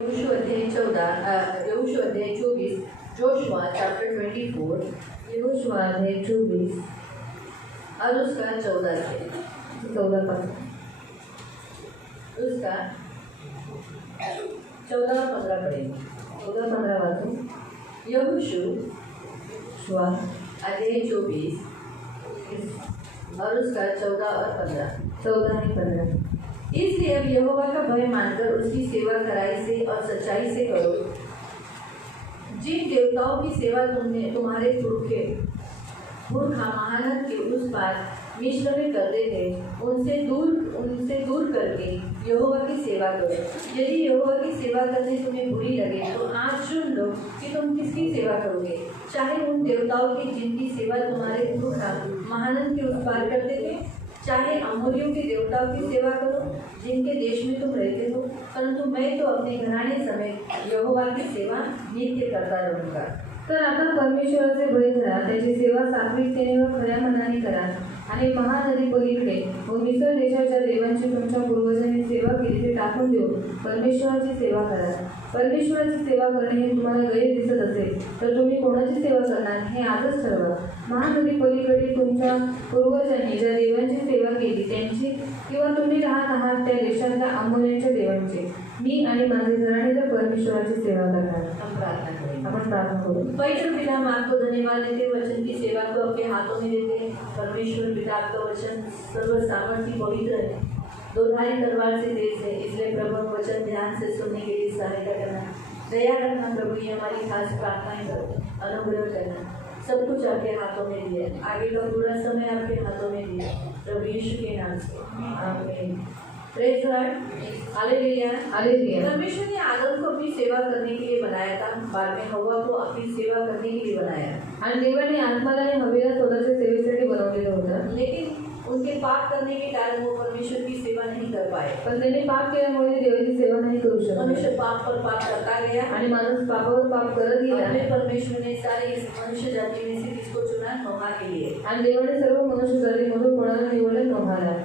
यहोशू अध्याय 24, Joshua chapter 24, Yehoshua अध्याय 24 और उसका 14 से 14 पद, उसका 14 और 15 पढ़ेंगे। 14-15 वाचून. यहोशू शुआ अध्याय 24 और उसका 14 और 15. 14 आणि 15. इसलिए अब यहोवा का भय मानकर उसकी सेवा खराई से और सच्चाई से करो। जिन देवताओं की सेवा तुम्हारे पुरखा महानद के उस पार मिस्र में करते थे, उनसे दूर करके यहोवा की सेवा करो। यदि यहोवा की सेवा करने तुम्हें बुरी लगे तो आज चुन लो कि तुम किसकी सेवा करोगे, चाहे उन देवताओं की जिनकी सेवा तुम्हारे पुरखा महानद के उस पार करते थे, चाहे अमोरियों के देवताओं की सेवा करो जिनके देश में तुम रहते हो, परंतु मैं तो अपने घराने समेत यहोवा की सेवा नित्य करता रहूंगा. तर आता परमेश्वराचे भय धरा, त्याची सेवा सात्विकतेने व खऱ्या मनाने करा आणि महानदी पलीकडे व मिस्र देशाच्या देवांची तुमच्या पूर्वजांनी सेवा केली ते टाकून देऊन परमेश्वराची सेवा करा. परमेश्वराची सेवा करणे हे तुम्हाला गैर दिसत असेल तर तुम्ही कोणाची सेवा करणार हे आजच ठरवा. महानदी पलीकडे तुमच्या पूर्वजांनी ज्या देवांची सेवा केली त्यांची किंवा तुम्ही राहत आहात त्या देशातल्या अमोऱ्यांच्या देवांची मी आणि माझे घराणे तर परमेश्वराची सेवा करणार. हम प्रार्थना करेंगे. आपण प्रार्थना करू. पवित्र पिता, हम आपको धन्यवाद देते वचन की सेवा को आपके हाथों में देते हैं. परमेश्वर पिता, आपका वचन सर्व सामर्थ्य पवित्र है, दोधारी तलवार से तेज है, इसलिए प्रभु हम वचन ध्यान से सुनने के लिए सहायता करना, दया करना प्रभु. ये हमारी खास प्रार्थनाएं करो, अनुग्रह करना. सब कुछ आपके हाथों में दिया, आगे का पूरा समय आपके हाथों में दिया, प्रभु यीशु के नाम से आमीन. Praise God, hallelujah. हालेलुया. परमेश्वर ने आदम को अपनी सेवा करने के लिए बनाया था, बाद में हव्वा को अपनी सेवा करने के लिए बनाया. आणि देवाने आत्माला आणि हवेला स्वतःच्या सेवेसाठी बनवलेलं होतं. लेकिन उनके पाप करने के कारण वो परमेश्वर की सेवा नहीं कर पाए. पण त्याने पाप केल्यामुळे देवाची सेवा नाही करू शकत. मनुष्य पाप पर पाप करता गया आणि माणूस पापावर पाप करत गेला. और फिर परमेश्वर ने सारे इस मनुष्य जाति में से किसको चुना? नोहा के लिए. आणि देवाने सर्व मनुष्य जातीमधून कोणाला निवडलं? नोहाला.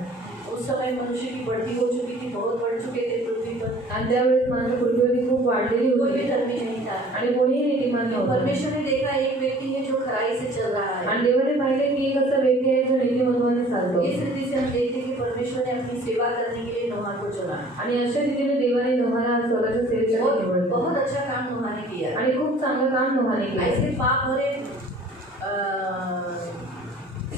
उस समय मनुष्य की बढ़ती हो चुकी थी, बहुत बढ़ चुके थे पृथ्वी पर. आणि त्यावेळेस माणसं पृथ्वीवरती खूप वाढलेली कोई होती भी धर्मी नहीं था. आणि कोणीही नीतिमान नव्हतं. परमेश्वर ने देखा एक व्यक्ति है जो खराई से चल रहा है. आणि देवाने पाहिले की एक असा व्यक्ती आहे जो नीतिमत्वाने चालतो. इस रीति से हम देखते हैं कि परमेश्वर ने अपनी सेवा करने के लिए नोहा को चुना. आणि अशा रीतीने देवाने नोहाला स्वतःच्या सेवेसाठी निवडलं. बहुत अच्छा काम नोहा ने किया. आणि खूप चांगलं काम नोहाने केलं. ऐसे पाप भरे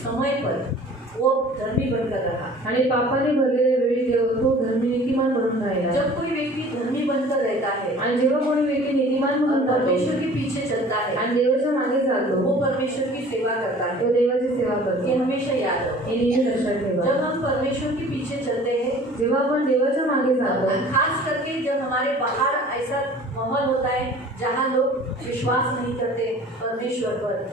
समय पर वो धर्मी बनकर रहा. आणि पापाने भरलेल्या वेळी तो धर्मी नीतिमान बनून राहिला. जब कोई व्यक्ति धर्मी बनकर रहता है आणि जेव्हा कोणी व्यक्ती नीतिमान म्हणून राहतो परमेश्वर के पीछे चलता है, आणि देवाच्या मागे चालतो, वो परमेश्वर की सेवा करता है. तो देवाची सेवा करतो. ये हमेशा याद रखो. हे नेहमी लक्षात ठेवा. जब हम परमेश्वर के पीछे चलते हैं, जेव्हा आपण देवाच्या मागे जातो, खास करके जब हमारे बाहर ऐसा माहौल होता है जहाँ लोग विश्वास नहीं करते परमेश्वर पर,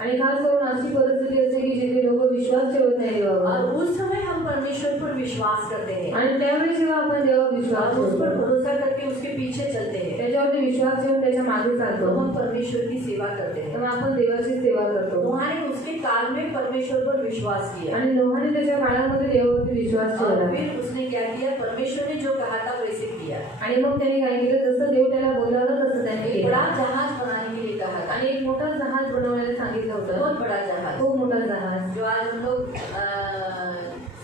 आणि खास करून अशी परिस्थिती असते की जिथे लोक विश्वास ठेवत नाही देवावर, और उस समय हम परमेश्वर पर विश्वास करते हैं आणि त्यावेळी जेव्हा आपण देवावर विश्वास और उस पर ठेवतो, भरोसा करके उसके पीछे चलते हैं, त्याच्यावरती विश्वास ठेवून त्याच्या मागे तो चालतो, हम परमेश्वर की सेवा करते हैं. तेव्हा आपण देवाची सेवा करतो. नोहा ने उसके काल में परमेश्वर पर विश्वास किया आणि नोहाने त्याच्या काळामध्ये देवावरती विश्वास और ठेवला. फिर उसने क्या किया? परमेश्वर ने जो कहा था वैसे किया. आणि मग त्याने काय केलं? जसं देव त्याला बोलावलं तसं त्याने एक केलं. बड़ा जहाज बनाने के लिए कहा था. आणि एक मोठा जहाज बनवायला सांगितलं होतं. बहुत बड़ा जहाज, खूप मोठा जहाज. जो आज हम लोग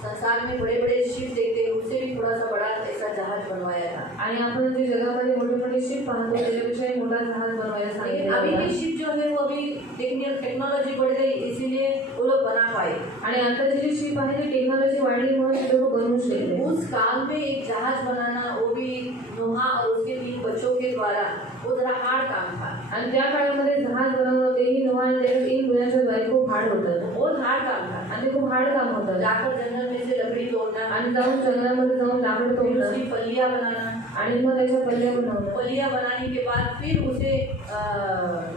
संसार में बड़े बड़े शिप देखते हैं, उससे भी थोड़ा सा बड़ा ऐसा जहाज बनवाया था. आणि आपण जे जगामध्ये मोठे मोठे शिप पाहतो त्याच्यापेक्षा एक मोठा जहाज बनवायला लेकिन सांगितलं अभी होतं. भी शिप जो है वो अभी टेक्नोलॉजी बढ़ गई, इसीलिए वो लोग बना पाए. आणि आताची जी शिप आहे ती टेक्नॉलॉजी वाढली म्हणून ते लोक बनवू शकले. उस काल में एक जहाज बनाना, वो भी नोहा और उसके 3 बच्चों के द्वारा, वो जरा हार्ड काम था. आणि त्या काळामध्ये जहाज बनवणं तेही नोहा आणि त्याच्या 3 मुलांच्या द्वारे खूप हार्ड होतं. बहुत हार्ड काम था. आणि ते खूप हार्ड काम होतं. जाकर जंगल में से लकड़ी तोड़ना आणि जाऊन जंगलामध्ये जाऊन लाकड फिर तोडणं उसकी फलियां बनाना, आणि मग त्याच्या पल्ल्या बनवणं. फलियां बनाने के बाद फिर उसे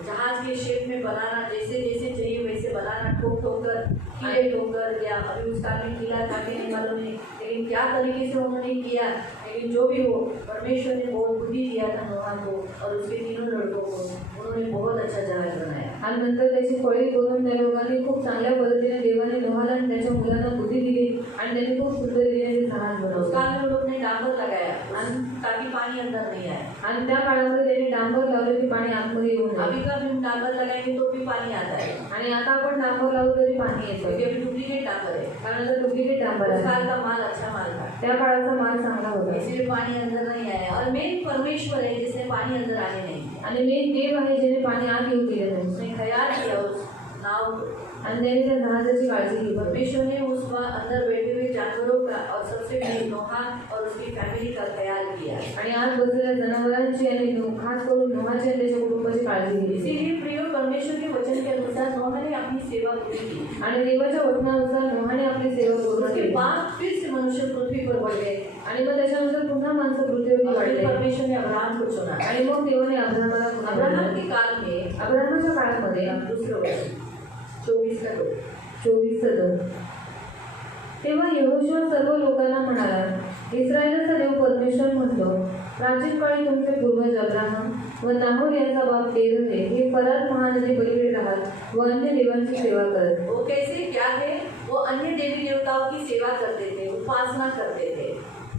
जहाज के शेप में बनाना, जैसे जैसे चाहिए वैसे बनाना, ठोक ठोक कर, कीड़े ठोक कर, या अभी उसका में कीड़ा था कि नहीं मालूम नहीं, लेकिन क्या तरीके से उन्होंने किया. लेकिन जो भी हो, परमेश्वर ने बहुत बुद्धि दिया था नोहा को और उसके 3 लड़कों को. उन्होंने बहुत अच्छा जहाज बनाया. आणि नंतर त्याची फळी करून त्या लोकांनी खूप चांगल्या पद्धतीने देवाने नोहाला आणि त्याच्या मुलांना बुद्धी दिली आणि त्यांनी खूप सुंदर रीतीने जहाज उस बनवलं. काल में लोग ने डांबर लगाया. आणि ताकि पानी अंदर नहीं आए। आणि त्या काळामध्ये त्यांनी डांबर लावले की पाणी आतमध्ये येऊ अभी नये. का भी हम डांबर लगाएंगे तो भी पानी आता है, आणि आता आपण डांबर लावलं तरी पाणी येतं, क्योंकि अभी डुप्लीकेट डांबर है। कारण आता डुप्लिकेट डांबर उस काल आहे. का माल अच्छा माल था, त्या काळाचा माल चांगला होता. इसलिए पानी अंदर नहीं आया। और मेन परमेश्वर है जिसने पानी अंदर आने नहीं दिया। आणि मेन देव आहे ज्याने पाणी आत येऊ दिले नाही. उसने ख्याल किया उस नाव को। आणि त्याने त्या जहाजाची काळजी घेतली. परमेश्वर ने उस अंदर बैठे हुए जानवरों का और सबसे पहले नोहा और उसकी फैमिली का ख्याल किया। आणि आज बसलेल्या जनावरांची आणि खास करून नोहाची आणि त्याच्या कुटुंबाची काळजी घेतली. इसीलिए प्रिय परमेश्वर के वचन के अनुसार नोहा ने अपनी सेवा पूरी की। आणि देवाच्या वचनानुसार नोहाने आपली सेवा पूर्ण उसके केली. बाद फिर से मनुष्य पृथ्वी पर बढ़ गए आणि मग त्याच्यानंतर पुन्हा माणसं पृथ्वीवर और फिर वाढले. परमेश्वर ने अब्राहम को चुना। आणि मग देवाने अब्राहमाला पुन्हा अब्राहम बोलावले. के काल में अब्राहमाच्या काळामध्ये दूसरे वचन 24 24 तेव्हा यहोशुआ सर्व लोकांना म्हणाला, इस्रायलाचा देव परमेश्वर म्हणतो, प्राचीन काळी तुमचे पूर्वज अब्राहम व नाहोर यांचा बाप तेरह हे फरात महानदी पलीकडे राहत व अन्य देवांची सेवा करत. वो कैसे क्या थे? वो अन्य देवी देवताओं की सेवा करते थे, उपासना करते थे।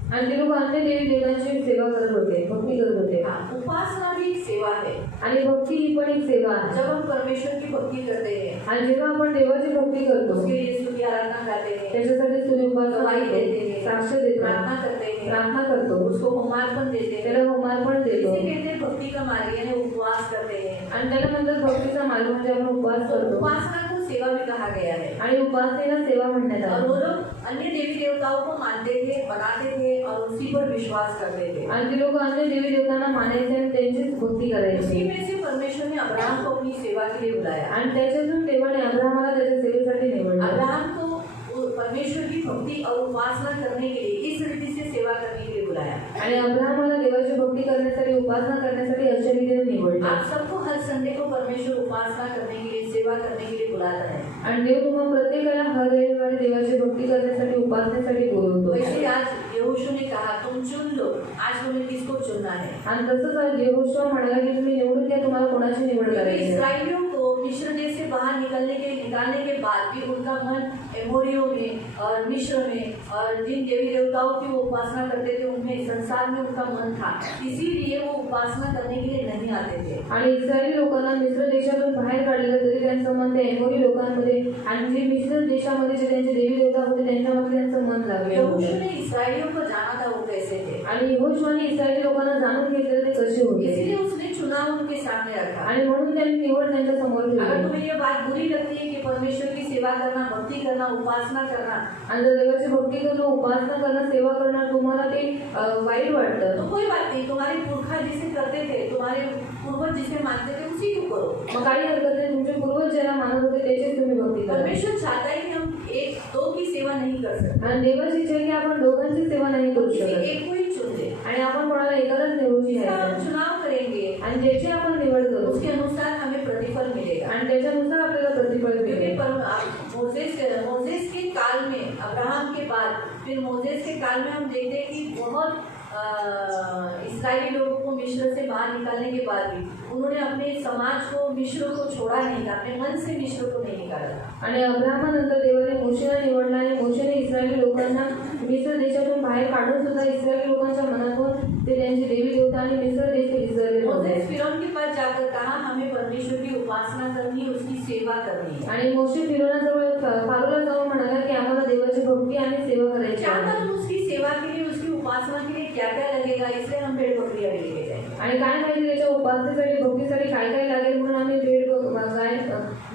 आणि ते लोक अन्य देवी देवांची सेवा करत होते, भक्ती करत होते. हाँ, उपासना भी एक सेवा है। आणि भक्ती ही पण एक सेवा आहे. जब हम परमेश्वर की भक्ति करते हैं, आणि जेव्हा आपण देवाची भक्ती करतो, उसके लिए स्तुति आराधना करते हैं, त्याच्यासाठी स्तुती उपासना गवाही देते करतो, हैं, साक्ष देतो, प्रार्थना करते हैं, प्रार्थना करतो, उसको होमार्पण देते हैं, त्याला होमार्पण देतो. इसे कहते हैं भक्ति का मार्ग, यानी उपवास करते हैं। आणि त्याला नंतर भक्तीचा मार्ग म्हणजे आपण उपवास तो करतो. उपासना को सेवा भी कहा गया है। आणि उपासनेला सेवा म्हणण्यात और वो आली. लोग अन्य देवी देवताओं को मानते थे, बनाते थे और उसी पर विश्वास करते थे। आणि ते लोक अन्य देवी देवतांना मानायचे आणि त्यांचीच भक्ती उसी करायची. में से परमेश्वर ने अब्राहम को अपनी सेवा के लिए बुलाया। आणि त्याच्यातून देवाने अब्राहमाला त्याच्या सेवेसाठी निवडलं. अब्राहम को परमेश्वर की भक्ति और उपासना करने के लिए इस रीति से सेवा करने के लिए बुलाया। आणि अब्राहमाला देवाची भक्ती करण्यासाठी, उपासना करण्यासाठी अशा रीतीने निवडलं. आप सबको हर संडे को परमेश्वर उपासना करने के लिए, सेवा करने के लिए बुलाता है। आणि देव तुम्हाला प्रत्येकाला हर रविवारी देवाची भक्ती करण्यासाठी, उपासनेसाठी बोलवतो. वैसे आज यहोशू ने कहा, तुम चुन लो, आज तुम्हें किसको चुनना है। आणि तसंच आज यहोशुआ म्हणाला की तुम्ही निवडून घ्या, तुम्हाला कोणाची निवड क्योंकि करायची आहे. इस्राएलियों को मिस्र देश से बाहर निकालने के बाद भी उनका मन एमोरियों में और मिस्र में और जिन देवी देवताओं की वो उपासना करते थे उनमें, संसार में उनका मन था, इसीलिए वो उपासना करने के लिए नहीं आते थे। आणि इस्रायली लोकांना मिस्र देशातून बाहेर काढलेलं तरी त्यांचं मन त्या एमोरी लोकांमध्ये आणि जे मिस्र देशामध्ये जे त्यांचे देवी देवता होते त्यांच्यामध्ये त्यांचं मन लागलं यहोशू होतं. ने इस्राएलियों को जाना था वो कैसे थे, आणि यहोशुआने इस्रायली लोकांना जाणून घेतलेलं ते कसे होते. इसलिए उसने चुनाव उनके सामने रखा। आणि म्हणून त्यांनी निवड त्यांच्या समोर अगर ठेवली. तुम्हें ये बात बुरी लगती है कि परमेश्वर की सेवा करना, भक्ति करना, उपासना करना, आणि जर देवाची भक्ती करणं, उपासना करणं, सेवा करणं तुम्हाला ते वाईट वाटतं, तो कोई बात नहीं, तुम्हारे पुरखा जिसे करते थे, तुम्हारे पूर्वज जिसे मानते थे उसी को करो। मग काही हरकत नाही. तुमचे पूर्वज ज्याला मानत होते त्याचीच तुम्ही भक्ती करा. परमेश्वर चाहता है कि हम एक दो की सेवा नहीं कर सकते, आणि देवाची इच्छा आहे की आपण दोघांची सेवा नाही करू किसी शकत. एक को ही चुन ले। आणि आपण कोणाला एकालाच निवडून जिसका हम घ्यायचं चुनाव करेंगे आणि ज्याची आपण निवड करू उसके अनुसार हमें प्रतिफल मिलेगा। आणि त्याच्यानुसार आपल्याला प्रतिफल क्योंकि मिळेल. मोसेस के काल में, अब्राहम के बाद फिर मोसेस के काल में हम देखते हैं कि बहुत इस्राएली लोगों को मिस्र से बाहर निकालने के बाद भी उन्होंने अपने समाज को, मिस्र को छोड़ा नहीं था, अपने मन से मिस्र को नहीं निकाला था। आणि अब्राहमानंतर देवाने मोशेला निवडला आणि मोशेने इस्रायली लोकांना मिस्र देशातून बाहेर काढून सुद्धा इस्रायली लोकांच्या मनातून ते त्यांचे देवी देवता आणि मिस्र देश ते विसरले मोसेस नव्हते. फिरौन के पास जाकर कहा, हमें परमेश्वर की उपासना करनी है, उसकी सेवा करनी है। आणि मोशे फिरौनाजवळ फारोला जाऊन म्हणाला की आम्हाला देवाची भक्ती आणि सेवा करायची क्या आहे. मालूम उसकी सेवा के लिए, उसकी उपासना के लिए क्या क्या लगेगा, इसलिए हम भेड़ बकरियां भी लेके जाएंगे। आणि काय माहिती त्याच्या उपासनेसाठी, भक्तीसाठी काय काय लागेल म्हणून आम्ही भेड, गाय,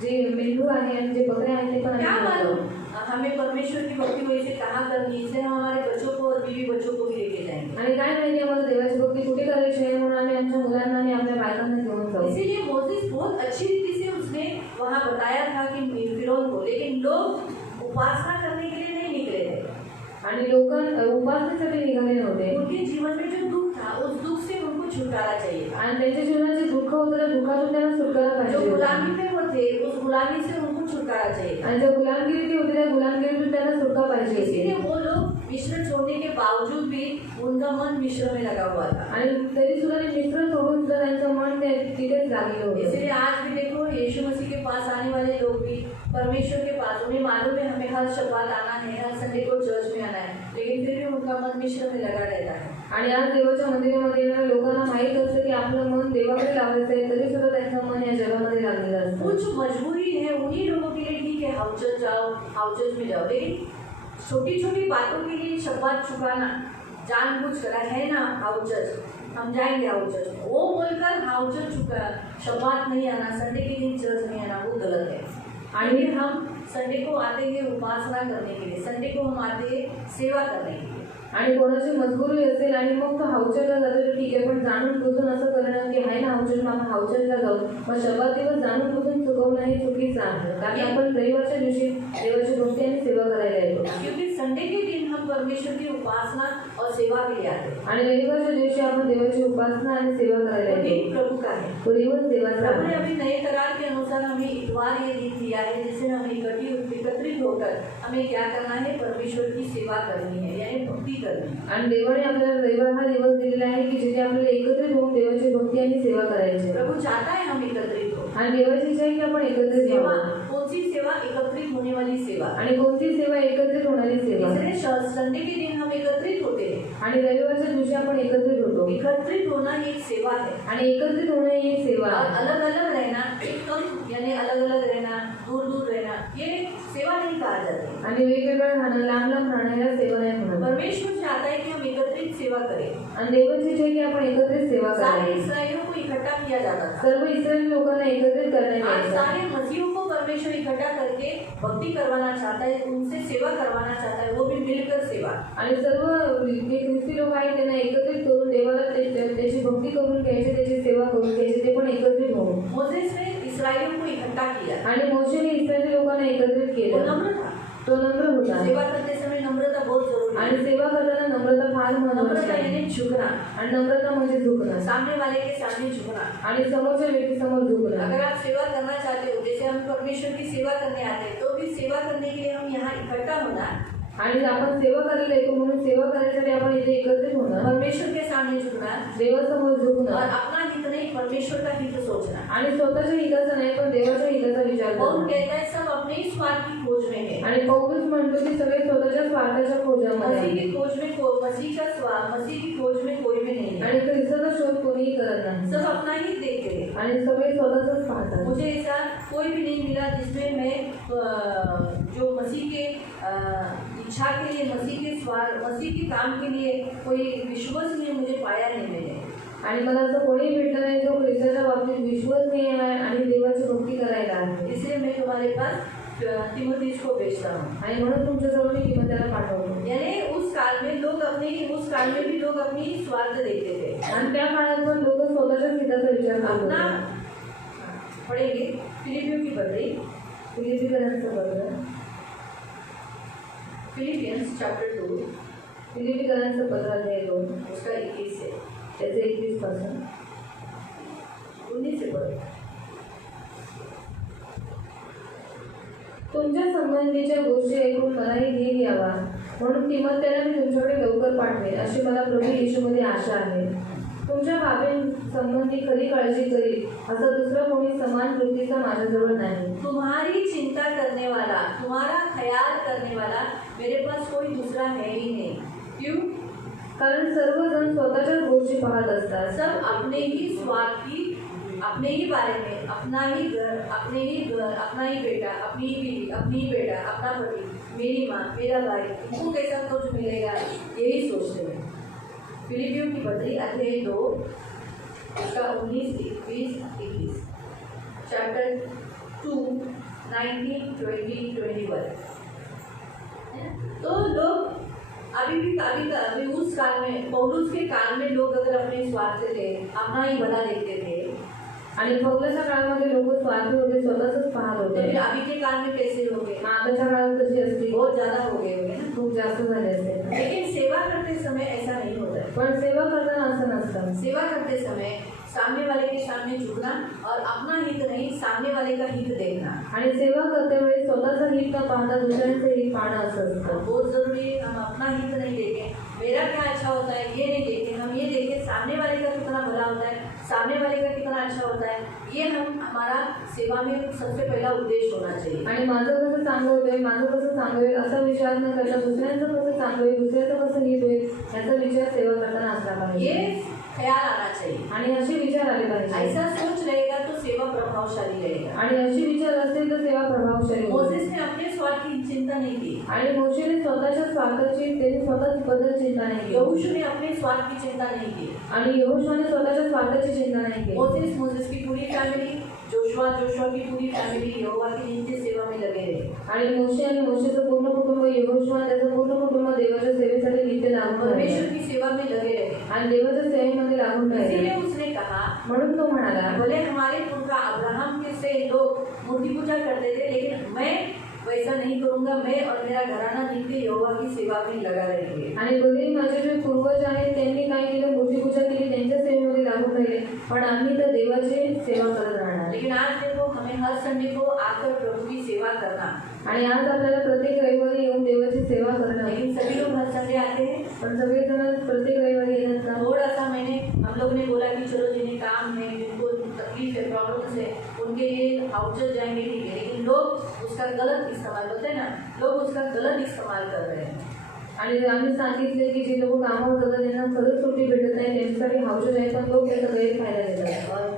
जे मेंढू आहे आणि जे बकरे आहेत ते पण क्या आम्ही मालूम करतो. हमें परमेश्वर की भक्ति वैसे कहाँ करनी है, इसलिए हम हमारे बच्चों को और बीवी बच्चों को भी लेके जाएंगे। आणि काय माहिती आम्हाला देवाची भक्ती कुठे करायची आहे म्हणून आम्ही आमच्या मुलांना आणि आपल्या बायकांना घेऊन जाऊ. इसीलिए मोसेस बहुत अच्छी रीति से उसने वहाँ बताया था कि फिरौन को, लेकिन लोग उपासना करने के लिए नहीं निकले थे। आणि लोक उपासनेसाठी निघाले नव्हते. उनके जीवन में जो दुख था उस दुख से उनको छुटकारा चाहिए था। आणि त्यांच्या जीवनात जे दुःख होतं त्या दुःखातून त्यांना सुटकारा जो पाहिजे होता. गुलामी में वो थे उस गुलामी से उनको छुटकारा चाहिए था। आणि ज्या गुलामगिरी ती होती त्या गुलामगिरीतून त्यांना सुटका पाहिजे इसीलिए होती. वो लोग मिश्र छोड़ने के बावजूद भी उनका मन मिश्र में लगा हुआ था। आणि तरी सुद्धा ते मिश्र सोडून सुद्धा त्यांचं मन तिथेच लागलेलं होतं. इसलिए आज भी देखो यीशु मसीह के पास आने वाले लोग भी परमेश्वर के पास, उन्हें मालूम है हमें हर शब्बात आना है, हर संडे को चर्च में आना है, लेकिन फिर भी उनका मन मिश्र में लगा रहता है. आणि आज देवाच्या मंदिरामध्ये येणाऱ्या लोकांना माहीत असतं की आपलं मन देवाकडे लावायचं आहे, तरी सुद्धा त्यांचं मन या जगामध्ये लागलेलं असतं. कुछ मजबूरी है उन्हीं लोगों के लिए, ठीक है हाउस चर्च जाओ, हाउस चर्च में जाओ, लेकिन छोटी छोटी बातों के लिए शब्बात चुकाना जानबूझ कर है ना हाउस चर्च हम जाएंगे हाउस चर्च, वो बोलकर हाउस चर्च चुका शब्बात नहीं आना, संडे के दिन चर्च नहीं आना, वो गलत है. आणि हम संडे को आते हैं उपासना करने के लिए, संडे को हम आते हैं सेवा करने के लिए. आणि कोणाची मजबुरी असेल आणि मग तो हाउचरला जातो तर ठीक आहे, पण जाणून बुजून असं करणं की आहे ना हाउचर आपण हाउचरला जाऊ, मग शब्दात दिवस जाणून बुजून चुकवणं हे चुकीचं आहे. कारण आपण रविवारच्या दिवशी देवाची भक्ती आणि सेवा करायला येतो. क्योंकि संडे के दिन हम परमेश्वर की उपासना और सेवा के लिए आते हैं. आणि रविवारच्या दिवशी आपण देवाची उपासना आणि सेवा करायला येतो. प्रभु का है, तो दिवस देवाचा प्रभु ने आहे. अभी नए करार के अनुसार हमें इतवार ये दिन दिया है, जिससे हमें एकत्रित होकर हमें क्या करना है, परमेश्वर की सेवा करनी है, यानी भक्ति करनी है. आणि देवाने आपल्याला रविवार हा दिवस दिलेला आहे की जिथे आपल्याला एकत्रित होऊन देवाची भक्ती आणि सेवा करायची आहे. प्रभु चाहता है हम एकत्रित हो. आणि देवाची इच्छा आहे की आपण एकत्रित सेवा व्हावं. कौन सी सेवा, एकत्रित होने वाली सेवा. आणि कोणती सेवा, एकत्रित होणारी सेवा. इसलिए संडे के दिन हम एकत्रित होते हैं. आणि रविवारच्या दिवशी आपण एकत्रित होतो. एकत्रित होना एक सेवा है. आणि एकत्रित होणं ही एक सेवा आहे. अलग अलग रहना, एकदम यानी अलग अलग रहना, दूर दूर रहना, ये सेवा नहीं कहा जाती. आणि वेगवेगळं राहणं, लांब लांब राहणं या सेवा नाही म्हणत. परमेश्वर चाहता है कि हम एकत्रित सेवा करें. आणि देवाची इच्छा आहे की आपण एकत्रित सेवा सारे करावी. इस्राएलियों को इकट्ठा किया जाता था. सर्व इस्रायली लोकांना एकत्रित करण्यात आज यायचं. सारे मसीहों को परमेश्वर इकट्ठा करके भक्ति करवाना चाहता है, उनसे सेवा करवाना चाहता है, वो भी मिलकर सेवा. आणि सर्व जे ख्रिस्ती लोक आहेत त्यांना एकत्रित करून देवाला त्याची भक्ती करून घ्यायची, त्याची सेवा करून घ्यायची, ते पण एकत्रित होऊन. मोसेस ने इस्राएलियों को इकट्ठा किया. आणि मोशेने इस्रायली लोकांना एकत्रित वो केलं. नम्र था. तो नम्र होता. सेवा करते समय नम्रता बहुत जरूरी है. आणि सेवा करताना नम्रता फार महत्त्वाची नम्रता आहे. यानी झुकना, आणि नम्रता म्हणजे झुकणं. सामने वाले के सामने झुकना. आणि समोरच्या व्यक्तीसमोर झुकणं. अगर आप सेवा करना चाहते हो, जैसे हम परमेश्वर की सेवा करने आते हैं, तो भी सेवा करने के लिए हम यहाँ इकट्ठा होना, आणि आपण सेवा करायला येतो म्हणून सेवा करायसाठी आपण इथे एकत्रित होणार. परमेश्वर के सामने झुकना देवासमोर और झुकणार. अपना हित नहीं, परमेश्वर का हित सोचना. आणि स्वतःच्या हिताचा नाही पण देवाच्या हिताचा विचार पौल करणं. कहता है सब अपने ही स्वार्थ की खोज में है. आणि पौलुस म्हणतो की सगळे स्वतःच्या स्वार्थाच्या खोजामध्ये मसीह आहेत. की खोज में मसीह की खोज में कोई भी नहीं है. आणि ख्रिस्ताचा शोध कोणीही करत नाही. सब अपना ही देखते हैं. आणि सगळे स्वतःच पाहतात. मुझे ऐसा कोई भी नहीं मिला जिसमें मैं जो मसीह के इच्छा के लिए, मसीह के काम के लिए कोई विश्वसनीय मुझे पाया नहीं मैंने. आणि मला असं कोणीही भेटलं नाही जो ख्रिस्ताच्या बाबतीत विश्वसनीय आहे आणि देवाची भक्ती करायला आहे. इसलिए मैं तुम्हारे पास तिमोथीस को भेजता हूँ. आणि म्हणून तुमच्याजवळ मी तिमोथेला पाठवतो. यानी उस काल में भी लोग अपनी स्वार्थ देखते थे. आणि त्या काळात पण लोक स्वतःच्याच हिताचा विचार करत अपना होते. पढ़ेंगे फिलिपियों की पत्री, फिलिपिकरांचं पत्र, फिलिपियंस चैप्टर 2 फिलिपिकरांचं पत्र अध्याय 2 उसका 21 से त्याचे 21 पासून 19 से पढ़ो. तुमच्या संबंधीच्या गोष्टी ऐकून मलाही धीर यावा म्हणून तिमोथेला मी तुमच्याकडे लवकर पाठवेन अशी मला प्रभू येशूमध्ये आशा आहे. तुमच्या बाबींसंबंधी खरी काळजी करील असा दुसरा कोणी समान वृत्तीचा माझ्याजवळ नाही. तुम्हारी चिंता करने वाला, तुम्हारा ख्याल करने वाला मेरे पास कोई दूसरा है ही नहीं. क्यों? कारण सर्वजण स्वतःच्याच गोष्टी पाहत असतात. सब अपने ही स्वार्थी, अपने ही बारे में, अपना ही घर, अपना ही बेटा, अपनी ही बीवी, अपनी ही बेटा, अपना पति, मेरी माँ, मेरा भाई, इनको कैसा कुछ मिलेगा, यही सोचते हैं. फिलिपियों की पत्री अध्याय 2 उसका 19, 21, 21 चैप्टर 2 19, 20, 21. तो लोग अभी उस काल में, पौलुस के काल में लोग अगर अपने स्वार्थ थे, अपना ही भला देखते थे, आणि पौलाच्या काळामध्ये लोक स्वार्थी होते, स्वतःच पाहत तो होते. फिर अभी के काल में कैसे होंगे? मग आताच्या काळात कशी असते? बहुत ज्यादा हो गए होंगे ना। खूप जास्त झाले असते. लेकिन सेवा करते समय ऐसा नहीं होता है। पण सेवा करताना असं नसतं. सेवा करते समय सामने वाले के सामने झुकना और अपना हित नहीं सामने वाले का हित देखना। आणि सेवा करते वेळी स्वतःचं हित न पाहता दुसऱ्यांचं हित पाहणं असं असतं. बहुत जरूरी है, हम अपना हित नहीं देखें, मेरा क्या अच्छा होता है ये नहीं देखें, हम ये देखें सामने वाले का कितना भला होता है, सामने वाले का कितना अच्छा होता है। ये हमारा सेवा में सबसे पहला उद्देश्य होना चाहिए। आणि माझं कसं चांगलं होईल, माझं कसं चांगलं होईल असा विचार न करता दुसऱ्यांचं कसं चांगलं होईल, दुसऱ्याचं कसं हित होईल याचा विचार सेवा करताना असला पाहिजे. ये ख्याल आना चाहिए। आणि असे विचार आले पाहिजे. ऐसा सोच रहेगा तो सेवा प्रभावशाली रहेगा। आणि असे विचार असतील तर सेवा प्रभावशाली होईल. मोसेस ने अपने स्वार्थ की चिंता नहीं की। आणि मोशेने स्वतःच्या स्वार्थाची त्यांनी स्वतःच बद्दल चिंता नाही केली. यहोशू ने अपने स्वार्थ की चिंता नहीं की। आणि यहोशूने स्वतःच्या स्वार्थाची चिंता नाही केली. मोसेस की पूरी फैमिली, जोशुआ की पूरी फैमिली यहोवा की नित्य सेवा में लगे रहे। आणि मोशे आणि मोशेचं पूर्ण कुटुंब, यहोशू आणि त्याचं पूर्ण कुटुंब देवाच्या सेवेसाठी नित्य लागून राहिले. परमेश्वर की सेवा में लगे रहे। आणि देवाच्या सेवेमध्ये लागून राहिले. इसीलिए उसने कहा, म्हणून तो म्हणाला, भले हमारे पुरखा अब्राहम के से लोग मूर्ति पूजा करते थे, लेकिन मैं वैसा नहीं करूंगा, मैं और मेरा घराना नित्य यहोवा की सेवा में लगा रहेंगे। आणि भले माझे जे पूर्वज आहेत त्यांनी काय केलं, मूर्तिपूजा केली, त्यांच्या सेवेमध्ये लागून राहिले, पण आम्ही तर देवाची सेवा करत राहणार. लेकिन आज देखो हमें हर संडे को आकर प्रभु की सेवा करना। आणि आज आपल्याला प्रत्येक रविवारी येऊन देवाची सेवा करणं. लेकिन सभी लोग हर संडे आते हैं। पण सगळेजण प्रत्येक रविवारी येतात का? थोड़ा सा हम लोग ने बोला कि चलो जिन्हें काम है, जिनको तकलीफ है, प्रॉब्लम्स है, उनके लिए आउटचल जाएंगे, ठीक है, लेकिन लोग उसका गलत इस्तेमाल होते हैं ना, लोग उसका गलत इस्तेमाल कर रहे हैं। आणि आम्ही सांगितले की जे लोक कामावर जातात त्यांना खरंच सुट्टी भेटत नाही, त्यांच्यासाठी हाऊस आहे, पण लोक त्याचा गैरफायदा घेतात. और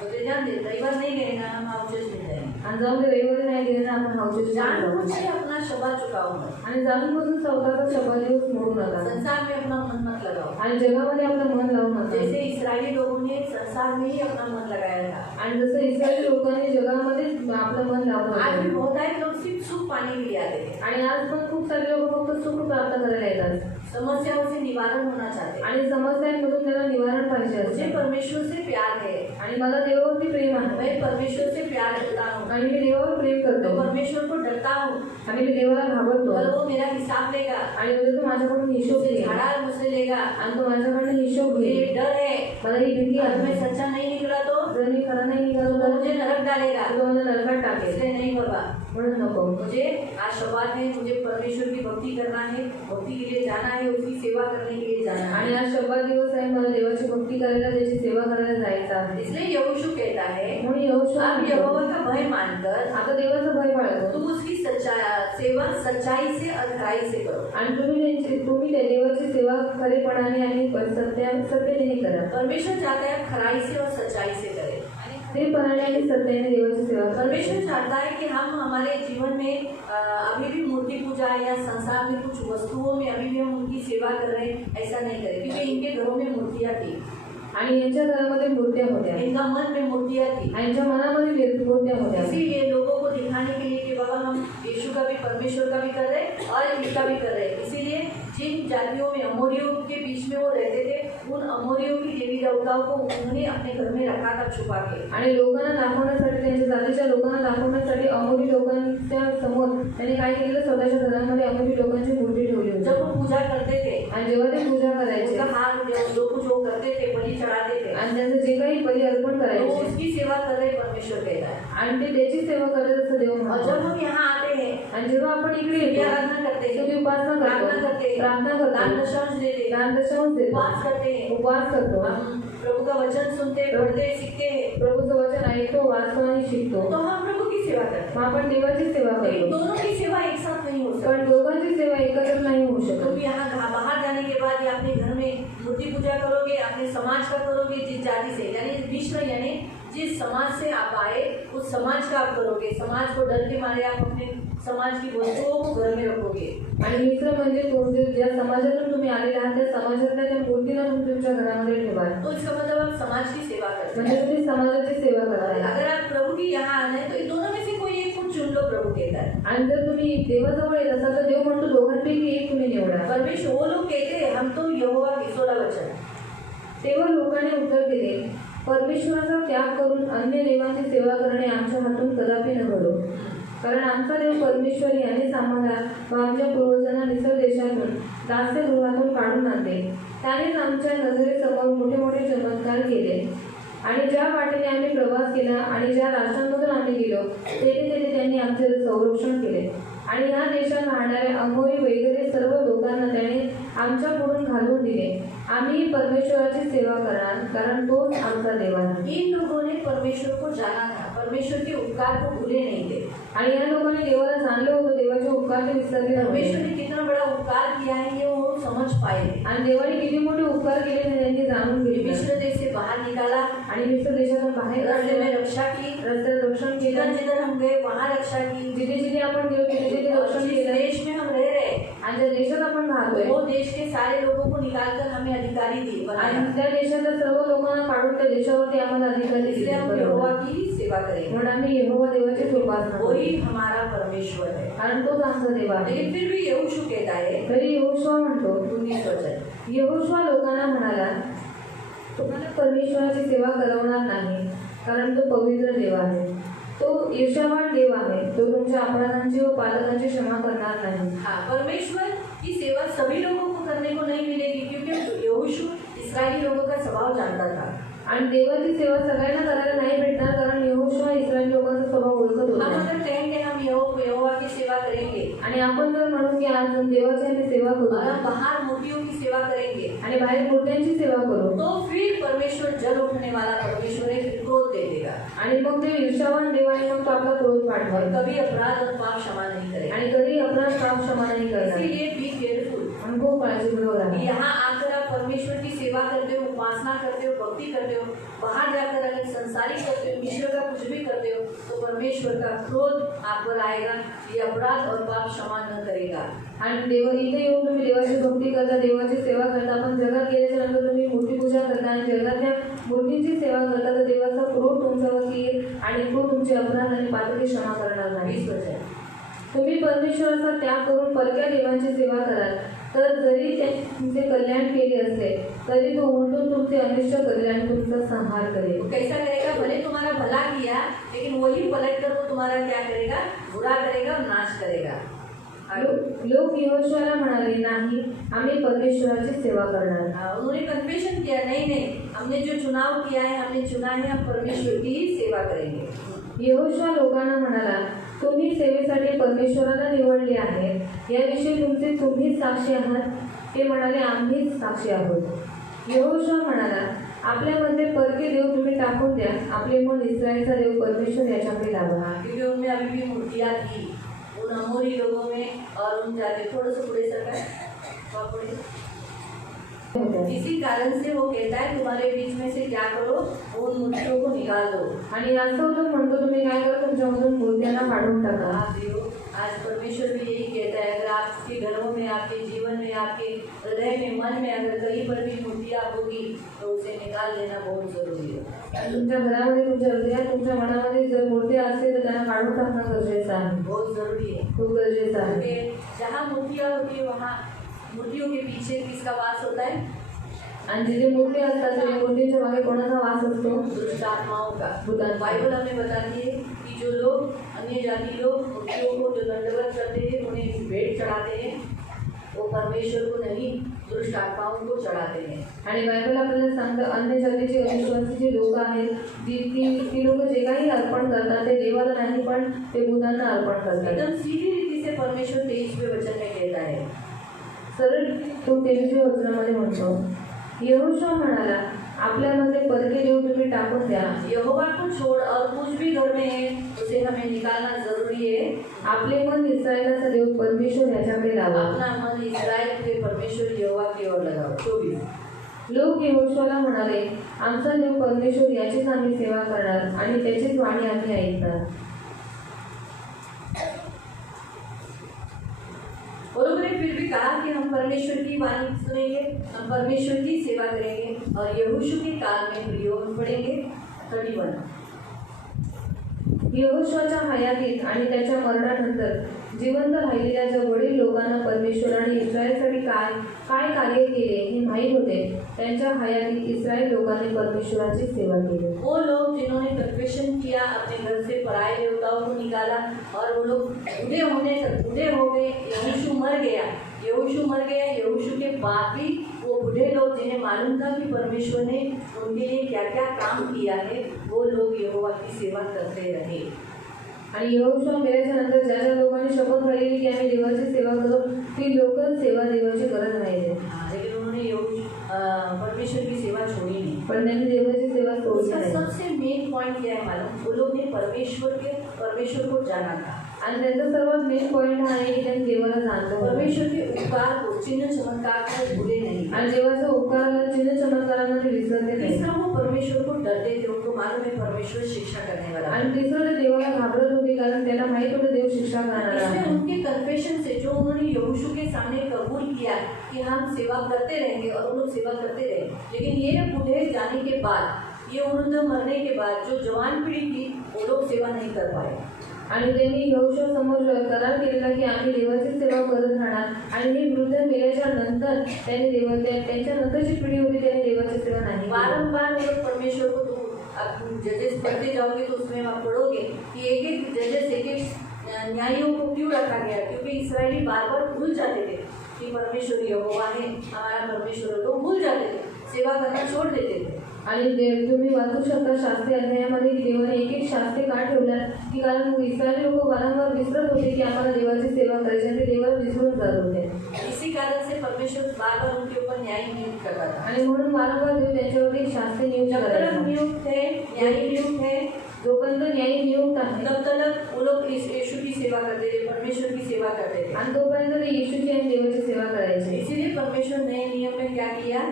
बोलते जान दे रविवार नहीं गए ना हम आउटचल ले जाएंगे। आणि जाऊन ते रविवारी नाही गेले ना आपण हाऊस जानबूझ के अपना शब्द चुकाओ मत। आणि जाणून बुजून स्वतःचा शब्द दिवस मोडू नका. संसार में अपना मन मत लगाओ। आणि जगामध्ये आपलं मन लावू नका. जैसे इस्राएली लोगों ने संसार में ही अपना मन लगाया था। आणि जसं इस्रायली लोकांनी जगामध्ये आपलं मन लावलं आज भी होतं. बहुत सारे लोग सिर्फ सुख पाने के लिए आते थे, आणि आज पण खूप सारे लोक फक्त सुख प्राप्त करायला येतात समस्याओं से निवारण होना चाहते हैं। आणि समस्यांमधून त्याला निवारण पाहिजे मुझे असते. परमेश्वर से प्यार है, आणि मला देवावरती प्रेम आहे मैं परमेश्वर से प्यार करता हूँ, आणि मी देवावर प्रेम मैं करतो परमेश्वर को डरता हूँ। आणि मी देवाला घाबरतो कल वो मेरा हिसाब लेगा, आणि उद्या तो माझ्याकडून हिशोब मुझे घेईल झाड़ा मुझसे लेगा, आणि तो माझ्याकडून हिशोब मुझे घेईल. डर है, मला ही भीती अगर मैं आहे. सच्चा नहीं निकला तो जर मी खरा नाही निघालो वो तर मुझे नरक डालेगा, तो मला नरकात टाकेल. इसलिए नहीं बाबा। म्हणून नको. मुझे आज शब्द है, मुझे परमेश्वर की भक्ति करना है, भक्ति के लिए जाना है, उसकी सेवा करने के लिए जाना है। आणि आज शब्द दिवस आहे, मला देवाची भक्ती करायला, त्याची सेवा करायला जायचं आहे. इसलिए यहोशू कहता है, म्हणून यहोशू आप यहोवा का भय मानकर आता देवाचं भय बाळगतो तुम उसकी सेवा सच्चाई से और खराई से करो। आणि तुम्ही त्या देवाची सेवा खरेपणाने आणि सत्यतेने करा. परमेश्वर चाहता है खराई से और सच्चाई से करें। खरेपणाने आणि सत्याने देवाची सेवा करा. परमेश्वर चाहता है कि हम हमारे जीवन में अभी भी मूर्ति पूजा या संसार में कुछ वस्तुओं में अभी भी हम उनकी सेवा कर रहे हैं, ऐसा नहीं करें, क्योंकि इनके घरों में मूर्तियाँ थी, आणि यांच्या घरामध्ये मूर्त्या होत्या, इनका मन में मूर्तियाँ थी। यांच्या मनामध्ये मूर्त्या होत्या. इसीलिए लोगों को दिखाने के लिए कि बाबा हम यीशु का भी परमेश्वर का भी कर रहे हैं और इसका भी कर रहे हैं। इसीलिए जिन जातियों में अमोरियों के बीच में वो रहते थे, उन अमोरियों की देवी देवताओं को उन्होंने अपने घर में रखा था छुपा के। आणि लोकांना दाखवण्यासाठी, त्यांच्या जातीच्या लोकांना दाखवण्यासाठी अमोरी लोकांच्या समोर त्यांनी काय केलं, स्वतःच्या घरामध्ये अमोरी लोकांची मूर्ती ठेवली होती. जब वो पूजा करते थे, आणि जेव्हा ते पूजा करायचे उनका हाथ जो कुछ वो करते थे, बलि चढ़ाते थे, आणि त्यांचं जे काही बली अर्पण तो करायचे उसकी सेवा कर रहे परमेश्वर कहता है। आणि ते त्याची सेवा करत असं देव और म्हणतो. जब हम यहाँ आते हैं, आणि जेव्हा आपण इकडे येतो, आराधना करते हैं, सगळी उपासना प्रार्थना करतो, करते हैं, प्रार्थना दान करतो, दशांश देते हैं, दान दशांश देतो, उपवास करते हैं, उपवास करतो, हम प्रभु का वचन सुनते, पढ़ते, सीखते हैं, प्रभूचं वचन ऐकतो, वाचतो आणि शिकतो. तो हम प्रभु की सेवा करते हैं। मग आपण देवाची सेवा लेकिन करतो. दोनों की सेवा एक साथ नहीं हो सकती। पण दोघांची सेवा एकत्र नाही होऊ शकत. तुम यहाँ बाहर जाने के बाद या अपने घर में मूर्ति पूजा करोगे, अपने समाज का करोगे, जिस जाति से यानी विश्व यानी जिस समाज से आप आए उस समाज का आप करोगे। समाज को डर के मारे आप अपने समाज की वस्तुओं को घर में रखोगे। आणि मित्र म्हणजे तुमचे ज्या समाजातून तुम्ही आलेले आहात त्या समाजातल्या त्या मूर्तीला तुम्ही तुमच्या घरामध्ये ठेवा. तो इसका मतलब आप समाज की सेवा करते हैं। म्हणजे तुम्ही समाजाची सेवा करताय. अगर आप प्रभु की यहाँ आना है तो इन दोनों में से कोई एक को चुन लो, प्रभु कहता है। आणि जर तुम्ही देवाजवळ येत असाल तर देव म्हणतो दोघांपैकी एक तुम्ही निवडा. परमेश्वर वो लोग कहते हैं हम तो यहोवा की 16 वचन तेव्हा लोकांनी उत्तर दिले, परमेश्वराचा त्याग करून अन्य देवांची सेवा करणे आमच्या हातून कदापि न घडो. कारण आमचा देव परमेश्वर यानेच आम्हाला व आमच्या पूर्वजांना मिस्र देशातून दास्यगृहातून काढून आणले. त्यानेच आमच्या नजरेसमोर मोठे मोठे चमत्कार केले. आणि ज्या वाटेने आम्ही प्रवास केला आणि ज्या राष्ट्रांमधून आम्ही गेलो तेथे तेथे त्यांनी आमचे संरक्षण केले. आणि या देशात राहणाऱ्या अमोरी वगैरे सर्व लोकांना त्याने आमच्या पुढून घालून दिले. आम्ही परमेश्वराची सेवा करणार, कारण तोच आमचा देव आहे. इन लोगों ने परमेश्वर को जाना था, परमेश्वर के उपकार को भूले नहीं थे. आणि या लोकांनी देवाला जाणलं होतं, देवाचे उपकार ते विसरले नव्हते. परमेश्वर ने कितना बड़ा उपकार किया है ये वो समझ पाए. आणि देवाने किती मोठे उपकार केले ते त्यांनी जाणून घेतले. मिस्र देश से बाहर निकाला आणि मिस्र देशातून बाहेर रास्ते में काढले, रक्षा की. रस्त्यात रक्षण जिधर केलं. जिधर हम गए वहाँ रक्षा की. जिथे जिथे आपण गेलो तिथे तिथे और रक्षण जिस केलं. देश में हम रह रहे आणि ज्या देशात आपण राहतोय वो देश के सारे लोगों को निकालकर हमें अधिकारी दिए बनाया. आणि त्या देशातल्या सर्व लोकांना काढून त्या देशावरती आम्हाला अधिकारी इसलिए हम दिले. यहोवा की ही सेवा करेंगे. म्हणून आम्ही यहोवा देवाची उपासना करू. वही हमारा परमेश्वर है. कारण तोच आमचा देव आहे. लेकिन फिर भी यहोशू कहता है तरी यहोशुआ म्हणतो, 19 वचन, यहोशुआ लोकांना म्हणाला, तुम्हाला परमेश्वराची सेवा करवणार नाही, कारण तो पवित्र देव आहे. तो ईर्ष्यावान देव आहे. तो तुमच्या अपराधांची व पालकांची क्षमा करणार नाही. हाँ, परमेश्वर की सेवा सभी लोगों को करने को नहीं मिलेगी, क्योंकि यहोशू इस्राएली लोगों का स्वभाव जानता था. आणि देवाची सेवा सगळ्यांना करायला नाही भेटणार, कारण यहोशुआ इस्रायली लोकांचा स्वभाव ओळखत हम होता. अगर कहेंगे हम यहोवा की सेवा करेंगे आणि आपण जर म्हणू की आज देवाची आम्ही सेवा करू और हम बाहर मूर्तियों की सेवा करेंगे, आणि बाहेर मूर्त्यांची सेवा करू, तो फिर परमेश्वर जल उठने वाला परमेश्वर है, फिर क्रोध दे देगा आणि मग ते ईर्ष्यावान देवाने मग तो आपला क्रोध और पाठवेल कभी अपराध और पाप क्षमा नहीं करेगा. आणि कधी अपराध पाप क्षमा नाही करणार. इसीलिए बी केयरफुल. आणि खूप काळजीपूर्वक राहा. यहाँ आकर आप परमेश्वर की सेवा करते हो, उपासना करते हो, भक्ति करते हो, बाहर जाकर अगर संसारिक करते हो, ईश्वर का कुछ भी करते हो, तो परमेश्वर का क्रोध आप पर आएगा. ये अपराध और पाप क्षमा न करेगा. आणि देव इथे येऊन तुम्ही देवाची भक्ती करता, देवाची सेवा करता, पण जगात गेल्याच्या नंतर तुम्ही मूर्तीपूजा करता आणि जगातल्या मूर्तींची सेवा करता, तर देवाचा क्रोध तुमच्यावरती येईल आणि तो तुमचे अपराध आणि पातळी क्षमा करणार नाही. 20 वचन, तुम्ही परमेश्वराचा त्याग करून परक्या देवांची सेवा कराल, तर जरी त्याने तुमचे कल्याण केले असले तरी तो उलटून तुमचे अनिष्ट करेल आणि तुमचा संहार करेल. वो कैसा करेगा? भले तुम्हारा भला किया, लेकिन वही पलट कर वो तुम्हारा क्या करेगा? बुरा करेगा और नाश करेगा. लोक यहोशुआला म्हणाले, नाही, आम्ही परमेश्वराची सेवा करणार. उन्होंने कन्फेशन किया, नहीं नहीं, हमने जो चुनाव किया है, हमने चुना है, हम परमेश्वर की ही सेवा करेंगे. यहोशुआ लोकांना म्हणाला, तुम्ही सेवेसाठी परमेश्वराला निवडले आहे, याविषयी तुम्हीच साक्षी आहात. ते म्हणाले, आम्हीच साक्षी आहोत. यहोशुआ म्हणाला, आपल्यामध्ये परके देव तुम्ही टाकून द्या, आपले मन इस्रायलचा देव परमेश्वर याच्याकडे लावा. क्योंकि उनमें अभी भी मूर्तियाँ थी उन अमोरी लोगों में. और उन जाते थोड़ा सा पुढे सरकार. इसी कारण से वो कहता है तुम्हारे बीच में से क्या करो, उन मूर्तियों को निकाल दो. आणि असं तो म्हणतो, तुम्ही काय करा, तुमच्यामधून मूर्त्यांना काढून टाका. आज परमेश्वर भी यही कहता है, अगर आपके घरों में, आपके जीवन में, आपके हृदय में, मन में अगर कहीं पर भी मूर्तियाँ होगी तो उसे निकाल देना बहुत जरूरी है. तुमच्या घरामध्ये, तुमच्या हृदयात, तुमच्या मनामध्ये जर मूर्ती असते तर त्यांना काढून टाकणं गरजेचं आहे. बहुत जरूरी है. खूप गरजेचं आहे. क्योंकि जहाँ मूर्तियाँ होती है वहाँ मूर्तियों के पीछे किसका वास होता है? आणि जिथे मूर्ती असतात त्या मूर्तीच्या मागे कोणाचा वास असतो? दुष्ट आत्माओं का. भूतात्मा. बाइबल हमें बताती है कि जो लोग, अन्य जाति लोग मूर्तियों को जो दंडवत करते हैं, उन्हें भेंट चढ़ाते हैं, वो परमेश्वर को नहीं, दुष्ट आत्माओं को चढ़ाते हैं. आणि बायबल आपल्याला सांगतं, अन्य जातीचे अविश्वासी जे लोक आहेत, ती लोक जे काही अर्पण करतात ते देवाला नाही, पण ते भूतांना अर्पण करतात. एकदम सीधी रीति से परमेश्वर 23वें वचन में कहता है. सरळ तो 23व्या वचनामध्ये म्हणतो, यहोशुआ म्हणाला, आपल्यामध्ये परके देव तुम्ही टाकून द्या. यहोवा को छोड़ और कुछ भी घर में है उसे हमें निकालना जरूरी है. आपले मन इस्रायलाचा देव परमेश्वर याच्याकडे लावा. अपना मन इस्राएल के परमेश्वर यहोवा की ओर लगाओ. 24. लोक यहोशुआला म्हणाले, आमचा देव परमेश्वर याचीच आम्ही सेवा करणार आणि त्याचीच वाणी आम्ही ऐकणार. उन्होंने फिर भी कहा कि हम परमेश्वर की वाणी सुनेंगे, हम परमेश्वर की सेवा करेंगे और यहोशू के काल में प्रयोग पढ़ेंगे. 31. यहोशुआच्या हयातीत आणि त्याच्या मरणानंतर जिवंत राहिलेल्या ज्या वडील लोकांना परमेश्वराने इस्रायलसाठी काय काय कार्य केले हे माहीत होते, त्यांच्या हयातीत इस्रायल लोकांनी परमेश्वराची सेवा केली. वो लोग जिन्होंने कन्फेशन किया, अपने घर से पराये देवताओं को निकाला और वो लोग बूढ़े हो गए, यहोशू मर गया, यहोशू के बाद भी वो बूढ़े लोग जिन्हें मालूम था कि परमेश्वर ने उनके लिए क्या क्या काम किया है, वो लोग यहोवा की सेवा करते रहे. आणि यहोशुआ मेल्याच्या नंतर ज्या ज्या लोकांनी शपथ खाल्ली की आम्ही देवाची सेवा करू, ती लोकच सेवा देवाची करत राहिले. लेकिन उन्होंने परमेश्वर की सेवा छोड़ी नहीं. पण त्यांनी देवाची सेवा सोडली उसका नाही. सबसे मेन पॉइंट क्या है मालूम? वो लोग ने परमेश्वर को जाना था. आणि त्यांचा सर्वात मेन पॉइंट हा आहे की त्यांनी देवाला जाणलं होतं. परमेश्वर के उपकार को, चिन्ह चमत्कार को भूले नहीं. आणि देवाचा उपकाराला चिन्ह चमत्कारामध्ये विसरले नाही. तीसरा, वो परमेश्वर को डरते थे, उनको मालूम है परमेश्वर शिक्षा करने वाला. आणि तिसरं ते देवाला घाबरत होते, कारण त्यांना माहित होतं देव शिक्षा करणार इसलिए आहे. उनके कन्फेशन से जो उन्होंने यहोशू के सामने कबूल किया कि हम सेवा करते रहेंगे, और वो लोग सेवा करते रहे. लेकिन ये बूढ़े जाने के बाद, ये वृद्ध मरने के बाद जो जवान पीढ़ी थी, वो लोग सेवा नहीं कर पाए. आणि त्यांनी यहोशुआ समोर करार केलेला की आम्ही देवाची सेवा करत राहणार. आणि हे वृद्ध मेल्याच्या नंतर त्यांनी त्यांच्या नंतरची पिढी होती, त्यांनी देवाची सेवा नाही केली. बारंबार वो लोग परमेश्वर को, तुम जजेस पढ़ते जाओगे तो उसमें आप पढ़ोगे कि एक एक जजेस, एक एक न्यायियों को क्यों रखा गया, क्योंकि इस्राएली बार बार भूल जाते थे कि परमेश्वर यहोवा है, हमारा परमेश्वर, तो भूल जाते थे, सेवा करना छोड़ देते थे. आणि तुम्ही वाचू शकता शास्त्री अध्यायामध्ये की देवाने एक एक शास्त्री का ठेवल्या, की कारण इस्रायली लोक वारंवार विसरत होते की आम्हाला देवाची सेवा करायची, आणि ते देवाला विसरून जात होते. इसी कारण से परमेश्वर बार बार उनके ऊपर न्याय नियुक्त करता था. आणि म्हणून वारंवार देव त्यांच्यावरती एक शास्त्री नियुक्त जब तक करायचा. नियुक्त है, न्यायी नियुक्त है, जोपर्यंत न्यायी नियुक्त आहे तब तक वो लोग यीशु की सेवा करते थे, परमेश्वर की सेवा करते थे. आणि तोपर्यंत ते येशूची आणि देवाची सेवा करायची. इसीलिए परमेश्वर नए नियम में क्या किया,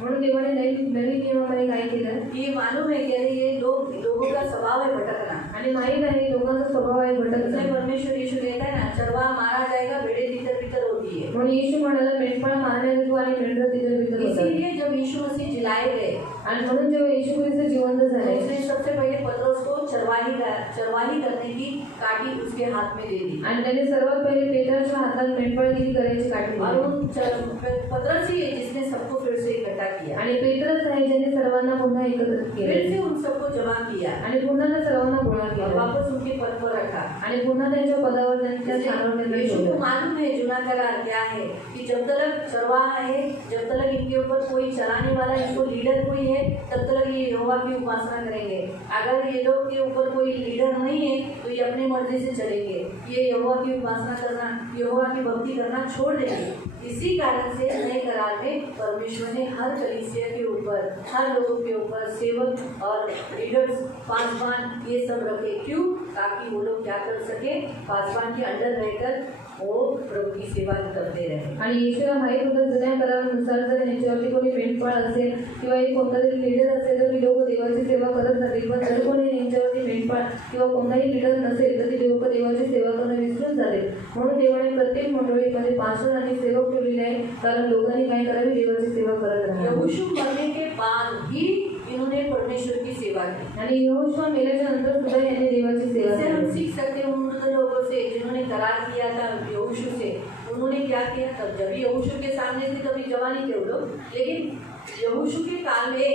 म्हणून देवाने नवीन नियमामध्ये काय केलं, ये मालूम है कि अरे ये लोगों का स्वभाव है भटकना. आणि माहीत आहे लोकांचा स्वभाव आहे इसलिए भटकणं. परमेश्वर यीशु कहता है ना, चरवाहा मारा जाएगा, भेड़े तितर बितर होती है. म्हणून येशू म्हणाला मेंढपाळ मारण्यात येतो आणि मेंढरं तिथं बितर होतात. इसीलिए जब यीशु मसीह जिलाए गए, आणि म्हणून जेव्हा येशू ख्रिस्त जिवंत तो झाले, उसने सबसे पहले पतरस को चरवाही करने की काठी उसके हाथ में दे दी. आणि त्याने सर्वात पहिले पेत्राच्या हातात मेंढपाळगिरी करायची काठी और दिली. पतरस ही है जिसने सबको फिर से इकट्ठा किया, आणि पेत्रच आहे ज्याने सर्वांना पुन्हा एकत्रित फिर केले से उन सबको जमा किया आणि पुन्हा त्या सर्वांना गोळा और केला वापस उनके पद पर रखा. आणि पुन्हा त्यांच्या पदावर त्यांच्या स्थानावर त्यांना यीशु को ठेवलं. मालूम है जुना करार क्या है, कि जब तक चरवाहा है, जब तक इनके ऊपर कोई चलाने वाला, इनको लीडर कोई है, तब तक ये यहोवा की उपासना करेंगे. अगर ये लोग के ऊपर कोई लीडर नहीं है तो ये अपनी मर्जी से चलेंगे, ये यहोवा की उपासना करना, यहोवा की भक्ति करना छोड़ देंगे. इसी कारण से नए करार में परमेश्वर ने हर कलीसिया के ऊपर, हर लोगों के ऊपर सेवक और लीडर्स, पासवान, ये सब रखे. क्यों? ताकि वो लोग क्या कर सके, पासवान के अंडर रहकर वो प्रभु की सेवा करते रहे. आणि येशूला माहीत होतं जुन्या करारानुसार जर यांच्यावरती कोणी मेंढपाळ असेल किंवा एक कोणता तरी लीडर असेल तर ती लोक देवाची सेवा करत जातील. पण जर कोणी यांच्यावरती मेंढपाळ किंवा कोणताही लीडर नसेल तर ती लोक देवाची सेवा करणं विसरून जाते. म्हणून देवाने प्रत्येक मंडळीमध्ये पास्टर आणि सेवक ठेवलेले आहे, कारण लोकांनी काय करावी, देवाची सेवा करत राहावी. यहोशू मरने के बाद भी इन्होंने परमेश्वर की सेवा की. आणि यहोशुआ मेल्याच्या नंतर सुद्धा यांनी देवाची सेवा इससे हम केली. सीख सकते हैं उन वृद्ध लोगों से जिन्होंने करार किया था यहोशू से. उन्होंने क्या किया, तब जब यहोशू के सामने थे तभी जवानी थे वो लोग, लेकिन यहोशू के काल में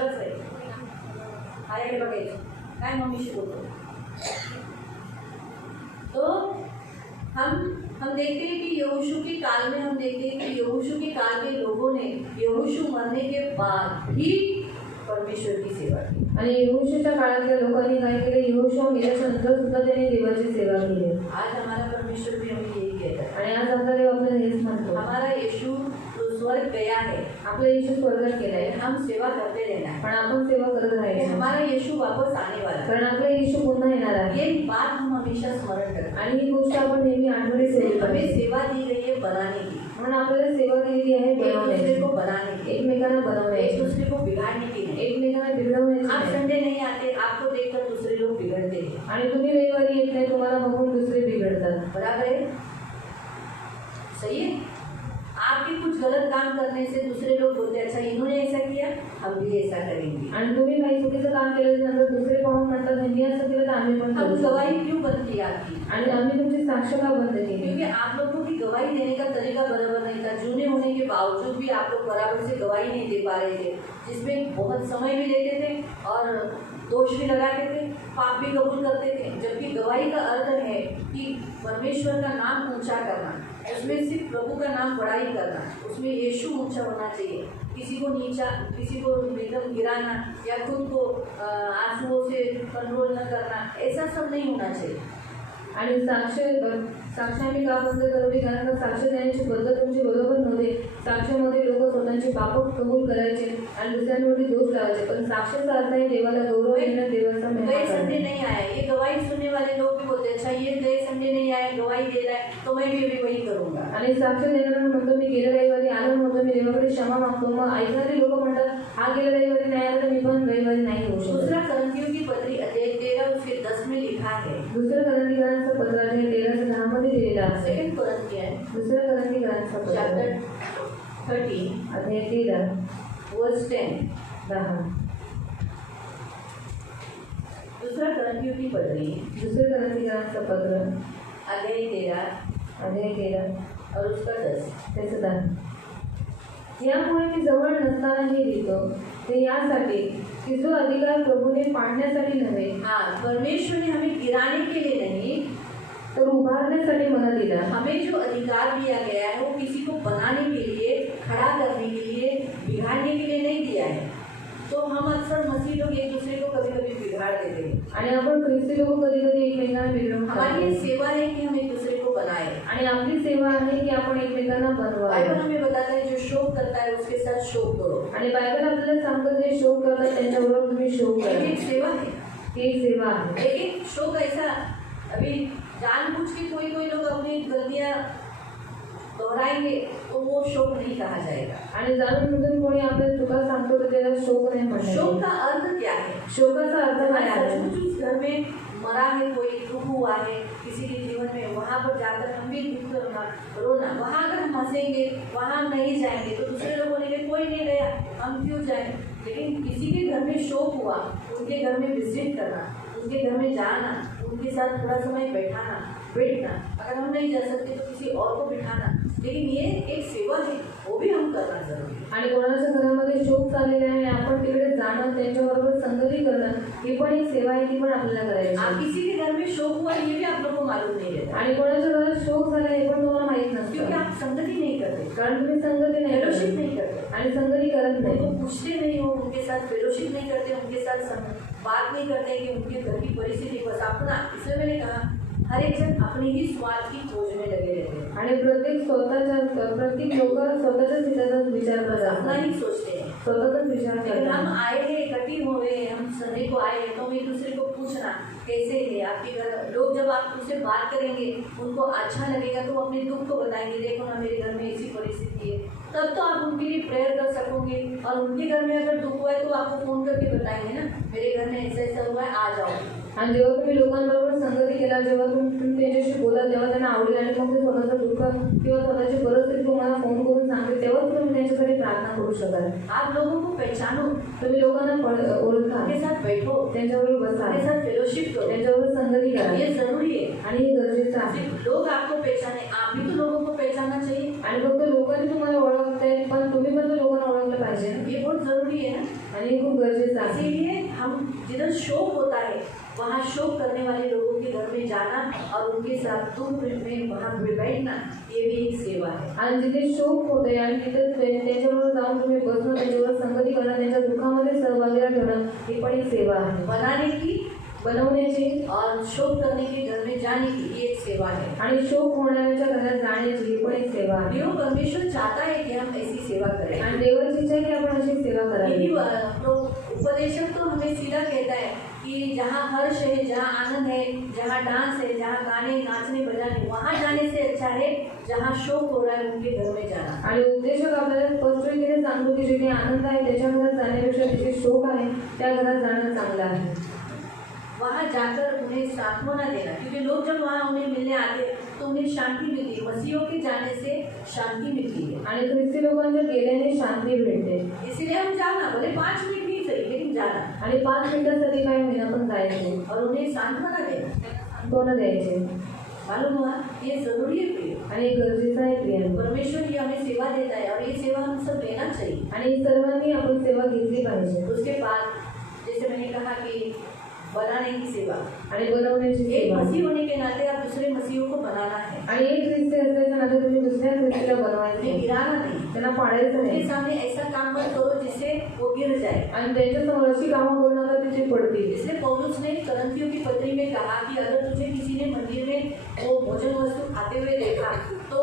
बस है आया बघायचं काय मम्मीशी बोलतो. तो हम देखते हैं कि यहोशू के काल में, हम देखते हैं कि यहोशू के काल के लोगों ने यहोशू मरने के बाद भी परमेश्वर की सेवा की. आणि यहोशूच्या काळातल्या लोकांनी काय केले, यहोशुआ मेल्याच्या नंतर सुद्धा त्यांनी देवाची सेवा केली. आज हमारा परमेश्वर भी हमें यही कहता है. आणि आज आपला देव आपल्याला हेच म्हणतो, हमारा यीशु स्वर्ग गया है, आपला येशू स्वर्गात गेलाय, हम सेवा करते रहना है. पण आपण सेवा करत राहायची, हमारा यीशु वापस आने वाला है. कारण आपला येशू पुन्हा येणार आहे. ये बात हम हमेशा स्मरण करते आणि ही गोष्ट आपण नेहमी आठवणी ठेवली हैं. हमें पाहिजे. सेवा दी गई है बनाने की, म्हणून आपल्याला सेवा दिलेली आहे एक दूसरे बनवण्याची, को बनाने की, एकमेकांना एक बनवण्याची, दूसरे को बिगाड़ने की नहीं. एकमेकांना बिघडवण्याची आप नाही. संडे नहीं आते, आपको देखकर दूसरे लोग बिगड़ते हैं. आणि तुम्ही रविवारी येत नाही, तुम्हाला बघून दुसरे बिघडतात. बराबर है, सही है. आपके कुछ गलत काम करने से दूसरे लोग बोलते हैं अच्छा इन्होंने ऐसा किया, हम भी ऐसा करेंगे. आणि तुम्ही काही चुकीचं काम केल्याच्या नंतर दुसरे पाहून म्हणतात ह्यांनी असं केलं तर आम्ही पण हम करू शकतो. गवाही क्यों बंद की आपकी? आणि आम्ही तुमची साक्ष का बंद केली? क्योंकि आप लोगों की गवाही देने का तरीका बराबर नहीं था। जूने होने के बावजूद भी आप लोग बराबर से गवाही नहीं दे पा रहे थे, जिसमें बहुत समय भी लेते थे और दोष भी लगाते थे, पाप भी कबूल करते थे। जबकि गवाही का अर्थ है कि परमेश्वर का नाम ऊंचा करना, उसमें सिर्फ प्रभु का नाम बड़ाई करना, उसमें यीशु ऊंचा होना चाहिए। किसी को नीचा, किसी को एकदम गिराना या खुद को आंसुओं से कंट्रोल न करना, ऐसा सब नहीं होना चाहिए। आणि साक्ष आम्ही का बंद करवली? कारण का साक्ष देण्याची पद्धत तुमची बरोबर नव्हते. साक्षामध्ये लोक स्वतःची पाप कबूल करायचे आणि दुसऱ्यांवरती दोष लावायचे, पण साक्षाचा अर्थ आहे देवाला गौरव देणं, देवाचा महिमा गए करणं. संडे नहीं आए, ये गवाही सुनने वाले लोग भी बोलते हैं, अच्छा ये गए संडे नहीं आए, गवाही दे रहा है, तो मैं भी अभी वही करूंगा। आणि साक्ष देणारा म्हणतो मी गेल्या रविवारी आलो नव्हतो, मी देवाकडे क्षमा मागतो. मग ऐकणारे लोक म्हणतात हा गेल्या रविवारी नाही आला तर मी पण रविवारी नाही होऊ शकत. दूसरा करंथियों की पत्री अध्याय 13 उसके 10 में लिखा है। दुसरं करंथीकरांचं पत्र अध्याय 13:10 मध्ये दिलेलं आहे. सेकंड कोरिन्थियन दुसरं करंथीकरांचं पत्र चैप्टर 13 अध्याय 13:10. वर्स 10। दूसरा करंथियों की पत्री दुसरं करंथीकरांचं पत्र अध्याय 13 अध्याय 13 और उसका 10। त्याचं 10. यामुळे मी जवळ नसतानाही लिहितो ते यासाठी की जो अधिकार प्रभूने पाडण्यासाठी नव्हे हाँ, परमेश्वर ने हमें गिराने के लिए नहीं, तर उभारण्यासाठी मला दिला. हमें जो अधिकार दिया गया है वो किसी को बनाने के लिए, खड़ा करने के लिए, बिगाड़ने के लिए नहीं दिया है। तो हम अक्सर मसीह लोग एक दूसरे को कभी कभी बिगाड़ देते हैं। आणि आपण ख्रिस्ती लोक कधी कधी एकमेकांना बिघडवून हमारी ये टाकतो. सेवा है कि हम एक दूसरे को बनाए। आणि आपली सेवा आहे की आपण एकमेकांना बाइबल बनवावं. हमें बताता है जो शोक करता है उसके साथ शोक करो। आणि बायबल आपल्याला सांगतं जे शोक करतात त्यांच्याबरोबर तुम्ही शोक ये करा. एक सेवा है। ही एक सेवा आहे. लेकिन शोक ऐसा, अभी जानबूझ के कोई कोई लोग अपनी गलतियां दोहराएंगे तो वो शोक नहीं कहा जाएगा। आणि जाणून बुजून कोणी आपल्या चुका सांगतो तर त्याला शोक नाही शोक म्हणणार. का अर्थ क्या है? शोकाचा अर्थ काय आहे? सचमुच उस घर में मरा है, कोई दुख हुआ है किसी के जीवन में, वहाँ पर जाकर हम भी दुख करना, रोना। वहाँ अगर हम हंसेंगे, वहाँ नहीं जाएंगे तो दूसरे लोग बोलेंगे कोई नहीं गया, हम क्यों जाएं। लेकिन किसी के घर में शोक हुआ, उनके घर में विजिट करना, उनके घर में जाना, उनके साथ थोड़ा समय बैठना, अगर हम नहीं जा सकते तो किसी और को बिठाना। लेकिन ये एक सेवा है, वो भी हम करना जरूरी है। आणि कोणाच्या घरामध्ये शोक चाललेला आहे आपण तिकडे जाणं, त्यांच्याबरोबर संगती करणं ही पण एक सेवा आहे, ती पण आपल्याला करायची आप आहे. किसी के घर में शोक हुआ ये भी आप लोग को मालूम नहीं रहता, आणि कोणाच्या घरात शोक झाला हे पण तुम्हाला माहित क्योंकि नसतं, आप संगति नहीं करते, कारण तुम्ही संगती नाही फेलोशिप करत नहीं करते, आणि संगती करत उनको नाही. पूछते नहीं हो, उनके साथ फेलोशिप नहीं करते, उनके साथ बात नहीं करते कि उनके घर की परिस्थिति बस अपना। इसलिए मैंने कहा हर एक जन अपनी ही स्वार्थ की खोज में लगे रहते हैं, आणि प्रत्येक लोक स्वतःच्याच हिताचाच विचार अपना करतात, ही सोचते हैं। स्वतःचाच विचार लेकिन हम करतात. आए हैं, इकट्ठी हुए हैं, हम संडे को आए हैं तो हम एक दूसरे को पूछना कैसे है आपके घर। लोग जब आप उनसे बात करेंगे, उनको अच्छा लगेगा तो वो अपने दुख को बताएंगे, देखो ना मेरे घर में ऐसी परिस्थिति है, तब तो आप उनके लिए प्रेयर कर सकोगे। और उनके घर में अगर दुख हुआ है तो आपको फोन करके बताएंगे ना, मेरे घर में ऐसा ऐसा हुआ है, आ जाओ। आणि जेव्हा तुम्ही लोकांबरोबर संगती केला, जेव्हा तुम्ही त्यांच्याशी बोलाल, तेव्हा त्यांना आवडेल आणि मग ते स्वतःचं दुःख किंवा स्वतःची परिस्थिती तुम्हाला फोन करून सांगते, तेव्हाच तुम्ही त्यांच्यासाठी प्रार्थना करू शकाल. आप लोगों को पहचानो, तुम्ही लोकांना ओळखा, उनके साथ बैठो, त्यांच्याबरोबर बसा, उनके साथ फेलोशिप करो, त्यांच्याबरोबर संगती करा. ये जरूरी है। आणि हे गरजेचं आहे. सिर्फ लोग आपको पहचाने, आप भी तो लोगों को पहचानना चाहिए, आणि फक्त लोकांनी तुम्हाला ओळखताय पण तुम्ही पण तो लोकांना ओळखलं पाहिजे ना. ये बहुत जरूरी है ना। आणि हे खूप गरजेचं आहे. इसीलिए हम जिधर शोक होता है वहाँ शोक करने वाले लोगों के घर में जाना और उनके साथ दुख में वहाँ बैठना, ये भी एक सेवा है। आणि जिथे शोक होते आणि तिथे त्यांच्याबरोबर जाऊन तुम्ही बसणं, त्यांच्याबरोबर संगती करणं, त्यांच्या दुःखामध्ये सहभागी ठेवणं ही पण एक सेवा आहे. बनाने की, बनवण्याची और शोक करने के घर में जाने की ये एक सेवा है। आणि शोक होणाऱ्याच्या घरात जाण्याची ही पण एक सेवा आहे. देव परमेश्वर चाहता है कि हम ऐसी सेवा करें। आणि देवाची इच्छा आहे की आपण अशी सेवा करावी. यही तो उपदेशक तो हमें सीधा कहता है कि जहाँ हर्ष है, जहाँ आनंद है, जहाँ डांस है, जहाँ गाने नाचने बजाने, वहाँ जाने से अच्छा है जहाँ शोक हो रहा है उनके घर में जाना। आणि उपदेशक आपल्याला स्पष्टपणे सांगतो की जिथे आनंद आहे त्याच्या घरात जाण्यापेक्षा जिथे शोक आहे त्या घरात जाणं चांगलं आहे. वहाँ जाकर उन्हें सांत्वना देना, क्योंकि लोग जब वहाँ उन्हें मिलने आते तो उन्हें शांति मिलती है, मसीहों के जाने से शांति मिलती है। आणि ख्रिस्ती लोकांच्या गेल्याने शांती भेटते. इसीलिए हम जाना, भले 5 मिनट ही सही, लेकिन जाना आणि 5 मिनिटांसाठी काय होईना पण जायचे, और उन्हें सांत्वना देना। सांत्वना द्यायचे मालूम हुआ ये जरूरी है प्रिय। आणि हे गरजेचं आहे प्रियांनो। परमेश्वर ही हमें सेवा देता है और ये सेवा हम सब लेना चाहिए। आणि सर्वांनी आपण सेवा घेतली पाहिजे उसके बाद जैसे मैंने कहा कि बनाने की सेवा, आणि बनवण्याची एक सेवा मसीह होने के नाते आप दूसरे मसीहों को बनाना है, आणि एक ख्रिस्ती असल्याच्या नाते तुम्ही दुसऱ्या ख्रिस्तीला उन्हें बनवायचे, गिराना नहीं, त्यांना पाडायचं उनके नाही सामने ऐसा काम मत करो जिससे वो गिर जाए। आणि त्यांच्यासमोर अशी कामं करू नका तिची पडतील। इसलिए पौलुस ने करंथियों की पत्री में कहा कि अगर तुझे किसी ने मंदिर में वो भोजन वस्तु खाते हुए देखा तो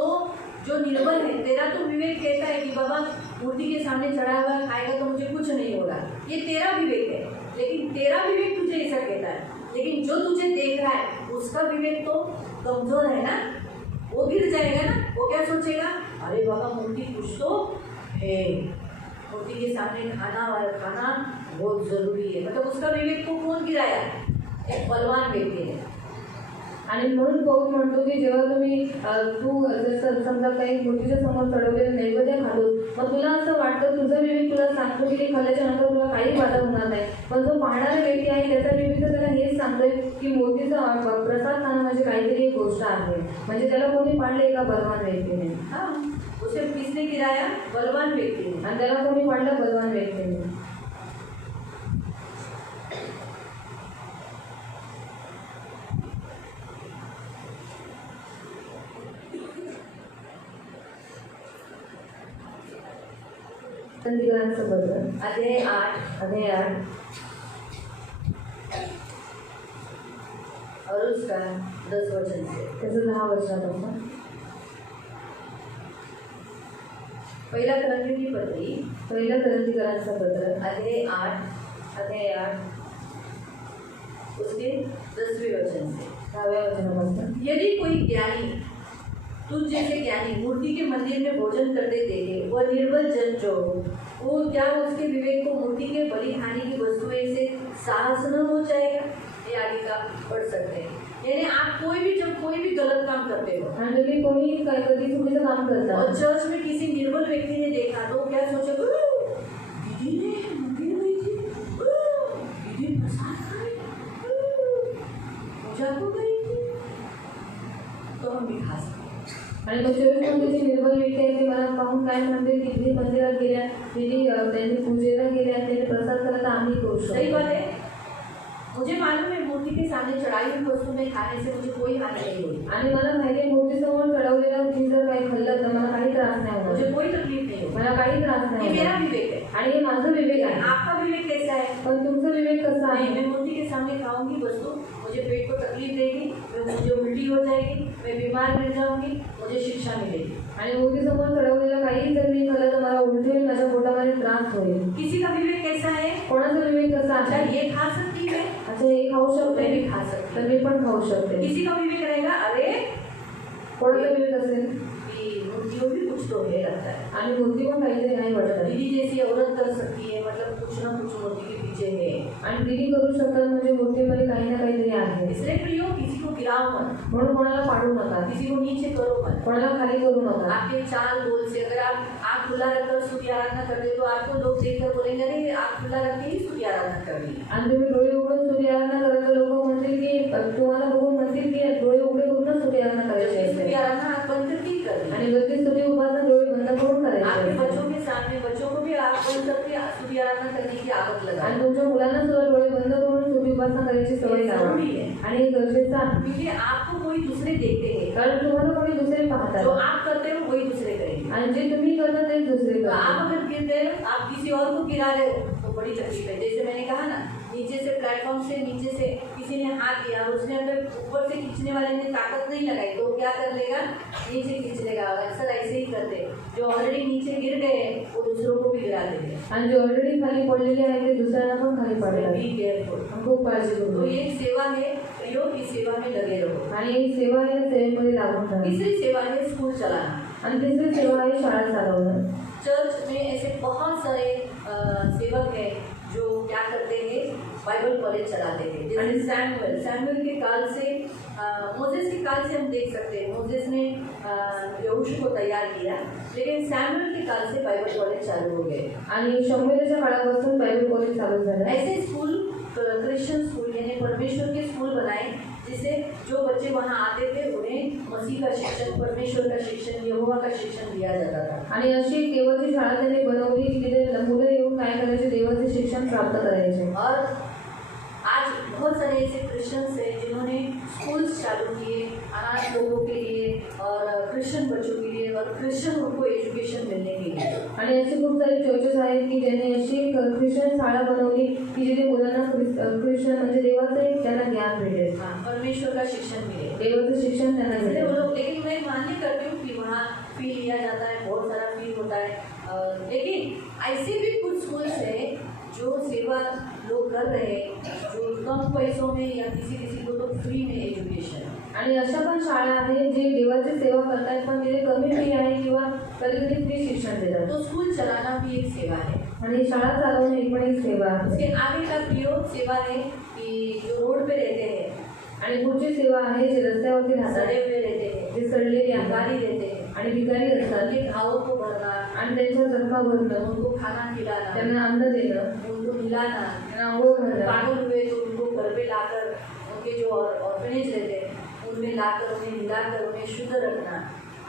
जो निर्बल है, तेरा तो विवेक कहता है कि बाबा मूर्ति के सामने चढ़ा हुआ खाएगा तो मुझे कुछ नहीं होगा, ये तेरा विवेक है, लेकिन तेरा विवेक तुझे ऐसा कहता है, लेकिन जो तुझे देख रहा है उसका विवेक तो कमजोर है ना, वो गिर जाएगा ना। वो क्या सोचेगा, अरे बाबा मूर्ति कुछ तो है, मूर्ति के सामने खाना बहुत जरूरी है, मतलब उसका विवेक को कौन गिराया, एक बलवान व्यक्ति ने। आणि म्हणून पौल म्हणतो की जेव्हा तुम्ही तू जसं समजा काही मूर्तीच्या समोर चढवलेलं नैवेद्य खातो, मग तुला असं वाटतं, तुझं विवेक तुला सांगतो की ते खाल्ल्याच्या नंतर तुला काही बाधा होणार नाही, पण जो पाहणारा व्यक्ती आहे त्याचा विवेक तर त्याला हेच सांगतोय की मूर्तीचा प्रसाद खाणं म्हणजे काहीतरी एक गोष्ट आहे, म्हणजे त्याला कोणी पाडलं एका बलवान व्यक्तीने। हाँ, उसे किसने गिराया, बलवान व्यक्ति ने, आणि त्याला कोणी पाडलं, बलवान व्यक्तीने। संधिकारांचं पत्र अध्याय 8 और उसका 10 वचन से, त्याचं 10 वर्षापासून पहिला करंथियों की पत्री, पहिलं संधिकारांचं पत्र अध्याय 8 उसके 10वें वचन से। 10व्या वचनापासून, यदि कोई ज्ञानी तुझ जैसे ज्ञानी मूर्ति के मंदिर में भोजन करते देखे, वह निर्बल जन जो वो क्या उसके विवेक को मूर्ति के बलि खाने की वस्तुएं से साहस न हो जाएगा। ये आगे का पढ़ सकते हैं। यानी आप जब कोई भी गलत काम करते हो आणि तुम्ही कोणी काय कधी चुकीचं काम करता और चर्च में किसी निर्बल व्यक्ति ने देखा तो क्या सोचेगा, दीदी ने मंदिर गई थी, दीदी प्रसाद खाई, पूजा को गई थी, तो हम भी खा सकते। आणि मग 24 नंबरची निर्बल व्यक्ती आहे, ते मला पाहून काय म्हणते की दिदी मंदिरात गेल्या, दिदी त्यांनी पूजेला गेल्या, त्यांनी प्रसाद केला, तर आम्ही करू सही शकतो। बात है, मुझे मालूम है मूर्ति के सामने चढ़ाई हुई वस्तु में खाने से मुझे कोई हानि नहीं हुई, आणि मला माहिती आहे मूर्तीसमोर चढवलेलं मी जर काही खाल्लं तर मला काही त्रास नाही मुझे होणार, कोई तकलीफ नहीं हुई, मला काही त्रास ये नाही मेरा होणार। विवेक है। आणि हे माझं विवेक आहे, आपका विवेक कैसा है? पण तुमचं विवेक कसं नहीं, आहे? मैं मूर्ति के सामने खाऊंगी वस्तु, मुझे पेट को तकलीफ देगी, मुझे उल्टी हो जाएगी, मैं बीमार गिर जाऊंगी, मुझे शिक्षा मिलेगी। आणि मूर्तीसमोर चढवलेलं काही जर मी खाल्लं तर मला उलटी होईल, माझ्या पोटामध्ये त्रास होईल। किसी का विवेक कैसा है? कोणाचा विवेक कसा अच्छा आहे? ये खा सकती है, अच्छा हे खाऊ मैं शकते, भी खा सकती तर हूँ। मी पण खाऊ शकते। किसी का विवेक रहेगा, अरे कोणाचा विवेक असेल कि मूर्तियों भी कुछ तो है लगता है, आणि मूर्ती पण काहीतरी नाही वाटत, दीदी जैसी औरत कर सकती है, मतलब कुछ ना कुछ मूर्ति के पीछे है। आणि दिदी करू शकतात म्हणजे मूर्तीमध्ये काही ना काहीतरी आहे। इसलिए प्रियो किसी को गिराओ मत, म्हणून कोणाला पाडू नका, किसी को नीचे करो मत। कोणाला खाली करू नका। आपके चाल बोल से अगर आप आँख खुला रखकर सूर्य आराधना करते तो आपको लोग देखकर बोलेंगे अरे आँख खुला रख के ही सूर्य आराधना कर रही है। आणि तुम्ही डोळे उघडून सूर्याराधना करत तर लोक म्हणतील की तुम्हाला बघून म्हणतील की डोळे उघडे करूनच सूर्याराधना करायची जबकि असते, सूर्य आराधना आँख बंद करके ही कर रही है। आणि गती सूर्य उपासना डोळे बंद करून करायची आपके असते। बच्चों के सामने बच्चों को भी आँख बंद करके सूर्य आराधना करने की आदत लगाए, आणि तुमच्या मुलांना सुद्धा डोळे बंद करून सूर्य उपासना करायची सवय लावा, जरूरी है। आणि हे गरजेचं आहे, क्योंकि आपको कोई दूसरे देखते हैं, कारण तुम्हाला कोणी दुसरे जो पाहतात आप करते हो वही दूसरे करेंगे। आणि जे तुम्ही करता तेच दुसरे तो आप करतात। अगर गिर रहे हो, आप किसी और को गिरा रहे हो तो बड़ी तकलीफ है। जैसे मैंने कहा ना, नीचे से प्लेटफॉर्म से नीचे से किसी ने हाथ दिया और उसने अगर ऊपर से खींचने वाले ने ताकत नहीं लगाई तो क्या कर लेगा, नीचे खींच लेगा। अक्सर ऐसे ही करते हैं, जो ऑलरेडी नीचे गिर गए हैं वो दूसरों को भी गिरा देते हैं। आणि जे ऑलरेडी खाली पडलेले आहे ते दुसऱ्यांना पण खाली पडतात। Be careful. खूप काळजी तो करू, ये सेवा है, योग की सेवा में लगे रहो। आणि ही सेवा आहे, सेवेमध्ये लागून राहा। तीसरी सेवा है स्कूल चलाना। आणि तिसरी सेवा आहे शाळा चालवणं। चर्च में ऐसे बहुत सारे सेवक हैं जो क्या करते हैं, बाइबल कॉलेज चलाते थे। जैसे सैमुअल के काल से मोजेस के काल से हम देख सकते हैं, मोजेस ने यहोशू को तैयार किया, लेकिन सैमुअल के काल से बाइबल कॉलेज चालू हो गए आणि शमूएलच्या काळापासून बायबल कॉलेज चालू झालं। ऐसे स्कूल क्रिश्चियन स्कूल यानी परमेश्वर के स्कूल बनाए, जिससे जो बच्चे वहाँ आते थे उन्हें मसीह का शिक्षण, परमेश्वर का शिक्षण, यहोवा का शिक्षण दिया जाता था। आणि अशी एक देवाची शाळा त्यांनी बनवली की तिथे मुलं येऊन काय करायचे, देवाचे शिक्षण प्राप्त करायचे। और आज बहुत सारे ऐसे क्रिश्चियंस हैं जिन्होंने स्कूल्स चालू किए अनाथ लोगों के लिए और क्रिश्चियन बच्चों के लिए, और क्रिश्चियन उनको एजुकेशन मिलने के लिए। आणि अशी खूप सारी चर्चेस आहेत की ज्यांनी अशी ख्रिश्चन शाळा बनवली की जिथे मुलांना ख्रिश्चन म्हणजे देवाचं एक त्यांना ज्ञान भेटेल, हाँ, परमेश्वर का शिक्षण मिले, देवाचं शिक्षण त्यांना इसलिए वो भेटेल। लोग, लेकिन मैं मान्य करती हूँ कि वहाँ फी लिया जाता है, बहुत सारा फी होता है, लेकिन ऐसे भी कुछ स्कूल्स हैं जो सेवा लोग कर रहे हैं, जो कम पैसों में या किसी को तो फ्री में एजुकेशन। आणि अशा पण शाळा आहेत जे देवाची सेवा करतात पण तिथे कमी फी आहे किंवा कधी कधी फ्री शिक्षण देतात। तो स्कूल चलाना भी एक सेवा है, आणि शाळा चालवणे ही पण एक सेवा आहे। उसके आगे का प्रयोग सेवा है कि जो रोड पे रहते हैं, आणि पुढची सेवा आहे जे रस्त्यावरती राहतात, सड़े हुए रहते हैं, जे सडलेली आहे भिखारी रहते हैं, आणि भिकारी असतात, उनके घावों को भरना, आणि त्यांच्या जखमा भरणं, उनको खाना खिलाना, त्यांना अन्न देणं, उनको मिलाना, त्यांना आंघोळ घालणं, पागल हुए तो उनको घर पे लाकर, उनके जो ऑर्फनेज रहते हैं उनमें लाकर उन्हें मिलाकर उन्हें शुद्ध रखना,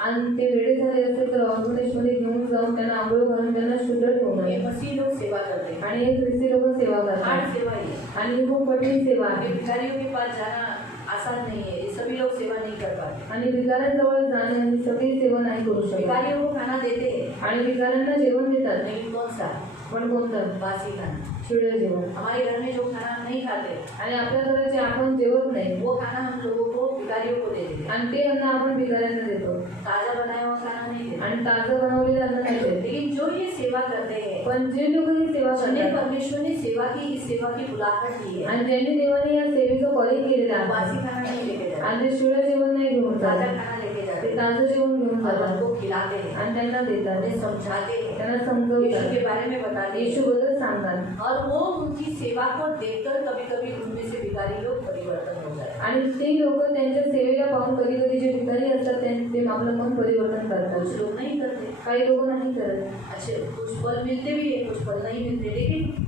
आणि ते वेळे झाले असते तर ऑर्फनेजमध्ये घेऊन जाऊन त्यांना आंघोळ घालून त्यांना शुद्ध ये ठेवणं। मसीह लोग सेवा करते हैं। आणि हे ख्रिस्ती लोक सेवा करतात हार्ड सेवा ही है, आणि ही खूप कठीण सेवा ये आहे। भिखारियों के पास जाना आसान नहीं है, ये सभी लोग सेवा नहीं कर पाते। आणि भिकाऱ्यांजवळ जाणे आणि सगळी सेवा नाही करू शकत। भिखारियों को खाना देते हैं, आणि भिकाऱ्यांना जेवण देतात, लेकिन कौन सा? पण कोणतं? बासी खाना। शिळे जेवण। हमारे घर में जो खाना हम नहीं खाते, आणि आपल्या घरात जे आपण जेवत नाही वो खाना हम लोगों को भिखारियों को दे देते हैं। आणि ते अन्न आपण भिकाऱ्यांना देतो ताज़ा बनाया हुआ खाना नहीं देते, आणि ताजं बनवलेलं अन्न नाही देत। लेकिन जो ये सेवा करते हैं, पण जे लोक ही सेवा जिन्हें करतात परमेश्वर ने सेवा की, इस सेवा की बुलाहट दी है, आणि ज्यांनी देवाने या सेवेचं कॉलिंग केलेलं बासी आहे खाना नहीं लेके जाते, आणि ते शिळे जेवण नाही घेऊन ताज़ा जात, खाना लेके जाते ते हैं ताजं जेवण घेऊन और जातात उनको खिलाते हैं, आणि त्यांना देतात, उन्हें समझाते हैं, त्यांना यीशु समजवतात, के बारे में बताते हैं, येशूबद्दल सांगतात। और वो उनकी सेवा को देखकर कभी कभी उनमें से भिखारी लोग परिवर्तन हो जाते हैं। आणि ते लोक त्यांच्या सेवेला पाहून कधी कधी जे भिकारी असतात ते आपलं मन परिवर्तन करतात। कुछ लोग नहीं करते, काही लोक नाही करत, अच्छे कुछ फल मिलते भी है, कुछ फल नहीं मिलते, लेकिन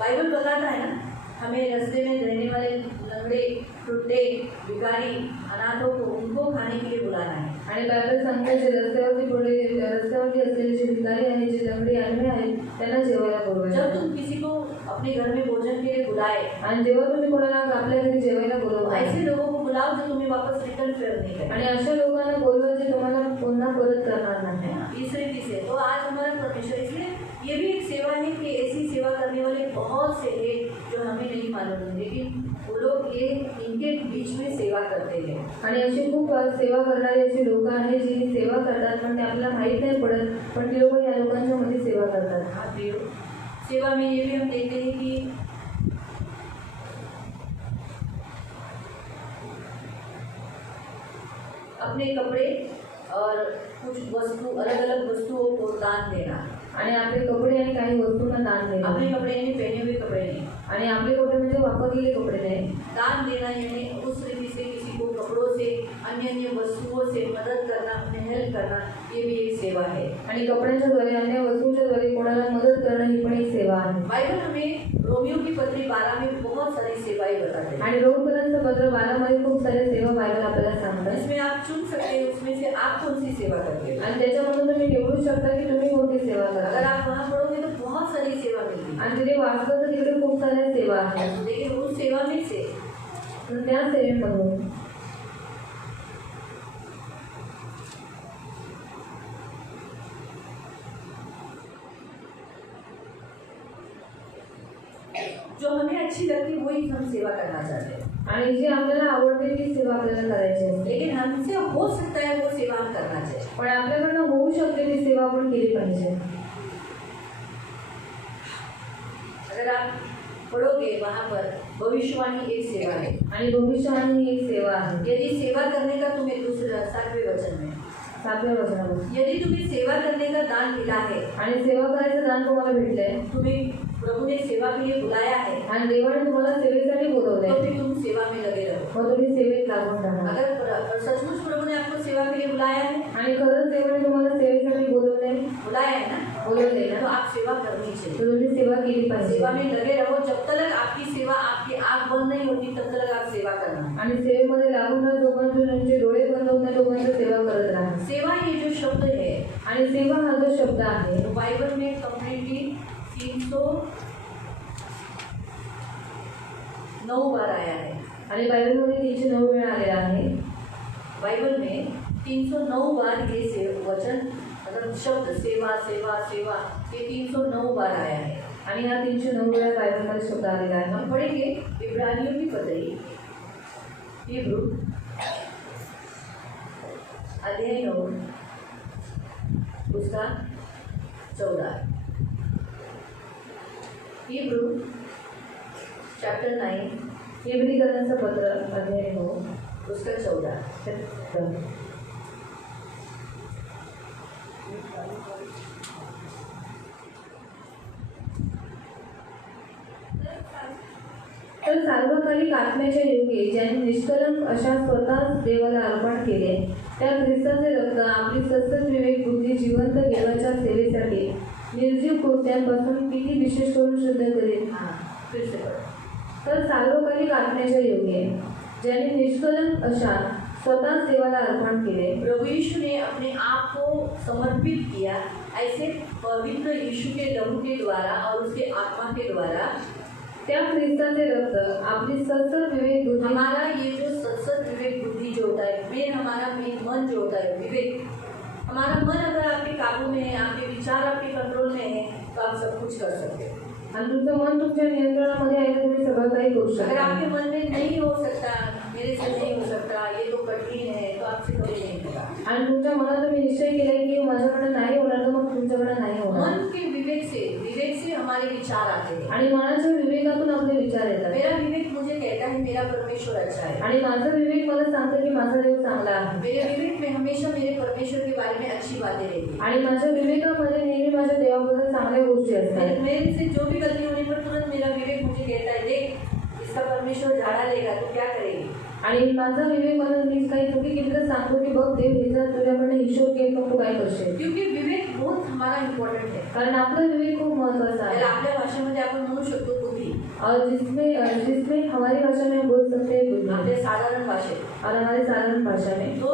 बाइबल बताता है ना, हमें रास्ते में रहने वाले लंगड़े, टुट्टे, भिखारी, अनाथों को उनको खाने के लिए बुलाना है। आणि बायबल सांगते जे रस्त्यावरती असलेले जे भिकारी आहेत, जे लंगडे आडवे आहेत, त्यांना जेवायला जब बोलवायचं। तुम किसी को अपने घर में भोजन के लिए बुलाए, आणि जेव्हा तुम्ही कोणाला आपल्या घरी जेवायला बोलवता ऐसे लोगों को बुलाओ जो तुम्हें वापस रिटर्न फेयर नहीं करे। आणि अशा लोकांना बोलवा जे तुम्हाला पुन्हा परत करणार नाही। इस रीति से तो आज हमारा परमेश्वर, इसलिए ये भी एक सेवा है कि ऐसी सेवा करने वाले बहुत से हैं जो हमें नहीं मालूम है, लेकिन वो लोग ये इनके बीच में सेवा करते हैं। आणि अशी खूप सेवा करणारी अशी लोक आहेत जी सेवा करतात पण ते आपल्याला माहीत नाही पडत, पण ते लोक या लोकांच्या मध्ये सेवा करतात। हाँ प्रियो, सेवा में ये भी हम देखते हैं कि अपने कपड़े और कुछ वस्तु, अलग अलग वस्तुओं को दान देना। आणि आपले कपडे आणि काही वस्तूंना दान देणं, अपने कपड़े यानी पहने हुए कपड़े नहीं, आणि आपले कपडे म्हणजे वापरलेले कपडे नाही। दान देना यानी उस रीति से किसी को कपड़ों से, अन्य अन्य वस्तुओं से मदद करना, उन्हें हेल्प करना, ये भी एक सेवा है। आणि कपड्यांच्या द्वारे अन्य वस्तूंच्या द्वारे कोणाला मदत करणं ही पण एक सेवा आहे। बाइबल हमें रोमियो की पत्री 12 में बहुत सारी सेवाएं बताते हैं। आणि रोमकरांचं पत्र 12 मध्ये खूप साऱ्या सेवा बायबल आपल्याला सांगतात। इसमें आप चुन सकते हैं, उसमें से आप कौन सी सेवा करते हैं। आणि त्याच्यामधून तुम्ही निवडू शकता की तुम्ही कोणती सेवा अगर करा। आप वहाँ पढ़ोगे तो बहुत सारी सेवा मिलती है, आणि तिथे वाचलं तर तिकडे खूप साऱ्या सेवा आहेत। लेकिन उस सेवा में से पण त्या सेवेमधून जो हमें अच्छी लगती है वही हम सेवा करना चाहते हैं, आणि जी आपल्याला आवडते ती सेवा आपल्याला करायची असते। लेकिन हमसे हो सकता है वो सेवा हम करना चाहिए। पण आपल्याकडनं होऊ शकते ती सेवा आपण केली पाहिजे। अगर आप पढ़ोगे वहाँ पर भविष्यवाणी एक सेवा है, आणि भविष्यवाणी ही एक सेवा आहे। यदि सेवा करने का तुम्हें दूसरा 7वें वचन में, 7व्या वचनामध्ये, यदि तुम्हें सेवा करने का दान मिला है, आणि सेवा करायचं दान तुम्हाला भेटलंय, तुम्हें प्रभु ने सेवा के लिए बुलाया है आणि देवाने तुम्हाला सेवेसाठी बोलवलंय, तो फिर तुम सेवा में लगे रहो। मग तुम्ही सेवेत लागून राहा। अगर सचमुच प्रभु ने आपको सेवा के लिए बुलाया है, आणि खरंच देवाने तुम्हाला सेवेसाठी बोलवलंय, बुलाया है ना, बोलवलंय तो ना, आप सेवा करनी तर चाहिए। तुम्ही सेवा केली पाहिजे। सेवा में लगे रहो, जब तक आपकी सेवा, आपकी आंख बंद नहीं होती तब तक आप सेवा करना। आणि सेवेमध्ये लागून राहा, जोपर्यंत तुमचे डोळे बंद होत नाही तोपर्यंत सेवा करत राहा। सेवा ये जो शब्द है आणि सेवा हा जो शब्द आहे तो बाइबल में कंप्लीटली 309 बार आया है। आणि बायबलमध्ये 309 वेळा आलेला आहे। बाइबल में 309 बार ये वचन मतलब शब्द सेवा सेवा सेवा ये 309 बार आया है। आणि हा 309 वेळा बायबलमध्ये शब्द आलेला आहे। हम पढ़ेंगे इब्रानियों की पत्री, हिब्रू अध्याय 9 उसका 14, हिब्रू चैप्टर 9 इब्रीकरांचं पत्र अध्याय 9 उसका 14। तर सार्वकालिक आत्म्याच्या योगी ज्यांनी निष्कलंक अशा स्वतःच देवाला अर्पण केले, त्या ख्रिस्ताचे रक्त आपली सतत विवेक बुद्धी जिवंत देवाच्या सेवेसाठी निर्जीव कृत्यांपासून किती विशेष करून शुद्ध करेल। हाँ फिर से पढ़ो। तर सार्वकालिक आत्म्याच्या योगी ज्यांनी निष्कलंक अशा स्वतःच देवाला अर्पण केले, प्रभु यीशु ने अपने आप को समर्पित किया, ऐसे पवित्र यीशु के लहू के द्वारा और उसके आत्मा के द्वारा त्या ख्रिस्ताचे रक्त आपली सतत विवेक बुद्धी, हमारा ये जो सत्सत विवेक बुद्धि जो होता है, मेन हमारा मेन मन जो होता है विवेक, हमारा मन अगर आपके काबू में है, आपके विचार आपके कंट्रोल में है तो आप सब कुछ कर सकते हो। आणि तुमचं मन तुमच्या नियंत्रणामध्ये आहे तर तुम्ही सगळं काही करू अगर शकता। आपके मन में नहीं हो सकता, मेरे से नहीं हो सकता, ये तो कठिन है, तो आपसे कभी नहीं होगा। आणि तुमच्या मनात तुम्ही निश्चय केलाय की माझ्याकडे नाही होणार, तर मग तुमच्याकडे नाही होणार। मन के विवेक से हमारे विचार आते हैं। आणि मनाच्या विवेकातून आपले विचार येतात। मेरा विवेक मुझे कहता है मेरा परमेश्वर अच्छा है। आणि माझा विवेक मला सांगतो की माझा देव चांगला आहे। मेरे विवेक में हमेशा मेरे परमेश्वर के बारे में अच्छी बातें रहती हैं। आणि माझ्या विवेकामध्ये नेहमी माझ्या देवाबद्दल चांगल्या गोष्टी असतात। मेरे से जो भी गलती होने पर तुरंत मेरा विवेक मुझे कहता है देख इसका परमेश्वर झाड़ा लेगा तो क्या करेगी। आणि माझा विवेक मला मी काही चुकी केली तर सांगतो की बघ देव ह्याचा तुझ्याकडे हिशोब घेत मग तू काय करशील। क्योंकि विवेक बहुत हमारा इम्पॉर्टंट है। कारण आपला विवेक खूप महत्वाचा आहे। आपल्या भाषेमध्ये आपण म्हणू शकतो बुद्धी, और जिसमें हमारी भाषा में बोल सकते हैं बुद्धि, आपल्या साधारण भाषेत, और हमारी साधारण भाषा में तो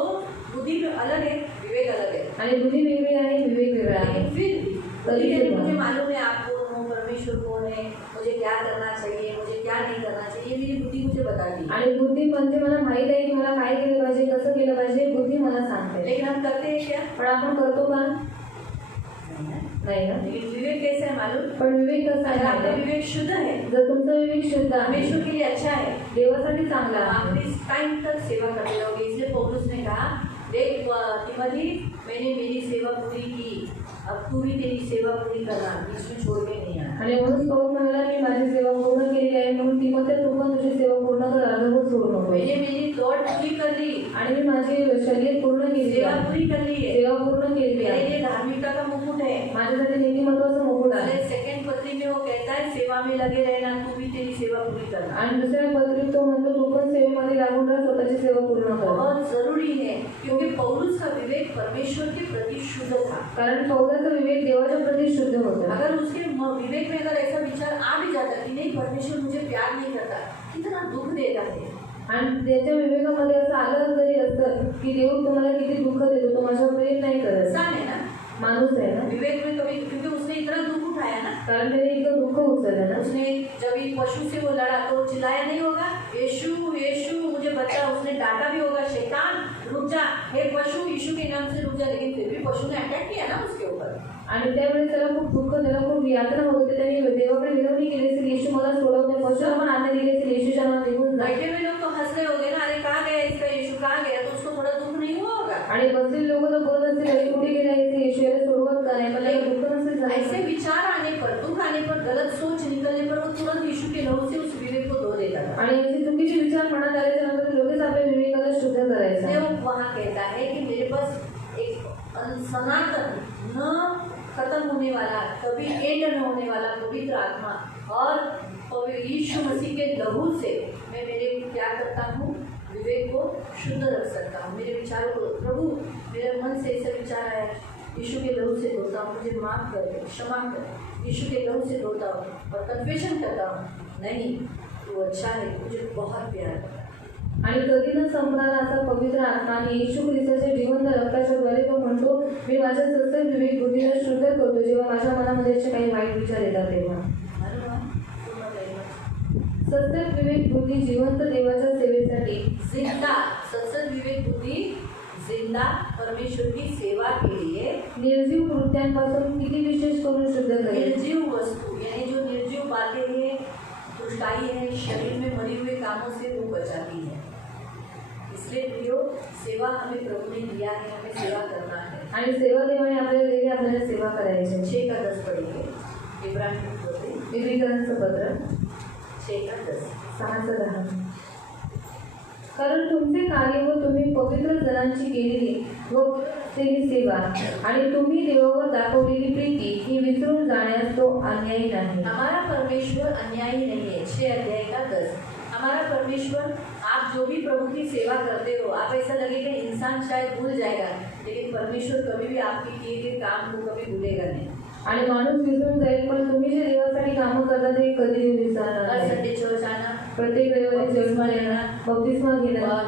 बुद्धि अलग है, विवेक अलग है। आणि बुद्धि वेगळी आहे, विवेक वेगळा आहे। फिर मुझे मालूम है आप कौन हो, परमेश्वर कौन है, मुझे क्या करना चाहिए, मुझे क्या नहीं करना चाहिए, मेरी बुद्धि मुझे बताती है। आणि बुद्धी म्हणजे मला माहित आहे की मला काय केलं पाहिजे, कसं केलं पाहिजे, बुद्धी मला सांगते। लेकिन हम करते हैं क्या? पण आपण करतो का? नाही ना। लेकिन विवेक कैसा है मालूम? पण विवेक कसा अगर आपका आहे? विवेक शुद्ध है, जर तुमचा विवेक शुद्ध आहे, परमेश्वर के लिए अच्छा है, देवासाठी चांगला आप आहे, इस टाइम तक सेवा करते रहोगे। इसलिए पौलुस ने कहा देख तिमोथी, मैंने मेरी सेवा पूरी की, अब तू भी तेरी सेवा पूरी करना, बीच में छोड़ के नहीं आना। आणि म्हणून पौल म्हणाला मी माझी सेवा पूर्ण केली आहे, म्हणून तिमोथी तू पण तुझी सेवा पूर्ण कर, अर्धवट सोडू नको। मैंने मेरी दौड़ पूरी कर ली, आणि मी माझी शर्यत पूर्ण केली सेवा आहे, पूरी कर ली है, सेवा पूर्ण केली मेरे आहे। लिए धार्मिकता का मुकुट है। माझ्यासाठी नीतिमत्वाचं मुकुट आहे। अरे सेकंड पत्री में वो कहता है सेवा में लगे रहना, तू भी तेरी सेवा पूरी करना। आणि दुसऱ्या पत्रिकेत तो म्हणतो तू पण सेवेमध्ये लागून राहा, स्वतःची सेवा पूर्ण कर। बहुत जरूरी है, क्योंकि पौलुस का विवेक परमेश्वर के प्रति शुद्ध था। कारण पौलाचा विवेक देवाच्या प्रति शुद्ध होता। अगर उसके विवेक में अगर ऐसा विचार आ भी जाता कि नहीं परमेश्वर मुझे प्यार नहीं करता, कितना दुख देता है। आणि त्याच्या विवेकामध्ये असं आलं जरी असतं की देव तुम्हाला किती दुःख देतो, तो माझ्यावर प्रेम नाही करत, इंसान है ना, माणूस आहे ना। विवेक में कभी, क्योंकि उसने इतना दुख उठाया ना, कारण त्याने इतकं दुःख उचललं ना। उसने जब एक पशु से वो लड़ा तो चिल्लाया नहीं होगा यीशु यीशु मुझे बचा, उसने डांटा भी होगा शैतान रुक जा, हे पशु यीशु के नाम से रुक जा, लेकिन फिर भी पशु ने अटैक किया ना उसके ऊपर। आणि त्यावेळेस त्याला खूप दुःख, त्याला खूप यातना होत होती। त्याने देवाकडे विनवणी केली असेल येशू मला सोडवते, पशुला पण आज्ञा दिली असेल येशूच्या नावात निघून जा। बैठे हुए लोग तो हंस रहे होंगे ना, अरे कहाँ गया इसका यीशु, कहाँ गया, तो उसको थोड़ा दुख नहीं हुआ होगा। आणि बसलेले लोक तर बोलत असतील अरे कुठे गेला येशू, याला सोडवत का नाही, पण त्याला दुःख नसेल झालं। ऐसे विचार आने पर, दुख आने पर, गलत सोच निकलने पर वो तुरंत यीशु के लहू से उस विवेक को धो देता था। आणि असे चुकीचे विचार मनात आल्याच्या नंतर लगेच आपल्या विवेकाला शुद्ध करायचं। देव वहाँ कहता है कि मेरे पास एक सनातन न खत्म होने वाला, कभी एंड न होने वाला पवित्र आत्मा और पवित्र यीशु मसीह के लहू से मैं मेरे क्या करता हूँ, विवेक को शुद्ध रख सकता हूँ। मेरे विचारों को प्रभु मेरे मन से ऐसा विचार आया, यीशु के लहू से धोता हूँ, मुझे माफ कर, क्षमा कर, यीशु के लहू से धोता हूँ और कन्फेशन करता हूँ, नहीं तू अच्छा है, मुझे बहुत प्यार करता है। आणि कधी न संपणारा असा पवित्र आत्मा आणि येशू ख्रिस्ताच्या जिवंत रक्ताच्या द्वारे तो म्हणतो, मी माझ्या सतत विवेक बुद्धीला शुद्ध करतो जेव्हा माझ्या मनामध्ये असे काही वाईट विचार येतात तेव्हा। सतत विवेक बुद्धी जिवंत देवाच्या सेवेसाठी जिंदा, सतत विवेक बुद्धि जिंदा परमेश्वर की सेवा के लिए निर्जीव कृत्यांपासून किती विशेष करून शुद्ध करेल। निर्जीव वस्तु यानी जो निर्जीव बातें हैं, दुष्टाई है, शरीर में मरे हुए कामों से वो बचाती है। इसलिए प्रियो, सेवा हमें प्रभु ने दिया है, हमें सेवा करना है। आणि सेवा देवाने आपल्याला दिली, आपल्याला सेवा करायची आहे। 6 का 10 पढ़ेंगे, इब्राहिम होते इब्रियरांचं पत्र 6 का 10। 6:10 कारण तुमचे कार्य व तुम्ही पवित्र जनांची केलेली व केलेली सेवा आणि तुम्ही देवावर दाखवलेली प्रीती ही विसरून जाण्यास तो अन्यायी नाही। हमारा परमेश्वर अन्यायी नहीं है। 6 अध्याय का 10। हमारा परमेश्वर, आप जो भी प्रभु की सेवा करते हो, आप ऐसा लगेगा इंसान शायद भूल जाएगा, लेकिन परमेश्वर कभी भी आपके किए गए काम को कभी भूलेगा नहीं। आणि माणूस विसरून जाईल, पण तुम्ही जे देवासाठी कामं करता ते कधी विसरणार हर नाही। संडे चर्च आना, प्रत्येक रविवारी चर्चला येणार, बपतिस्मा घेणं और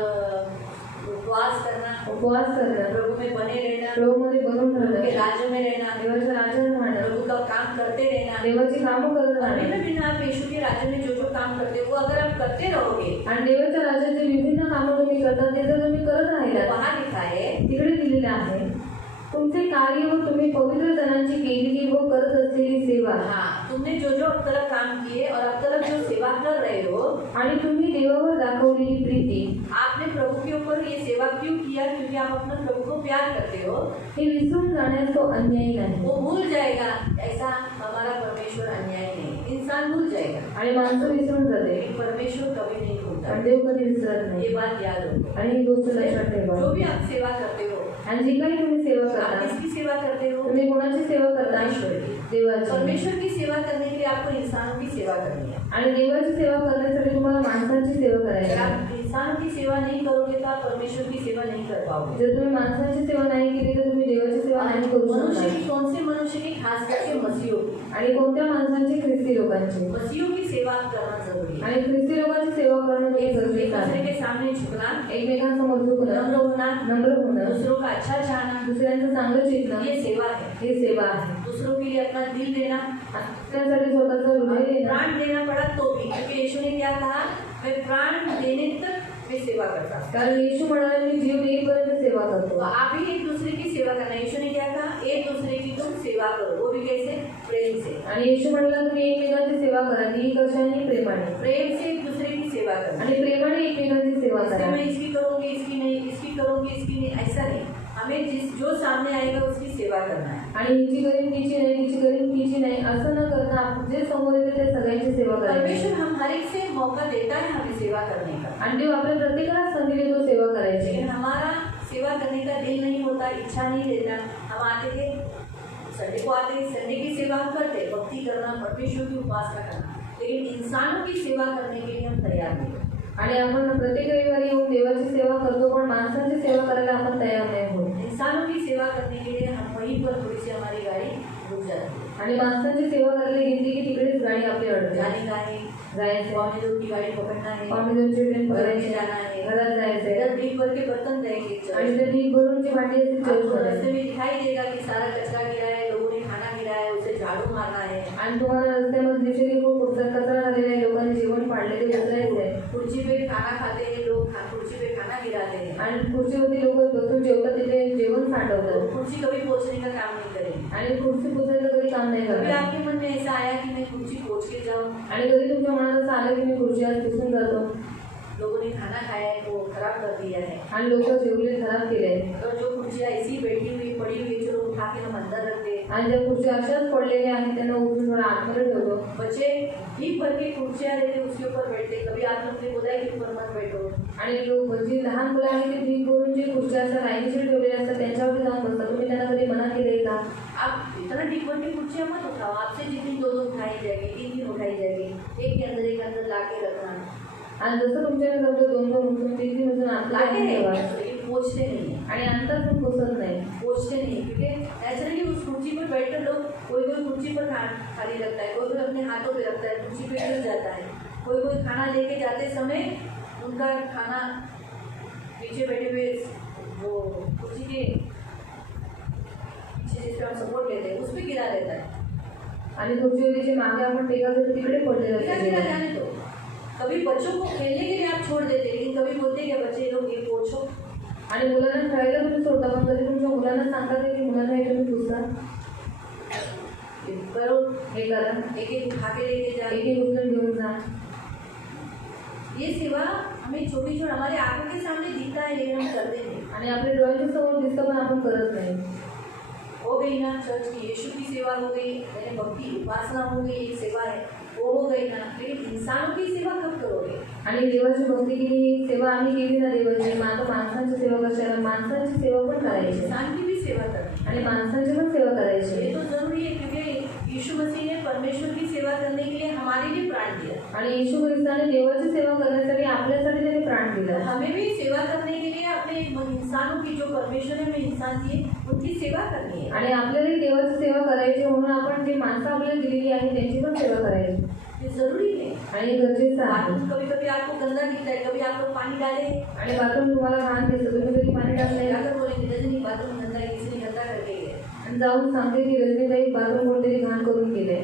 उपवास करना, प्रभु में बने रहना, प्रभूमध्ये बनून प्रभु के राहणं, राज्य में रहना, देवाच्या राज्यात राहणं, प्रभु का काम करते रहना। देवाची कामं करत और राहणं भिन्न आप यीशु के राज्य में जो जो काम करते हो, वो अगर आप करते रहोगे, आणि देवाच्या राज्याचे विभिन्न कामं तुम्ही करता ते जर तुम्ही करत तो राहिलात, वहाँ लिखा है, तिकडे दिलेलं आहे तुमचे कार्य व तुम्ही पवित्र जनांची केलेली व करत असलेली सेवा हाँ, तुमने जो जो अब तक काम किए और अब तक जो सेवा कर रहे हो, आणि तुम्ही देवावर दाखवलेली प्रीती आपने प्रभु के ऊपर ये सेवा क्यों किया? क्योंकि आप अपने प्रभु को प्यार करते हो। हे विसरून जाण्यास तो अन्यायी नाही। वो भूल जाएगा, ऐसा हमारा परमेश्वर अन्यायी नहीं, इंसान भूल जाएगा, आणि माणसं विसरून जाते, लेकिन परमेश्वर कभी नहीं भूलता। पण देव कधी विसरत नाही। ये बात याद रखो। आणि ही गोष्ट लक्षात ठेवा। जो भी आप सेवा करते हो, आणि जी काही तुम्ही सेवा आप करता, किसकी सेवा करते हो? तुम्ही कोणाची सेवा करता? परमेश्वर की। देवाची। परमेश्वर की सेवा करने के लिए आपको इंसानों की सेवा करनी है। आणि देवाची सेवा करण्यासाठी तुम्हाला माणसांची सेवा करायची अगर आहे। आप इंसानों की सेवा नहीं करोगे तो आप परमेश्वर की सेवा नहीं कर पाओगे। जर तुम्ही माणसांची सेवा नाही केली तर तुम्ही देवाची सेवा नाही करू मनुष्य शकणार। की, कौन से मनुष्य की? खास करके मसीहों की। आणि कोणत्या माणसांची? ख्रिस्ती लोकांची। मसीहों की सेवा करना जरूरी है। आणि ख्रिस्ती लोकांची सेवा करणं हे एक गरजेचं दूसरे आहे। के सामने झुकना, एकमेकांसमोर झुकणं, नम्र होना, नम्र होणं, दूसरों का अच्छा चाहना, दुसऱ्यांचं चांगलं चित्तणं ये सेवा है। हे सेवा आहे। दूसरों के लिए अपना दिल देना, त्यासाठी स्वतःचं हृदय देणं, प्राण देना पड़ा तो भी, क्योंकि यीशु ने क्या कहा? मैं प्राण देने तक मैं सेवा करता हूँ। कारण येशू म्हणाले मी जीव देईपर्यंत सेवा तो करतो। आप भी एक दूसरे की सेवा करना। यीशु ने क्या कहा? एक दूसरे की तुम सेवा करो, वो भी कैसे? प्रेम से। आणि येशू म्हणाला तुम्ही एकमेकांची सेवा करा, ती कशाने? प्रेमाने। प्रेम से एक दूसरे की सेवा करना। आणि प्रेमाने एकमेकांची सेवा इससे करा। मैं इसकी करूँगी, इसकी नहीं, इसकी करूँगी, इसकी नहीं, ऐसा नहीं। हमें जो सामने आएगा उसकी सेवा करना है। आणि हिची करीन तिची नाही, तिची करीन तिची नाही असं न करता जे समोर येते त्या सगळ्यांची सेवा करायची। परमेश्वर हम हर एक से मौका देता है हमें सेवा करने का, आणि देव आपल्या प्रत्येकाला संधी देतो सेवा करायची। लेकिन हमारा सेवा करने का दिल नहीं होता, इच्छा नहीं रहता। हम आते थे, संडे को आते थे, संडे की सेवा हम करते, भक्ति करना, परमेश्वर की उपासना करना, लेकिन इंसानों की सेवा करने के लिए हम तैयार नहीं। आणि आपण प्रत्येक रविवारी येऊन देवाची सेवा करतो, पण माणसांची सेवा करायला आपण तयार नाही होत। इंसानों की सेवा करने के लिए हम वहीं पर थोड़ी सी हमारी गाड़ी रुक जाती है। आणि माणसांची सेवा करायला घेतली की तिकडेच गाडी आपली अडते। जाने का है, जायचं, पौने दो की गाड़ी पकड़ना है, पावणे दोनची ट्रेन घर में पकडायची, जाना है, घरात जायचंय, इधर भीग भर के बर्तन देंगे आणि ते ढीग भरून जी भांडी असते आपको चर्च रास्ते मध्ये, में दिखाई देगा कि सारा कचरा गिरा है, लोगों ने खाना गिरा है, उसे झाड़ू मारना है, आणि तुम्हाला रस्त्यामध्ये दिसेल की खूप कचरा झालेला आहे, लोकांनी जेवण पाडले ते उचलायचंय, कुर्सी पे खाना खाते हैं लोग, कुर्सी पे खाना गिराते हैं, आणि खुर्चीवरती लोक बसून जेवतात, तिथे जेवण साठवतात, कुर्सी कभी पोछने का काम नहीं करेंगे। आणि खुर्ची पुसायचं कधी काम नाही कभी करणार। आपके मन में ऐसा आया कि मैं कुर्सी पोछ के जाऊं? आणि कधी तुमच्या मनात असं आलं की मी खुर्ची आज पुसून जातो, लोगों ने खाना खाया है तो खराब कर दिया है, आणि लोक जेवले खराब केले, और जो कुर्सियाँ ऐसी बैठी हुई पड़ी हुई चलो उठा के हम अंदर रखते हैं। आणि ज्या खुर्च्या अशाच पडलेल्या आहेत त्यांना उचलून थोडा आतमध्ये ठेवतो, बच्चे भीग भर के कुर्सियाँ रहते उसके ऊपर बैठते, कभी आप लोग ने बोला है कि ऊपर मत बैठो, आणि लोक जी लहान मुलं आहेत ते भीक करून जी खुर्च्या असतात लाईनीशी ठेवलेल्या असतात त्यांच्यावरती जाऊन बसतात, तुम्ही त्यांना कधी मना केलंय का? आप इतना भीग भर के कुर्सियाँ मत उठाओ, आपसे जितनी दो उठाई जाएगी, 3 दिन उठाई जाएगी, एक के अंदर ला के रखना, आणि जसं तुमच्याकडे जवळ दोन दोन उचलून तीन तीन उचलून ला आपल्याला के ठेवा लेकिन पोछते नहीं है, आणि अंतर पण पोचत नाही. पोछते नहीं है, क्योंकि नेचुरली उस कुर्सी पर बैठकर लोग कोई कुर्सी पर खाली रखता है, कोई अपने हाथों पे रखता है, कुर्सी पे गिर जाता है, कोई खाना लेके जाते समय उनका खाना पीछे बैठे हुए वो कुर्सी के पीछे जिस पर हम सपोर्ट लेते हैं उस पर गिरा रहता है. आणि खुर्चीवर जे मागे आपण टेका देतो तिकडे पडलेलं गिरा असतं गिरा जेवण. जाने दो. कभी बच्चों को खेलने के लिए आप छोड़ देते, लेकिन कभी बोलते क्या बच्चे लोग ये पोछो. आणि मुलांना खेळायला तुम्ही सोडता पण कधी तुमच्या मुलांना सांगता की मुलांना हे तुम्ही पुसता करो, हे करा एक एक उठा के लेके जा. एक एक उचलून घेऊन जा. ये सेवा हमें छोटी छोटी हमारे आंखों के सामने दिखता है, लेकिन हम करते नहीं. आणि आपल्या डोळ्यांच्या समोर दिसतं पण आपण करत नाही. हो गई ना चर्च की यीशु की सेवा हो गई, मैंने भक्ति उपासना हो गई, एक सेवा है वो हो गई ना, लेकिन इंसानों की सेवा कब करोगे. आणि देवाची भक्ती केली ही सेवा आम्ही केली ना देवाची, मग आता माणसांची सेवा कशाला, माणसांची सेवा पण करायची इंसान की भी सेवा करनी, आणि माणसांची पण सेवा करायची. ये तो जरूरी है, क्योंकि यीशु मसीह ने परमेश्वर की सेवा करने के लिए हमारे लिए प्राण दिया. आणि येशू ख्रिस्ताने देवाची सेवा करण्यासाठी आपल्यासाठी त्याने प्राण दिला. हमें भी सेवा करने के लिए अपने इंसानों की जो परमेश्वर ने हमें इंसान दिए उनकी सेवा करनी है. आणि आपल्याला देवाची सेवा करायची म्हणून आपण जी माणसं आपल्याला दिलेली आहे त्यांची पण सेवा करायची ये जरूरी है. आणि हे गरजेचं आहे. बाथरूम कभी कभी आपको गंदा दिखता है, कभी आप लोग पानी डाले, आणि बाथरूम तुम्हाला घाण दिसतं, तुम्ही कधी पाणी टाकलंय जाकर बोलेंगे रजनी बाथरूम गंदा है, किसी ने गंदा करके गए. आणि जाऊन सांगते की रजनीताई बाथरूम कोणतरी घाण करून गेले.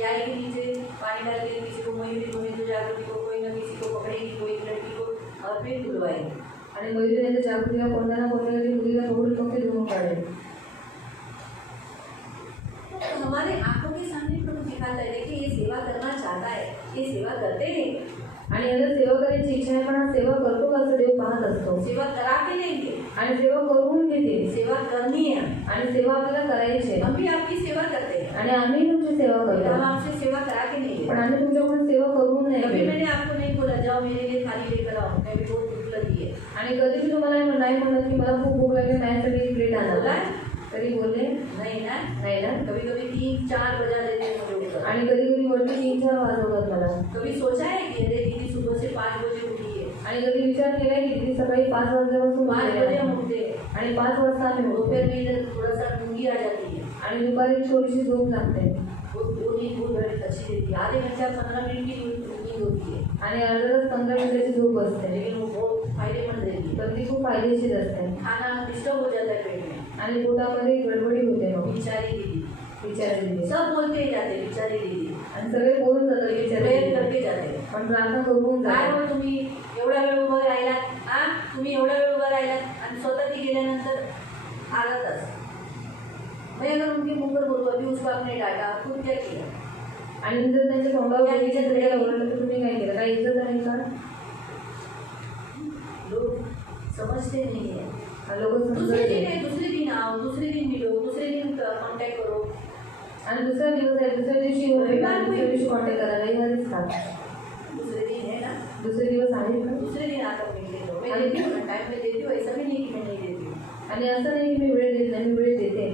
या के नीचे पानी डाल के किसी को मयूरी को हिंदू जागृति को कोई ना किसी को पकड़ेगी, कोई लड़की को और फिर धुलवाएगी. आणि मयुरी यांच्या जागृतीला कोणत्या ना कोणत्या तरी मुलीला पकडून मग ते धुवून काढेल. तो हमारे आंखों के सामने प्रभु दिखाता है कि ये सेवा करना चाहता है, ये सेवा करते हैं, आणि याला सेवा करायची इच्छा आहे पण हा सेवा करतो का असं देव पाहत असतो. सेवा करा के लेंगे, आणि सेवा करून घेते सेवा करनी है. आणि सेवा आपल्याला करायची आहे. हम भी आपकी सेवा करते हैं, आणि आम्ही तुमची सेवा हम करतो आपसे सेवा करा के नहीं पण लेते. आम्ही तुमच्याकडून सेवा करून नाही कभी घेत. मैंने आपको नहीं बोला जाओ मेरे लिए थाली लेकर आओ, मैं भी बहुत भूख लगी है. आणि कधी मी तुम्हाला नाही म्हणत की मला खूप भूक लागली माझ्यासाठी एक प्लेट बोला आणा. है? कधी बोलले नहीं ना. नाही ना. कभी कभी 3-4 बजा देते हैं मुझे उठकर. आणि कधी कधी वरती 3-4 वाजवतात मला. कभी सोचा है कि अरे दीदी सुबह से 5 बजे उठी है, आणि कधी विचार केलाय की ती सकाळी 5 वाजल्यापासून 5 उठलेली बजे आहे. हम उठते हैं, आणि 5 वाजता आम्ही उठतो. दोपहर में इधर थोड़ा सा ढूंगी आ जाती है, आणि दुपारी थोडीशी झोप लागते वो नींद बहुत बड़ी अच्छी देती है. आधे घंटे 15 मिनट की नींद होती है, आणि अर्धा तास 15 मिनिटाची झोप असते. लेकिन वो बहुत फायदेमंद रहती है. पण ती खूप फायदेशीर असते. खाना डिस्टर्ब हो जाता है पेट में. आणि पोटामध्ये गडबडी होते मग. बेचारी दीदी बिचारी दिली सब बोलते ही जाते, बेचारी दीदी आणि सगळे बोलून जातात बिचारी प्रेयर दिदी. करके जाते. पण प्रार्थना करून काय जातात. हो तुम्ही एवढा वेळ उभं राहिलात, हा तुम्ही एवढा वेळ उभं राहिलात आणि स्वतः ती गेल्यानंतर आधा तास. मैं अगर उनके मुंह पर बोलूँ अभी उसको आपने डांटा, खुद क्या किया. आणि जर त्यांच्या तोंडावर बघितलं तर त्याला ओरडलं तर तुम्ही काय केलं, काय इज्जत आहे का. लोग समझते नहीं है. लोक दूसरे दिन समजत है, दूसरे दिन आओ, दूसरे दिन मिलो, दूसरे दिन कांटेक्ट करो. आणि दुसरा दिवस आहे दुसऱ्या दिवशी रविवार दुसऱ्या दिवशी कॉन्टॅक्ट करा. रविवारीच का दूसरे दिन है ना, दुसरे दिवस आहे का. दूसरे दिन आकर मिल लो. मैं देती हूँ टाइम में देती हूँ, ऐसा भी नहीं कि मैं नहीं देती हूँ. आणि असं नाही की मी वेळ देत नाही, मी वेळ देते.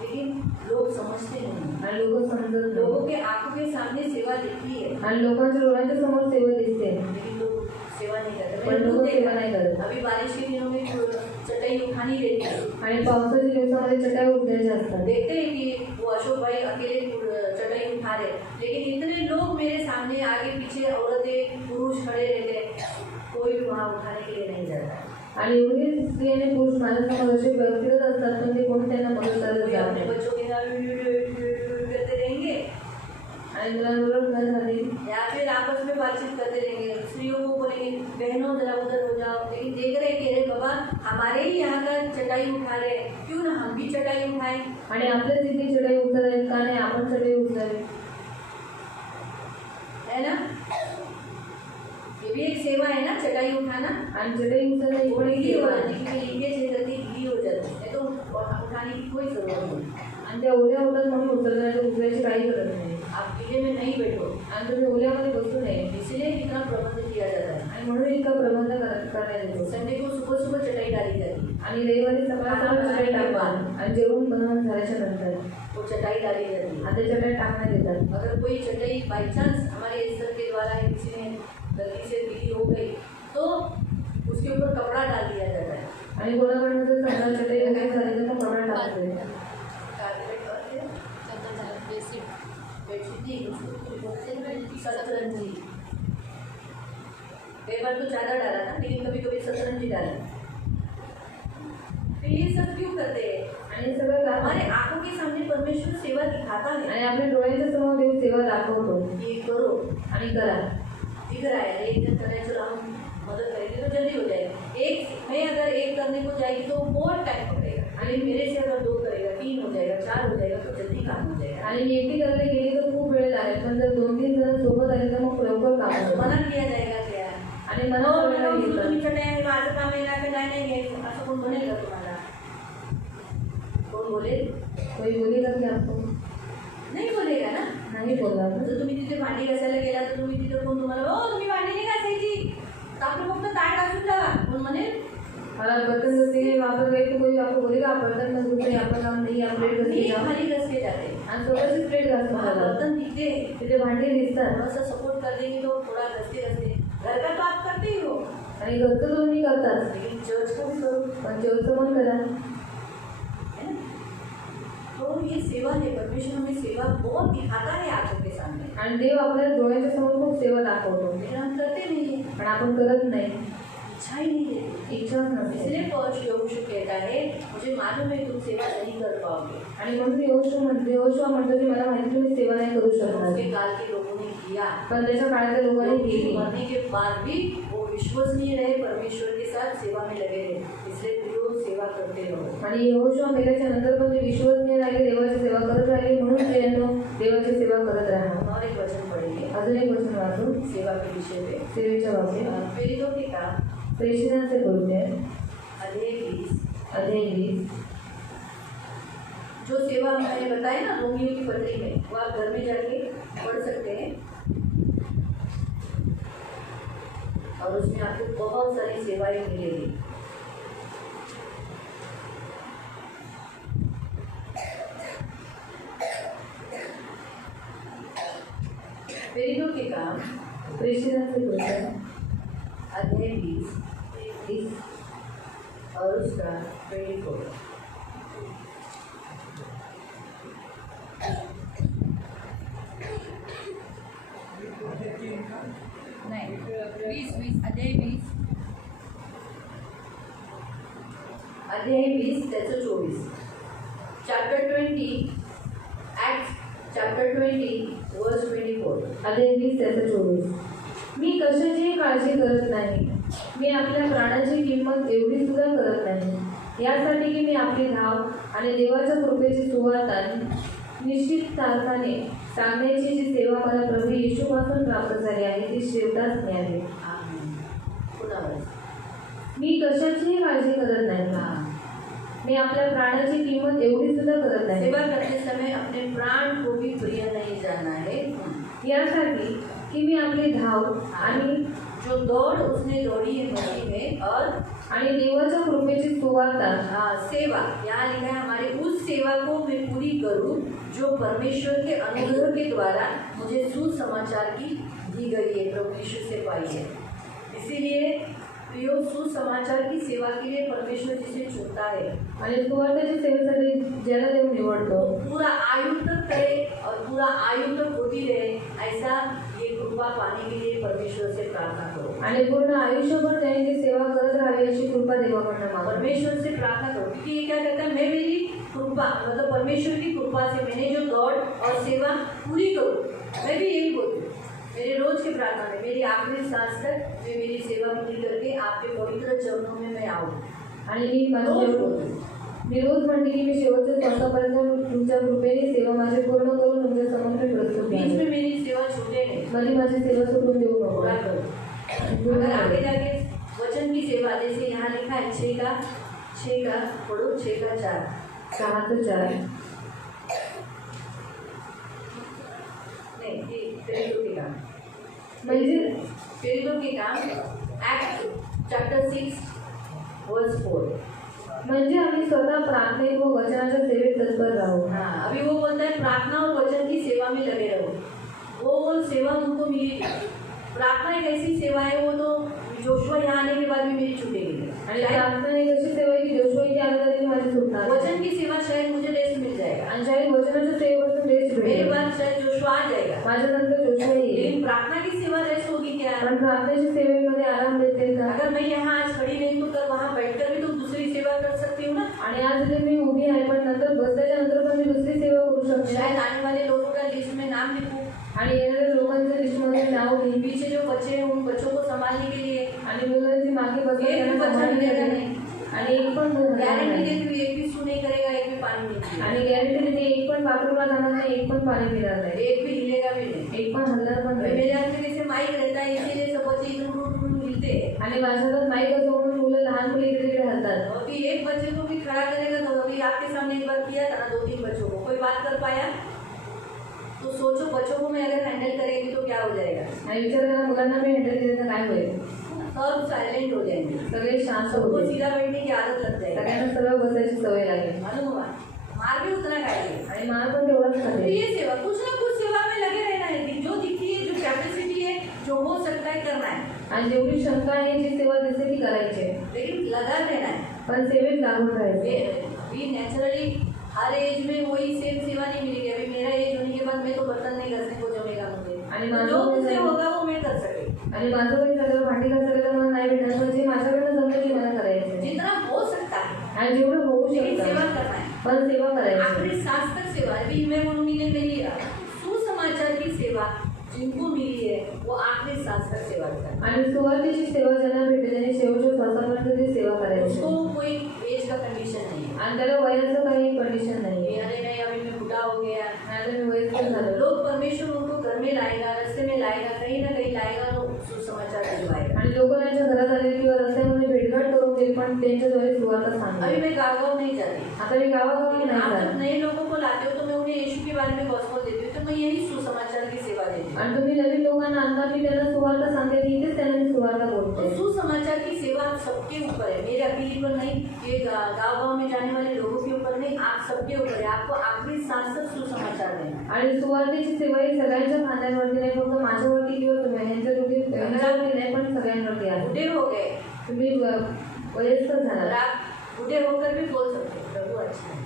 लेकिन लोग समझते नहीं. आणि लोक समजत लोगों नाही. के आंखों के सामने सेवा दिखती है, आणि लोकांच्या डोळ्यांच्या समोर सेवा दिसते लेकिन लोग सेवा नहीं करते. पण मैंने लोक खुद सेवा देखा. नाही करत. अभी बारिश के दिनों में चटाई उठानी रहती है. आणि पावसाच्या दिवसामध्ये चटाई उठण्याच्या असतात. देखते हैं कि वो अशोक भाई अकेले चटाई उठा रहे, लेकिन इतने लोग मेरे सामने आगे पीछे औरतें पुरुष खड़े रहते हैं, कोई भी वहाँ उठाने के लिए नहीं जाता. आणि एवढी स्त्री आणि पुरुष माझ्यासमोर असे व्यक्तिगत असतात पण ते कोणी त्यांना मदत करत कोई जात अपने नाही. बच्चों के साथ करते रहेंगे आणि मुलांबरोबर घर झाले या फिर आपस में बातचीत करते रहेंगे. स्त्रियों को बोलेंगे बहनों जरा उधर हो जाओ, लेकिन देख रहे कि अरे बाबा हमारे ही यहाँ का चटाई उठा रहे, क्यों ना हम भी चटाई उठाएं. आणि आपल्या तिथे चटाई उचलावी का नाही, आपण चटाई उचलावी. है ना, ये भी एक सेवा है ना, चटाई उठाना. आणि चटाई उचलणं ही वो पण एक गीली हो सेवा जाती आहे. है, क्योंकि लीकेज है करती गीली हो जाती है, तो उठाने की कोई जरूरत नहीं. आणि त्या ओल्या होतात म्हणून उचलण्याची उचलायची काही गरज नाही. आप गीले में नहीं बैठो, आणि तुम्ही ओल्यामध्ये बसू नये. इसलिए इतना प्रबंध किया जाता है. आणि म्हणून इतका प्रबंध करण्यात येतो. संडे को सुबह सुबह चटाई डाली जाती है. आणि रविवारी सकाळ सकाळ चटाई टाकतात आणि जेवण बनवून झाल्याच्या नंतर वो चटाई डाली जाती है। आता चटाई टाकण्यात येतात। अगर कोई चटाई बाई चांस हमारे स्तर के द्वारा किसी ने गलती से ढीली हो गई तो उसके ऊपर कपड़ा डाल दिया जाता है। आणि कोणाकडनं जर समजा चटई वगैरे झाली तर मग कपडा टाकतोय। कार्पेट और फिर सतरंजी, कई बार तो चादर डाला ना, लेकिन कभी कभी सतरंजी डाला। तो ये सब क्यों करते हैं? आणि सगळं काम हमारे आंखों के सामने परमेश्वर सेवा दिखाता है। आणि आपल्या डोळ्यांच्या समोर देव सेवा दाखवतो ये करो, आणि करा। दिख रहा है एक जन करने चलो हम मदद करेंगे तो जल्दी हो जाएगा। मैं अगर एक करने को जाएगी तो बहुत टाइम पकड़ेगा, आणि मेरे से अगर 2 करेगा, 3 हो जाएगा, 4 हो जाएगा तो जल्दी काम हो जाएगा। आणि मी एकटी करायला गेली तर खूप वेळ लागेल, पण जर 2-3 जण सोबत आले तर मग लवकर काम होतं। मना किया जाएगा क्या? आणि मनावर वेळ येतं। तुम्ही चटाई माझं काम आहे ना, काय नाही घ्यायचं असं कोण म्हणेल का तुम्हाला? कोण बोलेल? कोई बोलेगा की आपको? नाही बोलेगा ना। नाही बोलणार ना। जर तुम्ही तिथे भांडी घासायला गेला तर तुम्ही तिथे कोण तुम्हाला हो तुम्ही भांडी नाही घासायची, तर आपलं फक्त ताट घासून लावा कोण म्हणेल? और आप बर्तन धोते हैं वहाँ पर गए तो कोई आपको बोलेगा आप बर्तन मत धोते, आपका काम नहीं, आप प्लेट घास मी के जाओ। खाली घस के जाते आणि स्वतःची प्लेट घासून वहाँ जातात। बर्तन दिखते तिथे भांडी दिसतात थोड़ा सा सपोर्ट कर देंगे तो थोड़ा घसते घसते घर का तो आप करते ही हो, आणि घरचं तर तुम्ही करताच, लेकिन चर्च का भी करो, पण चर्चचं पण करा। है ना? तो ये सेवा है, परमेश्वर हमें सेवा बहुत दिखाता है आंखों के सामने, आणि देव आपल्या डोळ्याच्या समोर खूप सेवा दाखवतो, लेकिन हम करते नहीं है, पण आपण करत नाही, इच्छा ही नहीं देते। इच्छाच नसते। इसलिए यहोशू कहता है मुझे मालूम है तुम सेवा नहीं कर पाओगे। आणि म्हणून यहोशू म्हणतो की मला माहिती तुम्ही सेवा नाही करू शकणार, उसके काल के लोगों ने किया, पण त्याच्या काळातल्या लोकांनी केली। मरने के बाद भी वो विश्वसनीय रहे, परमेश्वर के साथ सेवा में लगे रहे, इसलिए प्रियो सेवा करते रहो। आणि यहोशू मेल्याच्या नंतर पण ते विश्वसनीय राहिले, देवाची सेवा करत राहिले, म्हणून प्रियांनो देवाची सेवा करत राहा। और एक वचन पढ़ेंगे अजून एक वचन वाचू सेवा के विषय पे, सेवेच्या बाबतीत। प्रेरितों के काम प्रेषितांचे कृत्य अध्याय 20, अध्याय 20। जो सेवा मैंने बताया ना रोमियो की पत्री में, वो आप घर में जाके पढ़ सकते हैं और उसमें आपको बहुत सारी सेवाएं मिलेगी। प्रेरितों के काम प्रेषितांचे कृत्य अध्याय 20 और उसका 24। नहीं 20 अध्याय 20 त्याचं 24 चॅप्टर 20 ॲक्ट्स चॅप्टर 20 वर्स 24। अध्याय 20 त्याचं 24। मी कशाचीही काळजी करत नाही, मी आपल्या प्राणाची किंमत एवढी सुद्धा करत नाही, यासाठी की मी आपली धाव आणि देवाच्या कृपेची सुवार्ता निश्चित तारखाने सांगण्याची जी सेवा मला प्रभू येशूपासून प्राप्त झाली आहे ती शेवटाच मिळाली। मी कशाचीही काळजी करत नाही, मी आपल्या प्राणाची किंमत एवढी सुद्धा करत नाही। सेवा करते समय अपने प्राण को भी प्रिय नहीं जाना है, यासाठी की मी आपली धाव आणि जो दौड़ उसने दौड़ी है मसीह में और आणि देवाच्या कृपेची सुवार्ता सेवा यहाँ लिखा है हमारी उस सेवा को मैं पूरी करूं जो परमेश्वर के अनुग्रह के द्वारा मुझे सुसमाचार की दी गई है, प्रभु यीशु से पाई है। इसीलिए प्रियो सुसमाचार की सेवा के लिए परमेश्वर जिसे चुनता है आणि सुवार्तेच्या सेवेसाठी ज्याला देव निवडतो पूरा आयु तक करे और पूरा आयु तक होती रहे, ऐसा ये कृपा पाने के लिए परमेश्वर से प्रार्थना करो। आणि पूर्ण आयुष्यभर त्याने ती सेवा करत राहावी अशी कृपा देवाकडनं मागा। परमेश्वर से प्रार्थना करो, क्योंकि ये क्या कहता है मैं मेरी कृपा मतलब परमेश्वर की कृपा से मैंने जो दौड़ और सेवा पूरी करूँ। मैं भी यही बोलती हूँ मेरे रोज की प्रार्थना में, मेरी आखिरी सांस तक मैं मेरी सेवा पूरी करके आपके पवित्र चरणों में मैं आऊँ। आणि मी रोज म्हणते की मी शेवटच्या श्वासापर्यंत तुमच्या कृपेने सेवा माझी पूर्ण करून तुमच्या समोर मी प्रस्तुत बीच आहे। में मेरी सेवा छूटे नहीं, मध्ये माझी सेवा सोडून देऊ नको। पूरा करो। अगर आगे जाके वचन की सेवा जैसे यहाँ लिखा है 6 का पढ़ो 6 का 4 6 ते 4 नहीं ये प्रेरितों के काम म्हणजे प्रेरितों के काम एक्ट चैप्टर 6 वर्स 4। म्हणजे आम्ही स्वतः प्रार्थनेत व वचनाच्या सेवेत तत्पर राहू. हाँ, अभी वो बोलता है प्रार्थना और वचन की सेवा में लगे रहो. वो सेवा उनको मिली थी. प्रार्थना एक ऐसी सेवा है, वो तो जोशुआ यहाँ आने के बाद भी मेरी छूटेगी. आणि प्रार्थना एक अशी सेवा आहे की जोशुआ इथे आल्यानंतर माझी सुटणार. वचन की सेवा शायद मुझे रेस्ट मिल जाएगा. आणि शायद वचनाच्या सेवेपासून रेस्ट मेरे भेटेल. बाद शायद जोशुआ आ जाएगा. माझ्यानंतर जोशुआ येईल. लेकिन प्रार्थना की सेवा रेस्ट होगी क्या? पण प्रार्थनेच्या सेवेमध्ये आराम देते का? अगर मैं यहाँ आज खड़ी नहीं तो कल वहाँ बैठकर भी तो दूसरी सेवा कर सकती हूँ ना. आणि आज जर मी उभी आहे पण नंतर बसल्याच्या नंतर पण मी दुसरी सेवा करू शकते. शायद आने वाले लोगों का लिस्ट में नाम लिखूं. आणि येणाऱ्या लोकांच्या लिस्टमध्ये नाव घेईन. पीछे जो बच्चे हैं उन बच्चों को संभालने के लिए आणि मुलांची मागे बसली एक भी बच्चा मिलेगा नहीं. आणि एक पण मुलगा गारंटी नाही. देती हूँ, एक भी सू नहीं करेगा, एक भी पानी नहीं पिएगा. आणि गॅरंटी देते एक पण बाथरूमला जाणार नाही, एक पण पाणी पिणार नाही, एक भी हिलेगा भी नहीं. एक पण हलणार पण अभी नाही. मेरे हाथ में जैसे माइक रहता है, इसीलिए सब बच्चे इधर उधर मिलते हैं. आणि माझ्या हातात माईक असतो म्हणून मुलं लहान मुलं इकडे तिकडे हलतात. और अभी एक बच्चे को भी खड़ा करेगा तो अभी आपके सामने एक बार किया था ना, 2-3 बच्चों को कोई बात कर पाया. तो सोचो बच्चों को मैं अगर हैंडल करेंगी तो क्या हो जाएगा. आणि विचार करा मुलांना मी हँडल केलं तर काय होईल. सब साइलेंट हो जाएंगे. सगळे शांत सबको होतील. सीधा बैठने की आदत लग जाएगी. सगळ्यांना सरळ बसायची सवय लागेल. मालूम हुआ मार भी उतना खाएंगे. आणि मार पण तेवढाच तो खाते. ये सेवा कुछ ना कुछ सेवा में लगे रहना है. जो दिखती है, जो कैपेसिटी है, जो हो सकता है करना है. आणि जेवढी शंका आहे जी सेवा दिसते ती करायची आहे. लेकिन लगा रहना है. पण सेवेत लागून राहायचं. अभी नेचुरली हर एज में वही सेम सेवा नहीं मिलेगी. अभी मेरा एज होने के बाद मैं तो बर्तन नहीं घसने को जमेगा मुझे. आणि जो मुझसे होगा वो मैं कर सके. आणि माझं काही सगळं भांडी घासायला मला नाही भेटणार, पण जे माझ्याकडनं जमलं ते मला करायचं. जितना हो सकता है आणि जेवढं होऊ लेकिन सेवा शकतं करना है. पण सेवा करायची. आखिरी सांस तक सेवा. अभी मैं बोलूंगी ने मेरी सुसमाचार की सेवा जिनको मिली है वो आखिरी सांस तक सेवा करें. आणि सुरुवातीची सेवा ज्यांना भेटते त्यांनी शेवटच्या श्वासापर्यंत ती सेवा करायची. उसको कोई एज का कंडीशन नहीं है. आणि त्याला वयाचं काही कंडिशन नाही. अरे नहीं अभी मैं बूढ़ा हो गया. आणि मी वयस्कर झालो. लोग परमेश्वर उनको घर में लाएगा, रास्ते में लाएगा, कहीं ना कहीं लाएगा तो सुसमाचार भिजवाएगा. आणि लोक त्यांच्या घरात आले किंवा रस्त्यामध्ये भेटघाट करून देईल, पण त्यांच्याद्वारे सुवार्ता सांगेल. अभी मैं गाँव नहीं जाती. आता मी गावागावात नाही आप जब जात. नए लोगों को लाते हो तो मैं उन्हें यीशु के बारे में गॉस्पेल देती हूँ. तो मैं यही सुसमाचार की सेवा देती हूँ. आणि तुम्ही नवीन लोकांना आणता, मी त्यांना सुवार्ता सांगते, इथेच त्यांना मी सुवार्ता बोलते. तो सुसमाचार की सेवा सबके ऊपर है. मेरे अकेले पर नहीं, ये गाँव में जाने वाले लोगों के ऊपर नहीं, आप सबके ऊपर है. आपको आखिरी सांस तक सुसमाचार देना. आणि सुवार्तेची सेवा ही सगळ्यांच्या खांद्यांवरती नाही, फक्त माझ्यावरती किंवा यांच्यावरती नाही, पण सगळ्यांवरती आहे. बूढ़े हो गए, तुम्ही वयस्कर और झाला, आप बूढ़े होकर भी बोल सकते हो प्रभु अच्छा है.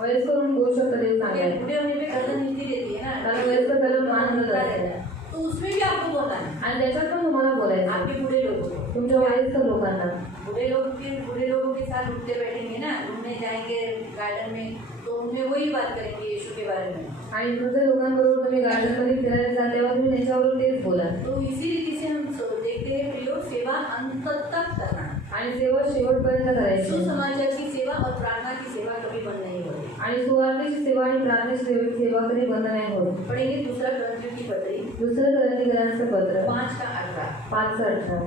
वयस्कर म्हणून बोलू शकता देव क्योंकि सांगायला. बूढ़े होने पे गर्दन हिलती रहती है ना. कारण वयस्कर त्याला मान मिळत रहता असते. है. तो उसमें भी आपको बोलना है. आणि त्याच्यात पण तुम्हाला बोलायचं आपके बूढ़े लोगों को, तुमच्या वयस्कर लोकांना. बूढ़े लोगों के साथ उठते बैठेंगे ना, घूमने जाएंगे गार्डन में, तो उनमें वही बात करेंगे यीशु के बारे में. आणि तुमच्या लोकांबरोबर तुम्ही गार्डनमध्ये फिरायला जा तेव्हा तुम्ही त्याच्यावर तेच बोला. तो इसी रीति से हम देखते हैं प्रियो, सेवा अंत तक करना. आणि सेवा शेवटपर्यंत करायची. सुसमाचार की सेवा और प्रार्थना की सेवा कभी बंद नहीं होती. आणि सुवार्तेची सेवा आणि प्रार्थनेची सेवा कधी बंद नाही होत. पढ़ेंगे दूसरा ग्रंथियों की पत्री दुसरं ग्रंथीकरांचं पत्र 5:18. 5:18.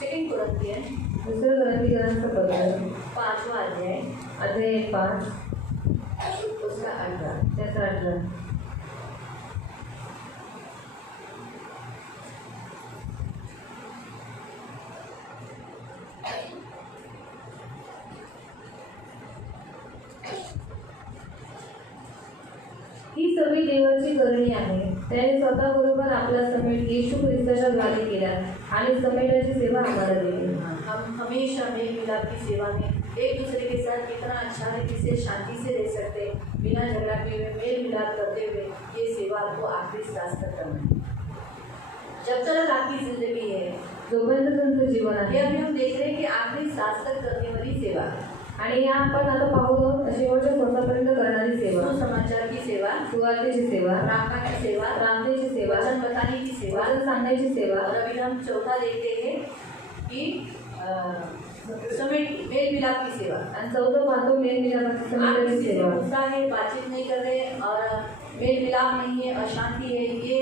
सेकंड कुरिन्थियन दुसरं ग्रंथीकरांचं पत्र 5वां अध्याय अध्याय 5 उसका 18. त्याचा 18. ही सगळी देवाची करणी आहे. त्याने स्वतः बरोबर आपला समेट येशू ख्रिस्ताच्या द्वारे केला आणि समेटाची सेवा आम्हाला दिली. हम हमेशा मेल मिलाप की सेवा में एक दूसरे के साथ कितना अच्छा रीति से शांति से रह सकते हैं, बिना झगड़ा किए हुए मेल मिलाप करते हुए. ये सेवा आपको आखिरी सांस तक करना है. जब तक आपकी जिंदगी है, जोपर्यंत तुमचं जीवन ये आहे. अभी हम देख रहे हैं कि आखिरी सांस तक करने वाली सेवा, आणि या आपण आता पाहू शेवटच्या श्वासापर्यंत करणारी सेवा, सुसमाचार की सेवा, सुवार्तेची सेवा, प्रार्थना की सेवा, प्रार्थनेची सेवा, वचन बताने की सेवा. वचन सांगण्याची सेवा. और अभी हम चौथा देखते हैं कि समेट मेल मिलाप की सेवा. आणि चौथं पाहतो मेल मिलापाची आप समेटाची किसी से सेवा. गुस्सा है, बातचीत नहीं कर रहे और मेल मिलाप नहीं है, अशांति है, ये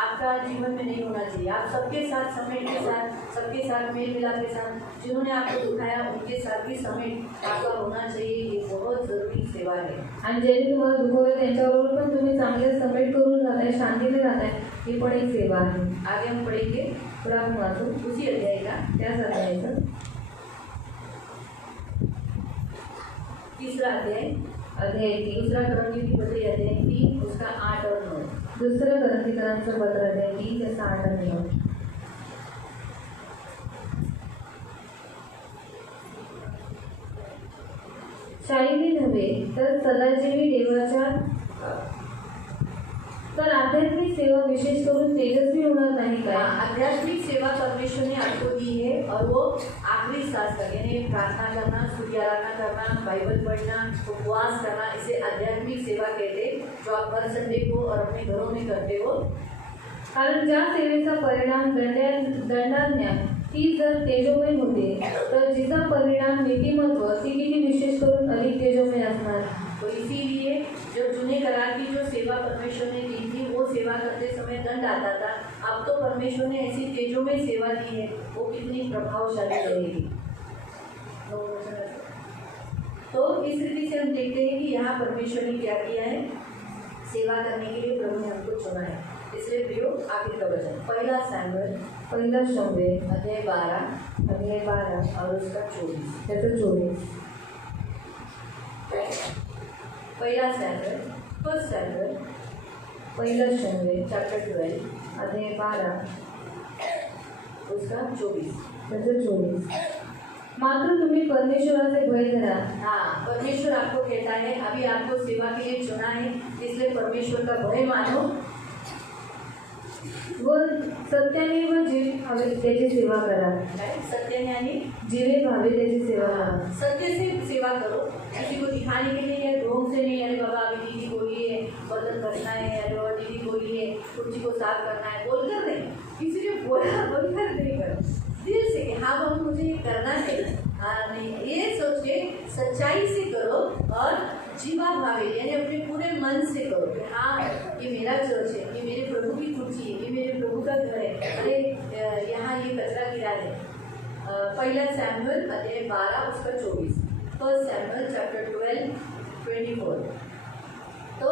आपका जीवन में नहीं होना चाहिए. आप सबके साथ समेट के साथ, सबके साथ मेल मिलाप के साथ, जिन्होंने आपको दुखाया उनके साथ भी समेट आपका होना चाहिए. ये बहुत जरूरी सेवा है. आणि ज्यांनी तुम्हाला दुखवलं त्यांच्याबरोबर पण तुम्ही चांगले समेट करून राहताय, शांतीने राहताय, ही पण एक सेवा आहे. आगे हम पढ़ेंगे पुढे आपण वाचू उसी अध्याय का त्याच अध्यायाचं तीसरा अध्याय, अध्याय 3, दूसरा करंथीपत्री अध्याय 3 उसका 8 और 9। दुसरं करंथीकरांचं पत्र अध्याय 3 त्याचा 8 आणि 9. शारीरिक नव्हे तर सदाजीवी देवाच्या तर आध्यात्मिक सेवा विशेष करून तेजस्वी होणार नाही काय? आध्यात्मिक सेवा परमेश्वर ने आपको दी है और वो आखिरी सांस तक, यानी प्रार्थना करना, सूर्य आराधना करना, बाइबल पढ़ना, उपवास करना, इसे आध्यात्मिक सेवा कहते हैं, जो आप हर संडे को और अपने घरों में करते हो। कारण ज्या सेवेचा परिणाम दंडाज्ञा ती जर तेजोमय होते तर जिचा परिणाम नीतिमत्व ती किती विशेष करून अधिक तेजोमय असणार। तो इसीलिए जो जूने करार की जो सेवा परमेश्वर ने दी थी, वो सेवा करते समय दंड आता था। अब तो परमेश्वर ने ऐसी तेजोमय सेवा दी है, वो कितनी प्रभावशाली रहेगी। तो इस रीति से हम देखते हैं कि यहाँ परमेश्वर ने क्या किया है, सेवा करने के लिए प्रभु ने हमको चुना है। इसलिए प्रियो, आखिर का वचन पहला शमूएल अध्याय 12 और उसका 24 त्याचं 24। पहला शमूएल चैप्टर 12 अध्याय 12 उसका 24। त्याचं 24। मात्र तुम्ही परमेश्वराचे भय धरा। हाँ, परमेश्वर आपको कहता है, अभी आपको सेवा के लिए चुना है, इसलिए परमेश्वर का भय मानो व सत्याने व जीव भावे त्याची सेवा करा। सत्याने आणि जीवे भावे त्याची सेवा करा। सत्य से सेवा करो, किसी को दिखाने के लिए या ढोंग से नहीं। अरे बाबा अभी दीदी बोली है बर्तन करना है, अरे बाबा दीदी बोली है कुर्सी को साफ करना है, बोलकर नहीं, किसी ने बोलकर नहीं करो, दिल से कि हाँ बाबा मुझे ये करना है। हाँ नहीं, ये सोच के सच्चाई से करो और जीवा भावे, यानी अपने पूरे मन से करो कि हाँ ये मेरा चर्च है, ये मेरे प्रभु की कुर्सी है, ये मेरे प्रभु का घर है, अरे यहाँ ये कचरा गिरा है। पहला सैमुएल अध्याय 12 उसका 24, फर्स्ट सैमुएल चैप्टर 12:24। तो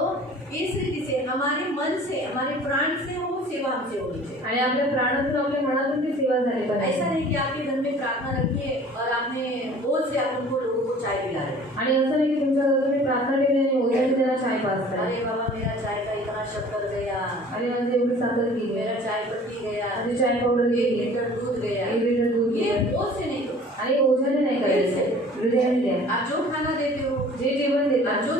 इस रीति से हमारे मन से, हमारे प्राण से वो सेवा हमसे होनी चाहिए। आणि आपल्या प्राणातून आपल्या मनातून ती सेवा झाली पाहिजे। ऐसा नहीं कि आपके घर में प्रार्थना रखी है और आपने बोझ से आप उनको लोगों को चाय पिला रहे हैं। आणि असं नाही की तुमच्या घरात तुम्ही प्रार्थना केली आणि ओझ्याने त्यांना चाय पाजताय। अरे बाबा मेरा चाय का इतना शक्कर गया, आणि म्हणजे एवढी साखर पी मेरा चाय पत्ती गया, आणि चाय पावडर 1 गेली, लीटर दूध गया, 1 लिटर दूध ये गेलं। बोझ से नहीं दो। आणि ओझ्याने नाही करायचं, हृदयाने द्या। आप जो खाना देते हो, जे जेवण देता, आप जो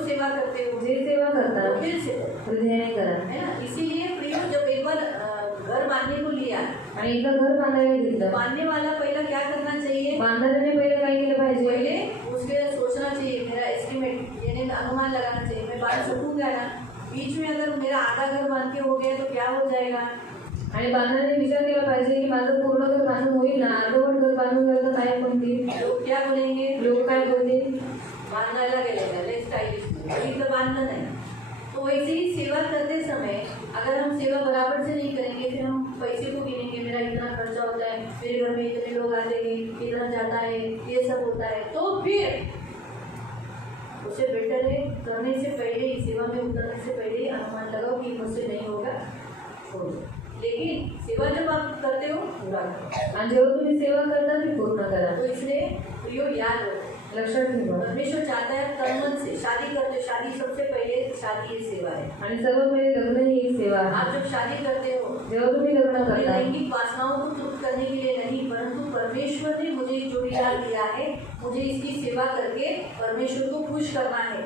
सेवा करते हो, जे सेवा करता वो दिल से करो, हृदयाने करा। है ना। इसीलिए प्रियो, जब एक बार घर बांधने को लिया, आणि एकदा घर बांधायला घेतलं, बांधने वाला पहला क्या करना चाहिए, बांधणाऱ्याने पहिले काय केलं पाहिजे? पहले उसके सोचना चाहिए, मेरा एस्टिमेट यानी अनुमान लगाना चाहिए, मैं बांध सकूंगा ना। बीच में अगर मेरा आधा घर बांध के हो गया तो क्या हो जाएगा। आणि बांधणाऱ्याने विचार केला पाहिजे की माझं पूर्ण घर बांधून होईल ना, अर्धवट घर बांधून झालं तर काय म्हणतील लोग, क्या बोलेंगे, लोक काय बोलतील? बांधायला गेले स्टाइलिश, इथं बांधलं नाही। तो वैसे ही सेवा करते समय अगर हम सेवा बराबर से नहीं करेंगे, फिर हम पैसे को गिनेंगे, मेरा इतना खर्चा होता है, मेरे घर में इतने लोग आते हैं, इतना जाता है, ये सब होता है, तो फिर उसे बेटर है करने से पहले ही, सेवा में उतरने से पहले ही अनुमान लगाओ कि मुझसे नहीं होगा, छोड़ दो। लेकिन सेवा जब आप करते हो पूरा करो, आणि जेव्हा तुम्ही सेवा करता ती पूर्ण करा। तो इसलिए प्रियो याद रखो, लक्षात ठेवा, परमेश्वर चाहता है कर्मन से शादी करते हो, शादी सबसे पहले शादी ये सेवा है। आणि सर्व पहिले लग्न ही एक सेवा आहे। आप जब शादी करते हो, जेव्हा तुम्ही लग्न अपनी करता, लैंगिक वासनाओं को तृप्त करने के लिए नहीं, परंतु परमेश्वर ने मुझे जो विचार दिया है, मुझे इसकी सेवा करके परमेश्वर को खुश करना है,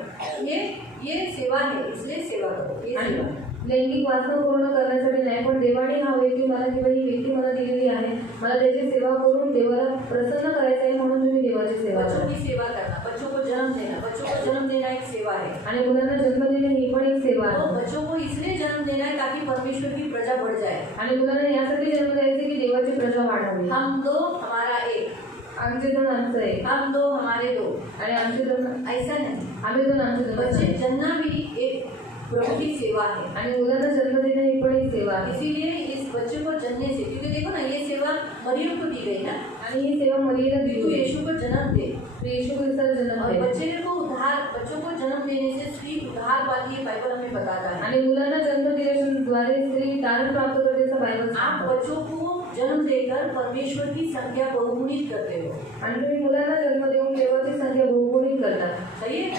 ये सेवा है, इसलिए सेवा करो, ये आणि सेवा है। लैंगिक वासना पूर्ण करण्यासाठी नाही, पण देवाने हा व्यक्ती मला जेव्हा ही व्यक्ती मला दिलेली आहे, मला त्याची सेवा करून देवाला प्रसन्न करायचं आहे, म्हणून तुम्ही देवाची सेवा बच्चों करा। की सेवा करना, बच्चों को जन्म देना, बच्चों को जन्म देना एक सेवा है। आणि मुलांना जन्म देणे ही पण एक सेवा तो आहे। बच्चों को इसलिए जन्म देना है ताकि परमेश्वर की प्रजा बढ़ जाए। आणि मुलांना यासाठी जन्म द्यायचे की देवाची प्रजा वाढावी। हम दो हमारा एक, आमचे दोन आमचं एक, हम दो हमारे दो, आणि आमचे दोन ऐसा नहीं। आम्ही दोन आमचे दोन। बच्चे जन्मना भी एक प्रभु की सेवा है, आणि मुलांना जन्म देणे ही पण एक सेवा आहे। इसीलिए इस बच्चे को जन्मने से, क्योंकि देखो ना ये सेवा मरियम को दी गई ना, आणि ही सेवा मरियेला कि दिली तू होती। यीशु को जन्म दे, तो येशू ख्रिस्ताला जन्म और दे। बच्चों को जन्म देने से स्त्री उद्धार पाती है, बाइबल हमें बताता है। आणि मुलांना जन्म दिल्याद्वारे स्त्री तारण प्राप्त करते असं बायबल आप सांगतं। बच्चों को जन्म देकर परमेश्वर की संख्या बहुगुणित करते हो। आणि तुम्ही मुलांना जन्म देऊन देवाची संख्या बहुगुणित करता। सही है?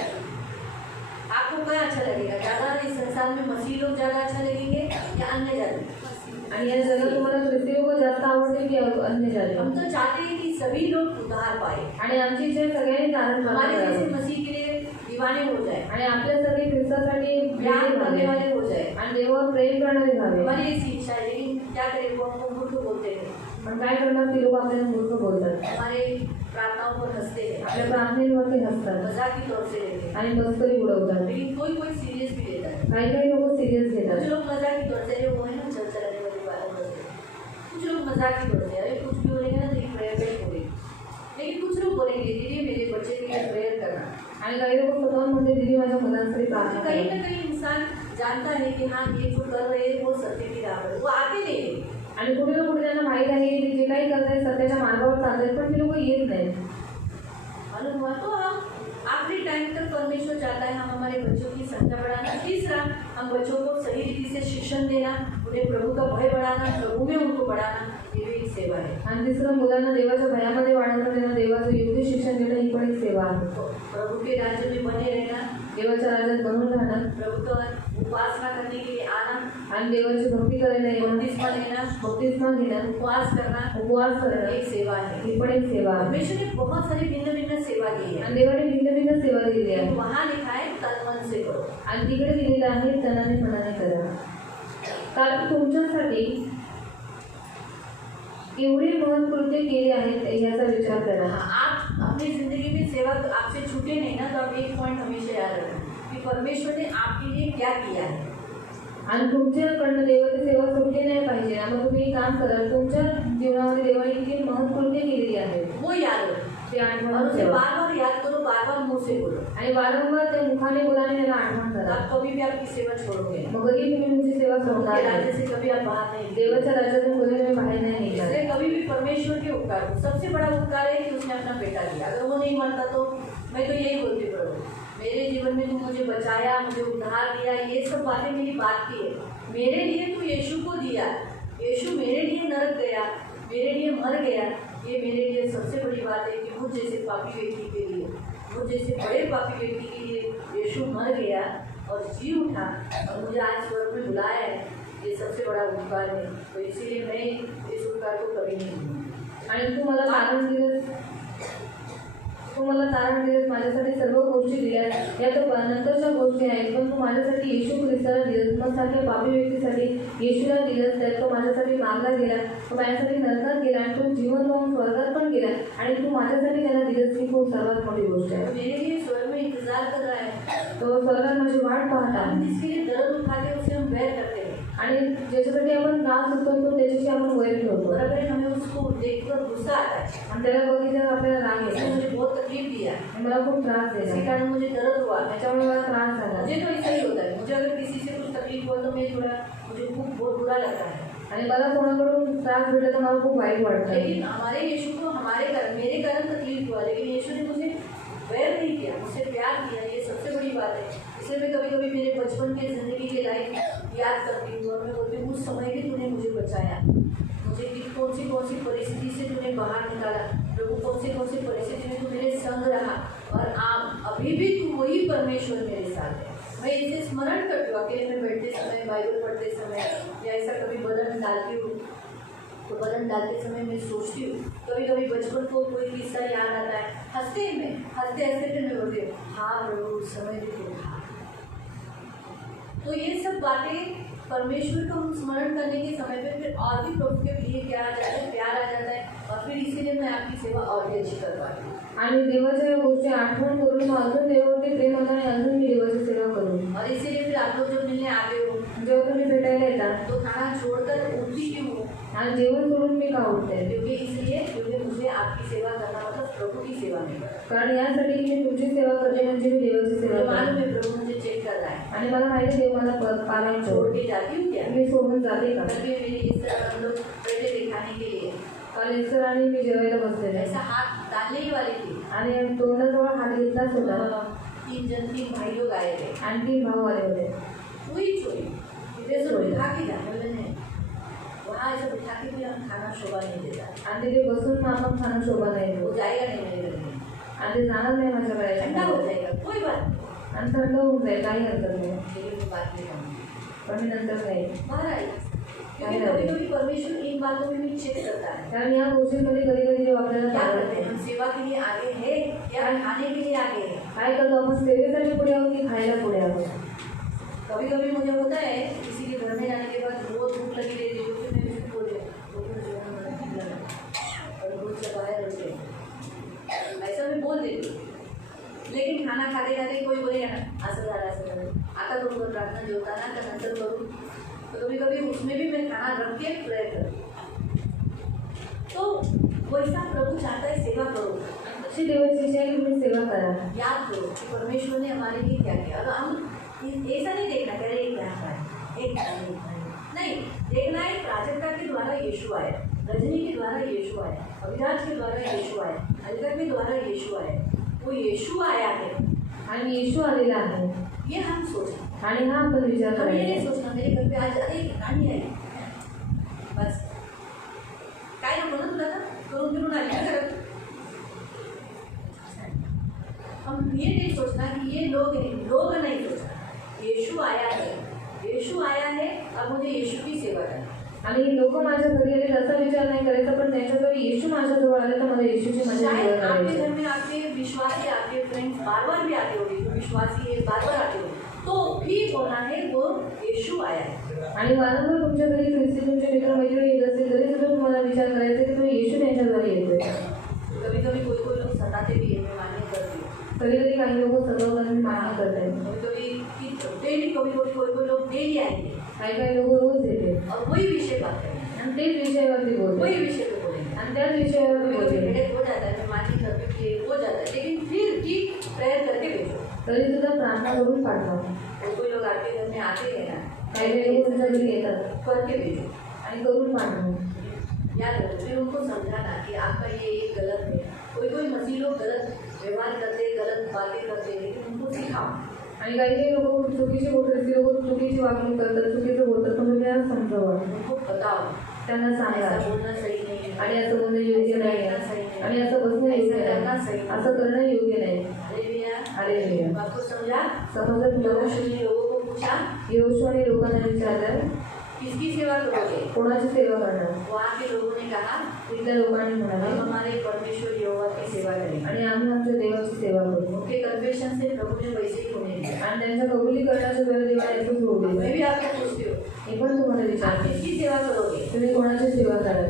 आपको क्या अच्छा लगेगा? ज़्यादा इस संसार में मसीह लोग ज़्यादा अच्छा लगेंगे या अन्य जाति? आणि या जगात तुम्हाला ख्रिस्ती लोक जास्त आवडते की अन्य जाती? हम तो चाहते हैं कि सभी लोग उद्धार पाए, आणि आमची इच्छा सगळ्यांनी तारण हमारे जैसे करावे मसीह के लिए दीवाने हो जाए, आणि आपल्यासाठी ख्रिस्तासाठी प्यार प्रेम करने व्हावे वाले हो जाए। आणि देवावर प्रेम करणारे व्हावे। हमारी ऐसी इच्छा है, लेकिन क्या करें, वो हमको मूर्ख बोलते हैं, पण काय करणार, ती लोक आपल्याला मूर्ख बोलतात, हमारे प्रार्थनाओं पर हंसते हैं, आपल्या प्रार्थनेवरती हसतात मजाक की तौर से लेते हैं। आणि मस्करी उडवतात। लेकिन कोई कोई सीरियस भी लेता है। काही काही लोक सिरियस कुछ घेतात। लोग मजाक की तौर से, जो वो है ना चल चलाने वाली बातें करते हैं, कुछ लोग मजाक की तौर से, अरे कुछ भी बोलेंगे ना तो ये प्रेयर पे बोलेंगे। लेकिन कुछ लोग बोलेंगे दीदी मेरे बच्चे के लिए प्रेयर करना। आणि काही लोक स्वतःहून म्हणते दीदी माझ्या मुलांसाठी तो प्रार्थना कहीं करा। ना कहीं इंसान जानता है कि हाँ ये जो कर रहे हैं वो सत्य की राह पर, वो आते नहीं है। आणि कुठे ना कुठे त्यांना माहीत आहे की जे काही करतायत सत्याच्या मार्गावर चालतात, पण ती लोक येत नाहीत। मालूम हुआ? तो हम आखिरी टाइम तक परमेश्वर चाहता है हम हमारे बच्चों की संख्या बढ़ाना। तीसरा, हम बच्चों को सही रीति से शिक्षण देना, उन्हें प्रभु का भय बढ़ाना, प्रभु में उनको बढ़ाना, ये भी एक सेवा है। आणि तिसरं, मुलांना देवाच्या भयामध्ये वाढवणं, त्यांना देवाचं योग्य शिक्षण देणं ही पण एक सेवा आहे। तो प्रभु के राज्य में बने रहना, देवाच्या राज्यात बनून राहणं प्रभु का उपासना करने के लिए आना, आणि देवाची भक्ती करायला येणं, बपतिस्मा लेना, बपतिस्मा घेणं, उपवास करना, उपवास करणं एक सेवा है। ही पण एक सेवा आहे। परमेश्वर ने बहुत सारी भिन्न भिन्न सेवा दी है। आणि देवाने भिन्न भिन्न सेवा दिलेली आहे वहाँ लिखा है तन मन से करो। आणि तिकडे दिलेलं आहे तनाने मनाने करा। कारण तुमच्यासाठी एवढे महत्कृत्य केले आहेत याचा विचार करा। आप अपनी जिंदगी में सेवा आपसे छूटे नहीं ना, तो आप एक पॉइंट हमेशा याद रखें कि परमेश्वर ने आपके लिए क्या किया है। आणि तुमच्याकडनं देवाची सेवा सुटली नाही पाहिजे। मग तुम्ही काम कराल, तुमच्या जीवनामध्ये देवाने किती महत्कृत्य केलेली आहे वो याद रखें ते और आठवण उसे ठेवा। बार बार याद करो, बार बार मुंह से बोलो। आणि वारंवार त्या मुखाने बोलाने त्याला आठवण तो करा। आप कभी भी आपकी सेवा छोड़ोगे नहीं। मग कधी तुम्ही तुमची सेवा प्रभु सोडणार के नाही। राज्य से कभी आप बाहर नहीं निकलोगे। देवाच्या राज्यातून कधी तुम्ही बाहेर नाही निघणार। इसलिए कभी भी परमेश्वर के उपकार, सबसे बड़ा उपकार है कि उसने अपना बेटा दिया। अगर वो नहीं मरता तो मैं तो यही बोलती, प्रभु मेरे जीवन में तू मुझे बचाया, मुझे उद्धार दिया, ये सब बातें मेरी बात की है। मेरे लिए तू यीशु को दिया, यीशु मेरे लिए नरक गया, मेरे लिए मर गया, ये मेरे लिए सबसे बड़ी बात है कि मुझ जैसे पापी व्यक्ति के लिए, मुझ जैसे बड़े पापी व्यक्ति के लिए यीशु मर गया और जी उठा और मुझे आज स्वर्ग में बुलाया है। ये सबसे बड़ा उपकार है। तो इसीलिए मैं इस उपकार को कभी नहीं भूलूंगी। आणि तू मला तारण दिलंस, माझ्यासाठी सर्व गोष्टी दिल्यात। या तर नंतरच्या गोष्टी आहेत, पण तू माझ्यासाठी येशू ख्रिस्ताला दिलंस, मग सारख्या पापी व्यक्तीसाठी येशूला दिलंस। त्यात तो माझ्यासाठी मारला गेला, तो माझ्यासाठी नरकात गेला आणि तो जीवन पाहून स्वर्गात पण गेला आणि तू माझ्यासाठी त्याला दिलंस। ही खूप सर्वात मोठी गोष्ट आहे। मेरे लिए स्वर्ग में इंतजार कर रहा है। तो स्वर्गात माझी वाट पाहत हम आहे जिसके लिए दर्द उठाते हैं उसे हम वैर करते हैं, आणि ज्याच्यासाठी आपण त्रास उठवतो त्याच्याशी आपण वैर ठेवतो और अगर हमें उसको देखकर गुस्सा आता है, आणि त्याला बघितल्यावर आपल्याला राग उसने येतो। मुझे बहुत तकलीफ दिया, आणि मला खूप त्रास इसी दिला, कारण मुझे दर्द हुआ। त्याच्यामुळे मला त्रास झाला। मुझे तो ऐसा ही होता है, मुझे अगर किसी से कुछ तकलीफ हुआ तो मुझे खूब बहुत बुरा लगता है। आणि मला कोणाकडून त्रास भेटला तर मला खूप वाईट वाटतं। लेकिन हमारे यीशु को मेरे कारण तकलीफ हुआ, लेकिन यीशु ने मुझे वैर नहीं किया, मुझसे प्यार किया। ये सबसे बड़ी बात है। इसलिए मैं कभी कभी मेरे बचपन के ज़िंदगी के लाइफ याद करती हूँ और मैं बोलती हूँ उस समय भी तूने मुझे बचाया, मुझे कौन सी परिस्थिति से तूने बाहर निकाला, प्रभु कौन सी परिस्थिति में तू मेरे संग रहा, और आप अभी भी तू वही परमेश्वर मेरे साथ है। मैं इसे स्मरण करती हूँ अकेले में बैठते समय, बाइबल पढ़ते समय, या ऐसा कभी बदन डालती हूँ तो बदन डालते समय मैं सोचती हूँ। कभी कभी बचपन को कोई किस्सा याद आता है, हंसते फिर मैं बोलती हूँ हाँ प्रभु उस समय भी तो था। तो ये सब बातें परमेश्वर को हम स्मरण करने के समय पे फिर और भी प्रभु के लिए क्या आ जाता है, प्यार आ जाता है, और फिर इसीलिए मैं आपकी सेवा और भी अच्छी कर पाती हूँ। आणि देवाच्या या गोष्टी आठवण करून मग अजून देवावरती प्रेम होतं आणि अजून मी देवाची सेवा करू। और इसीलिए फिर आप लोग जब मिलने आते हो जेव्हा तुम्ही भेटायला येतात तो खाना छोड़कर उठती क्यों हो? आणि जेवण सोडून मी का उठते? क्योंकि मुझे आपकी सेवा करना मतलब प्रभु की सेवा नहीं करना। कारण यासाठी की मी तुमची सेवा करते म्हणजे मी देवाची सेवा मुझे मालूम करते है प्रभु मुझे चेक कर रहा है, आणि मला माहिती देव मला पालन छोड़ के जाती हूँ क्या? मी सोडून जाते का? कभी मेरी इस तरह हम लोग बैठे थे खाने के लिए, काल सर आणि मी जेवायला बसलेले ऐसा हाथ डालने ही वाली थी, आणि तोंडाजवळ हात घेतलाच होता 3 भाई लोग आए थे, आणि 3 भाऊ आले होते। वही चोरी इधर से उठा के जा, बोले नहीं वहाँ ऐसा बिठा के भी हम खाना शोभा नहीं देता, आणि तिथे बसून मग आपण खाणं शोभा नाही वो देत. जाएगा नहीं मेरे घर में, आणि ते जाणार नाही माझ्याकडे. ठंडा हो जाएगा, कोई बात नहीं. आणि थंड होऊन जाईल, काही हरकत नाही. लेकिन वो बात नहीं कहूँगी. पण मी नंतर नाही. बाहर आई, क्योंकि कभी कभी परमेश्वर इन बातों में भी चेक करता है. कारण या गोष्टींमध्ये कधी कधी जेव्हा आपल्याला क्या पाहायला करते हैं हम? सेवा के लिए आगे है या खाने के लिए आगे है? काय करतो आपण, सेवेसाठी पुढे आहोत की खायला पुढे आहोत. कभी कभी मुझे होता है किसी के घर में जाने के बाद बहुत भूख लगी रहती है, तो मैं उसको बोल और भूख से बाहर रुके, ऐसा मैं बोल देती हूँ. लेकिन खाना खाते खाते कोई बोलेगा ना असं झालं असं झालं, आता करू का प्रार्थना जेवताना का नंतर करू, तो कभी कभी उसमें भी मैं खाना रख के प्रेयर करती हूँ. तो वैसा प्रभु चाहता है, सेवा करो. अशी देवाची इच्छा आहे की तुम्ही सेवा करा. याद करो कि परमेश्वर ने हमारे लिए क्या किया. अगर हम ऐसा नहीं देखना कि अरे क्या है, एक नहीं देखना है. प्राजक्ता के द्वारा यीशु आया, रजनी के द्वारा यीशु आया, अभिराज के द्वारा यीशु आया, अलका के द्वारा यीशु आया. वो यीशु आया है आणि येशू आलेला आहे. ये हम सोचना. आणि हा आपण विचार हम ये नहीं करायचा. सोचना मेरे घर पे आज अरे गाणी आई बस काय नको ना तुला, करून फिरून आली ना घरात. हम ये नहीं सोचना कि ये लोग नहीं सोचना. यीशु आया है, यीशु आया है, अब मुझे यीशु की सेवा करनी. आणि लोक माझ्या घरी आले त्याचा विचार नाही करायचा, पण त्यांच्याजवळ येशू माझ्याजवळ आले तर मला येशूची माझी शायद सेवा आपके करायची. घर में आपके विश्वासी आपके फ्रेंड्स बार बार भी आते होंगे, जो विश्वासी है बार बार आते होंगे, तो भी बोलना है वो यीशु आया है. आणि वारंवार तुमच्या घरी ख्रिस्ती तुमचे मित्र मैत्रिणी येत असेल तरी सुद्धा तुम्हाला विचार करायचा की तो येशू त्यांच्याद्वारे येतोय. कभी कभी कोई लोग सताते भी है, मैं मान्य करती हूँ. कधी कधी काही लोक सतत मान्य करतात. कभी डेली कोई लोग डेली आएंगे काही लोक रोज येते और वही विषय बात करेंगे, आणि तेच विषयावरती बोलते वही विषय पे बोलेंगे. आणि त्याच विषयावरती कभी बोलते. हेडेक हो जाता है, मैं मान्य करती हूँ कि हो जाता है, लेकिन फिर भी प्रेयर करके भेजो. तरी सुद्धा प्रार्थना करून पाठवा. कोई लोग आपके घर में आते हैं ना, काही लोक तुमच्या घरी येतात करके भेजो. आणि करून पाठवा. याद रखो, फिर उनको समझाना कि आपका ये गलत है. कोई मसीह लोग गलत व्यवहार करते, गलत बातें करते हैं, लेकिन उनको सिखाओ. आणि काही लोक चुकीची बोलतात, लोक चुकीची वागणूक करतात, चुकीचं बोलतात, पण त्यांना समजावा, उनको बताओ त्यांना सांगा. ऐसा बोलना सही नहीं है, आणि असं बोलणं योग्य नाही आणि असं बसणं योग्य नाही, असं करणं योग्य नाही. हालेलुया. हालेलुया. आपको समझा? समजलं तुम्हाला? यहोशू ने लोगों को पूछा येशू आणि लोकांना विचारलं किसकी सेवा करोगे. कोणाची सेवा करणार. वहाँ के लोगों ने कहा तिथल्या लोकांनी हम म्हणाले हमारे परमेश्वर यहोवा की सेवा करेंगे. आणि आम्ही आमच्या देवाची सेवा करू. उनके कन्फेशन से प्रभु ने वैसे ही होने दिया. आणि त्यांच्या कबुलीकरणाच्या वेळी देवाने असं सोडू मैं दिलं. भी आपको पूछती हूँ, हे पण तुम्हाला आप विचारते, किसकी सेवा करोगे. तुम्ही कोणाची सेवा कराल.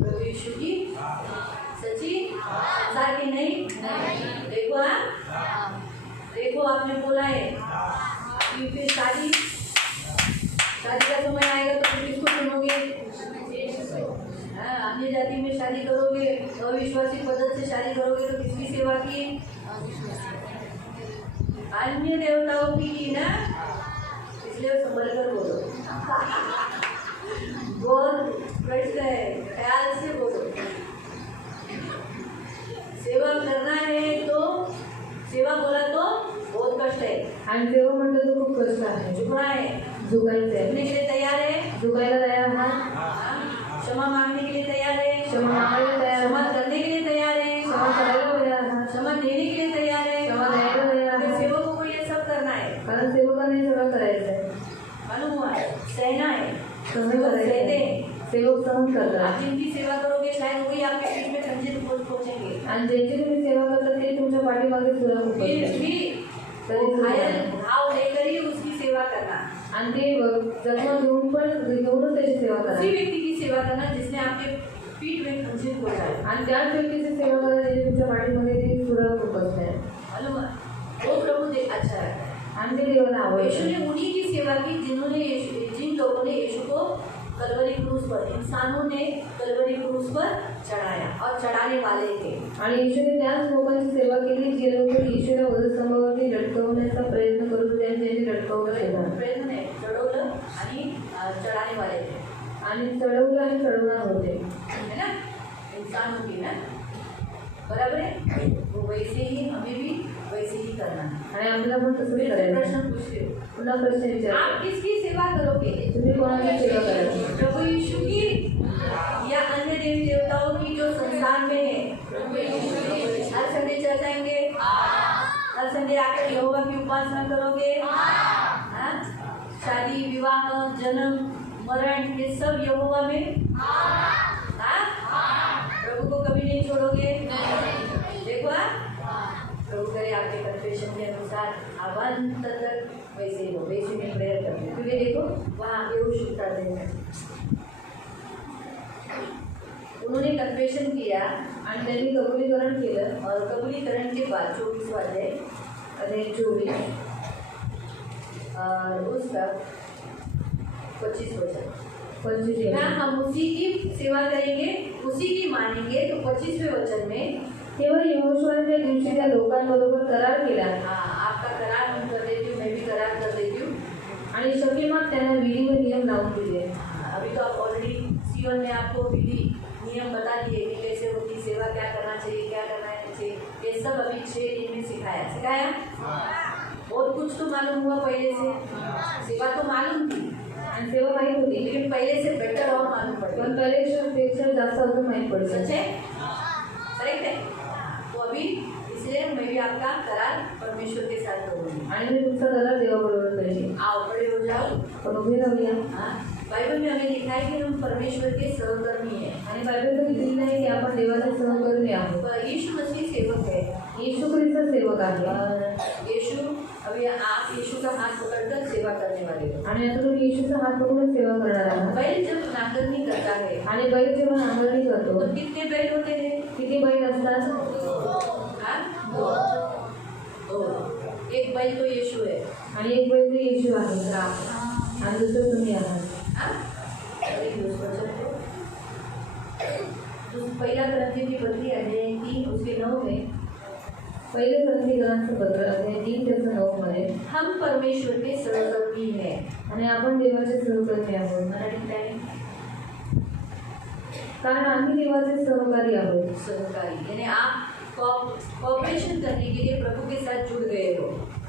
प्रभु यीशु की सच्ची, संसार की नहीं. देखो देखो आपने बोला है कि फिर शादी का समय आएगा तो फिर किसको चुनोगे. हाँ, अन्य जाति में शादी करोगे, अविश्वासी पद्धति से शादी करोगे तो किसकी सेवा की. अन्य देवताओं की ना, इसलिए संभल कर बोलो. बहुत प्रश्न है, ख्याल से बोलो. सेवा करना है तो सेवा बोला तो बहुत कष्ट है. आणि सेवा म्हटलं तर खूप कष्ट आहे. झुकना है, झुकायचं झुकने आहे, के लिए तैयार है. झुकायला तयार आहात, हाँ, क्षमा मांगने के लिए तैयार है. क्षमा मागायला तयार क्षमा आहात, करने के लिए तैयार है. क्षमा करायला तयार आहात, क्षमा देने के लिए तैयार है. क्षमा द्यायला तयार फिर आहात. सेवकों को ये सब करना है. कारण सेवकांनी सगळं करायचं आहे, मालूम हुआ, सहना है. सहन सेवक करायचं सहते आहे. हैं. सेवक सहन आप करतात जिनकी सेवा करोगे शायद वही आपके पीठ में खंजिर पहुंचेंगे. आणि ज्यांची तुम्ही सेवा करता ते तुमच्या पाठीमागे सुद्धा खूप फिर करतात. भी तरी वो घायल सुद्धा. भाव लेकर ही उसकी सेवा करना. आणि ते जन्म घेऊन पण घेऊनच त्याची सेवा करा. उसी व्यक्ति की सेवा करना जिसने आपके पीठ में खंजिर पहुंचाया. आणि त्याच व्यक्तीची सेवा करा ज्याची तुमच्या पाठीमागे ते सुद्धा खूप असते. मालूम है, वो प्रभु अच्छा है. आणि ते देवाला यीशु आवडतं. ने उन्हीं की सेवा की जिन लोगों ने यीशु को कलवरी क्रूस पर, इंसानों ने कलवरी क्रूस पर चढ़ाया और चढ़ाने वाले थे. आणि येशूने त्याच लोकांची सेवा केली जे लोक येशूला वधस्तंभावरती लटकवण्याचा प्रयत्न करत होते आणि त्यांनी लटकवलं सुद्धा. प्रयत्न नाही, चढवलं आणि चढ़ाने वाले थे. आणि चढवलं आणि चढवणार होते. है ना, इंसान होती ना, बराबर है. वो वैसे ही हमें भी वैसे ही करना है। आणि आपल्याला पण तसंच फिर से करायचं. प्रश्न पूछते हो, पुन्हा प्रश्न विचार, आप किसकी सेवा करोगे? तुम्ही कोणाची सेवा करायची? प्रभु यीशु की या अन्य देवी देवताओं की जो संसार में है? हर संडे चर्च आएंगे, हर संडे आकर यहोवा की उपासना करोगे, हाँ? शादी विवाह जन्म मरण ये सब यहोवा में, हाँ? प्रभु को कभी नहीं छोड़ोगे। देखो प्रभु करे आपके कन्फेशन के अनुसार आप अंत तक वैसे ही हो, वैसे में प्रेयर करते। क्योंकि देखो वहाँ शुद्धता देंगे, उन्होंने कन्फेशन किया आणि त्यांनी कबुलीकरण केलं. और कबूलीकरण के बाद 24 अध्याय आणि 24 और उसका 25 वचन, 25 हाँ हम उसी की सेवा करेंगे, उसी की मानेंगे। तो 25वें वचन में तेव्हा यहोशुआने त्या दिवशी त्या लोकांबरोबर करार केला हाँ आपका करार हम कर देती हूँ, मैं भी करार कर देती हूँ। आणि शकीमात त्यांना विधी व नियम लावून दिले. अभी तो आप ऑलरेडी सीओन ने आपको विधि नियम बता दिए कि कैसे होती सेवा, क्या करना चाहिए, क्या करना नहीं चाहिए, ये सब अभी 6 दिन में सिखाया। बहुत कुछ तो मालूम हुआ पहले से, सेवा तो मालूम थी आणि सेवा माहीत होती, लेकिन पहले से बेटर और मालूम पड़ पण गया। पेक्षा जास्त अजून माहीत पडलं. सच है, करेक्ट है। तो अभी इसलिए मैं भी आपका करार परमेश्वर के साथ करूँगी। आणि मी तुमचा करार देवाबरोबर करेन. आओ खड़े हो जाओ। पण उभे राहूया. हाँ, बाइबल में हमें लिखा है कि हम परमेश्वर के सहकर्मी हैं। आणि बायबलमध्ये लिहिलेलं आहे की आपण देवाचे सहकर्मी आहोत. पर यीशु मसीह सेवक है। येशू ख्रिस्त सेवक आहे. और यीशु अभी आप यीशु का हाथ पकड़कर सेवा करने वाले हो। आणि आता तुम्ही येशूचा हात पकडून सेवा करणार आहात. बैल जब नांगरनी करता है आणि बैल जेव्हा नांगरणी करतो तो कितने बैल होते हैं? किती बैल असतात? हाँ? दो। एक बैल तो यीशु है। आणि एक बैल तो येशू आहे आणि दुसरं तुम्ही आहात. हाँ? अरे दूसरा चलो। तो पहला करंथियों की पत्री अध्याय 3 उसके 9 में पहिले ग्रंथीकरांचं पत्र अध्याय 3 त्याचं 9 मध्ये हम परमेश्वर के सहकर्मी हैं। आणि आपण देवाचे सहकर्मी आहोत. मराठी काय? कारण आम्ही देवाचे सहकारी आहोत. सहकारी यानी आप कॉपरेशन करने के लिए प्रभु के साथ जुड़ गए हो।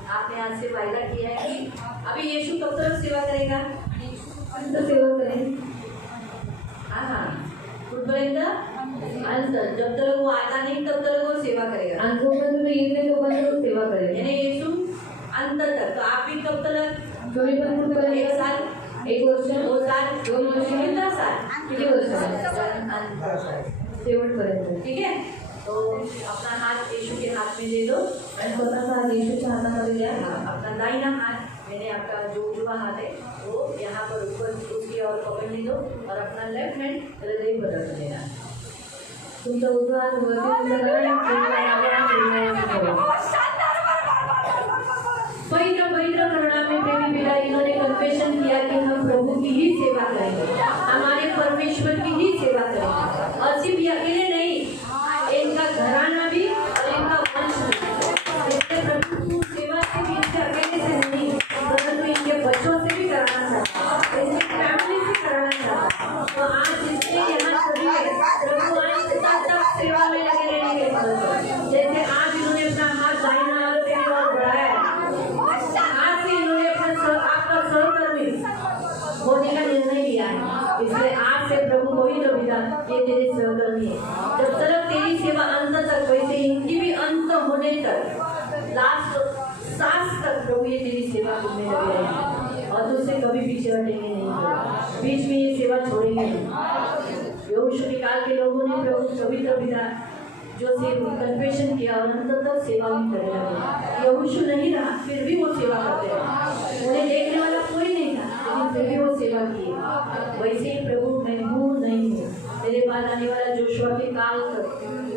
आपने आज से वायदा किया है कि अभी यीशु कब तक सेवा करेगा? अंत सेवा करेन. हाँ कुठपर्यंत? अंत। जब तक वो आता नहीं तब तक वो सेवा करेगा। आणि जोपर्यंत तुम्ही येत नाही तोपर्यंत सेवा करेन. यानी यीशु अंत तक। तो आप भी कब तक? तुम्ही पण कुठपर्यंत? 1 साल, 1 वर्ष, 2 साल, 2 वर्ष, कितना साल? किती वर्ष? अंत। शेवटपर्यंत. ठीक है, तो अपना हाथ यीशु के हाथ में दे दो। आणि स्वतःचा हात येशूच्या हातामध्ये द्या. अपना दाहिना हाथ मैंने आपका जो उजवा हाथ है वो यहाँ पर ऊपर उसकी और पकड़ ली दो और अपना लेफ्ट हैंड हृदय पर रख देना। तुमचा उजवा हात वरती उंच करा आणि डावा हात हृदयावर ठेवा. पवित्र करुणा में प्रेमी पिता इन्होंने कन्फेशन किया कि हम प्रभु की ही सेवा करेंगे, हमारे परमेश्वर की ही सेवा करेंगे। और सिर्फ ये अकेले नहीं, इनका घराना भी और इनका वंश भी। इसलिए प्रभु की सेवा सिर्फ इनके अकेले से नहीं परंतु इनके बच्चों से भी कराना चाहता है, इनकी फैमिली से कराना चाहता है। तो आज जिससे यहाँ सभी प्रभु आज तक सेवा में लगे रहने के लिए, जैसे आज इन्होंने अपना हाथ दाहिना और बढ़ाया, आज से इन्होंने आपका सहकर्मी होने का निर्णय लिया है। इसलिए आज से प्रभु वही तो पिता ये तेरे सहकर्मी है। जब तक तेरी सेवा अंत तक, वैसे इनकी भी अंत होने तक, लास्ट सांस तक प्रभु ये तेरी सेवा करने लगे रहेंगे और तुझसे कभी पीछे हटेंगे नहीं, बीच में ये सेवा छोड़ेंगे नहीं। यहोशू के काल के लोगों ने प्रभु पवित्र पिता जो कन्फेशन किया और अंत तक सेवा भी करने लगे। यहोशू नहीं रहा फिर भी वो सेवा करते रहे, उन्हें देखने वाला कोई नहीं था लेकिन फिर भी वो सेवा किए। वैसे ही प्रभु मैं हूँ नहीं हूँ, तेरे बाद आने वाला जोशुआ के काल तक,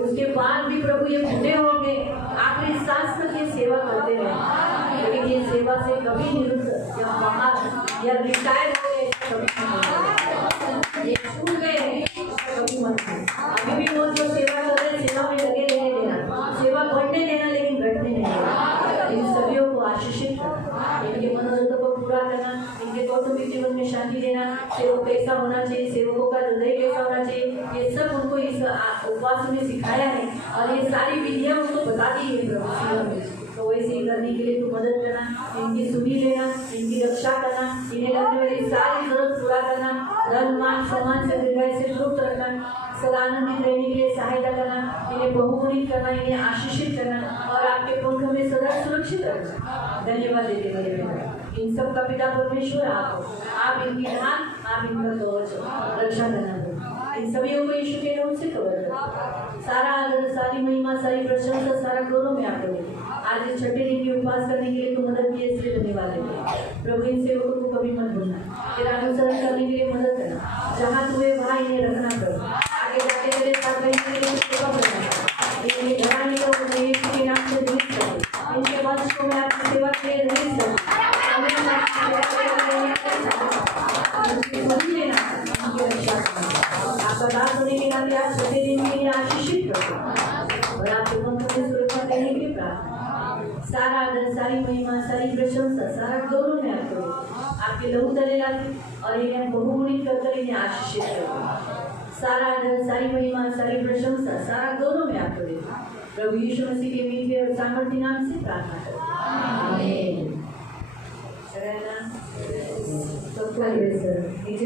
उसके बाद भी प्रभु ये बूढ़े होंगे, आखिरी सांस तक ये सेवा करते रहे। लेकिन ये सेवा से कभी निरुद्ध या बाहर या रिटायर हो गए कभी नहीं, ये छूट गए कभी मत। अभी भी वो जो सेवा कर रहे हैं सेवा में लगे रहने देना, सेवा बढ़ने देना लेकिन घटने नहीं देना। इन सभी को आशीषित करना, इनके मनोरथों को पूरा करना, इनके कौटुंबिक जीवन में शांति देना, सेवक कैसा होना चाहिए, सेवकों का हृदय कैसा होना चाहिए, ये सब उनको इस उपवास में सिखाया है और ये सारी विधियाँ उनको बता दी है प्रभु। तो वैसे ही करने के लिए तू मदद करना, इनकी सुनी लेना, इनकी रक्षा करना, इन्हें लगने वाली सारी जरूरत पूरा करना, धन मान सम्मान से दीर्घायु से तृप्त रखना, सदा आनंदित रहने के लिए सहायता करना, इन्हें बहुगुणित करना, इन्हें आशीषित करना और आपके पंख में सदा सुरक्षित रखना। धन्यवाद देते मेरे पिता, इन सब का पिता परमेश्वर आप इनकी ध्यान, आप इनका कवच रक्षा करना दो। इन सभी को यीशु के नाम से कवर करो। सारा आदर, सारी महिमा, सारी प्रशंसा, सारा गौरव में आपको देते। आज इस छठे दिन की उपवास करने के लिए तो मदद किए, इसलिए धन्यवाद देते। प्रभु इन सेवकों को कभी मत भूलना, तेरा अनुसरण करने के लिए मदद करना, जहाँ तुम्हें वहाँ इन्हें रखना प्रभु। आगे जाते मेरे साथ रहने के लिए सेवा करना, इनके घराने को मैं यीशु के नाम से दूर करूँ, इनके वंश को मैं आपकी सेवा के लिए नहीं करूँ। आपका दास होने के नाते आप छठे दिन के लिए आशीषित करो और आपके पंख में सुरक्षा देने के लिए प्रार्थना। सारा आदर, सारी महिमा, सारी प्रशंसा, सारा गौरव में आपको आपके लहू तले लाते और इन्हें बहुगुणित कर इन्हें आशीषित करो। सारा आदर, सारी महिमा, सारी प्रशंसा, सारा गौरव में आपको देते। प्रभु यीशु मसीह के मीठे और सामर्थ्य नाम से प्रार्थना करो, आमीन।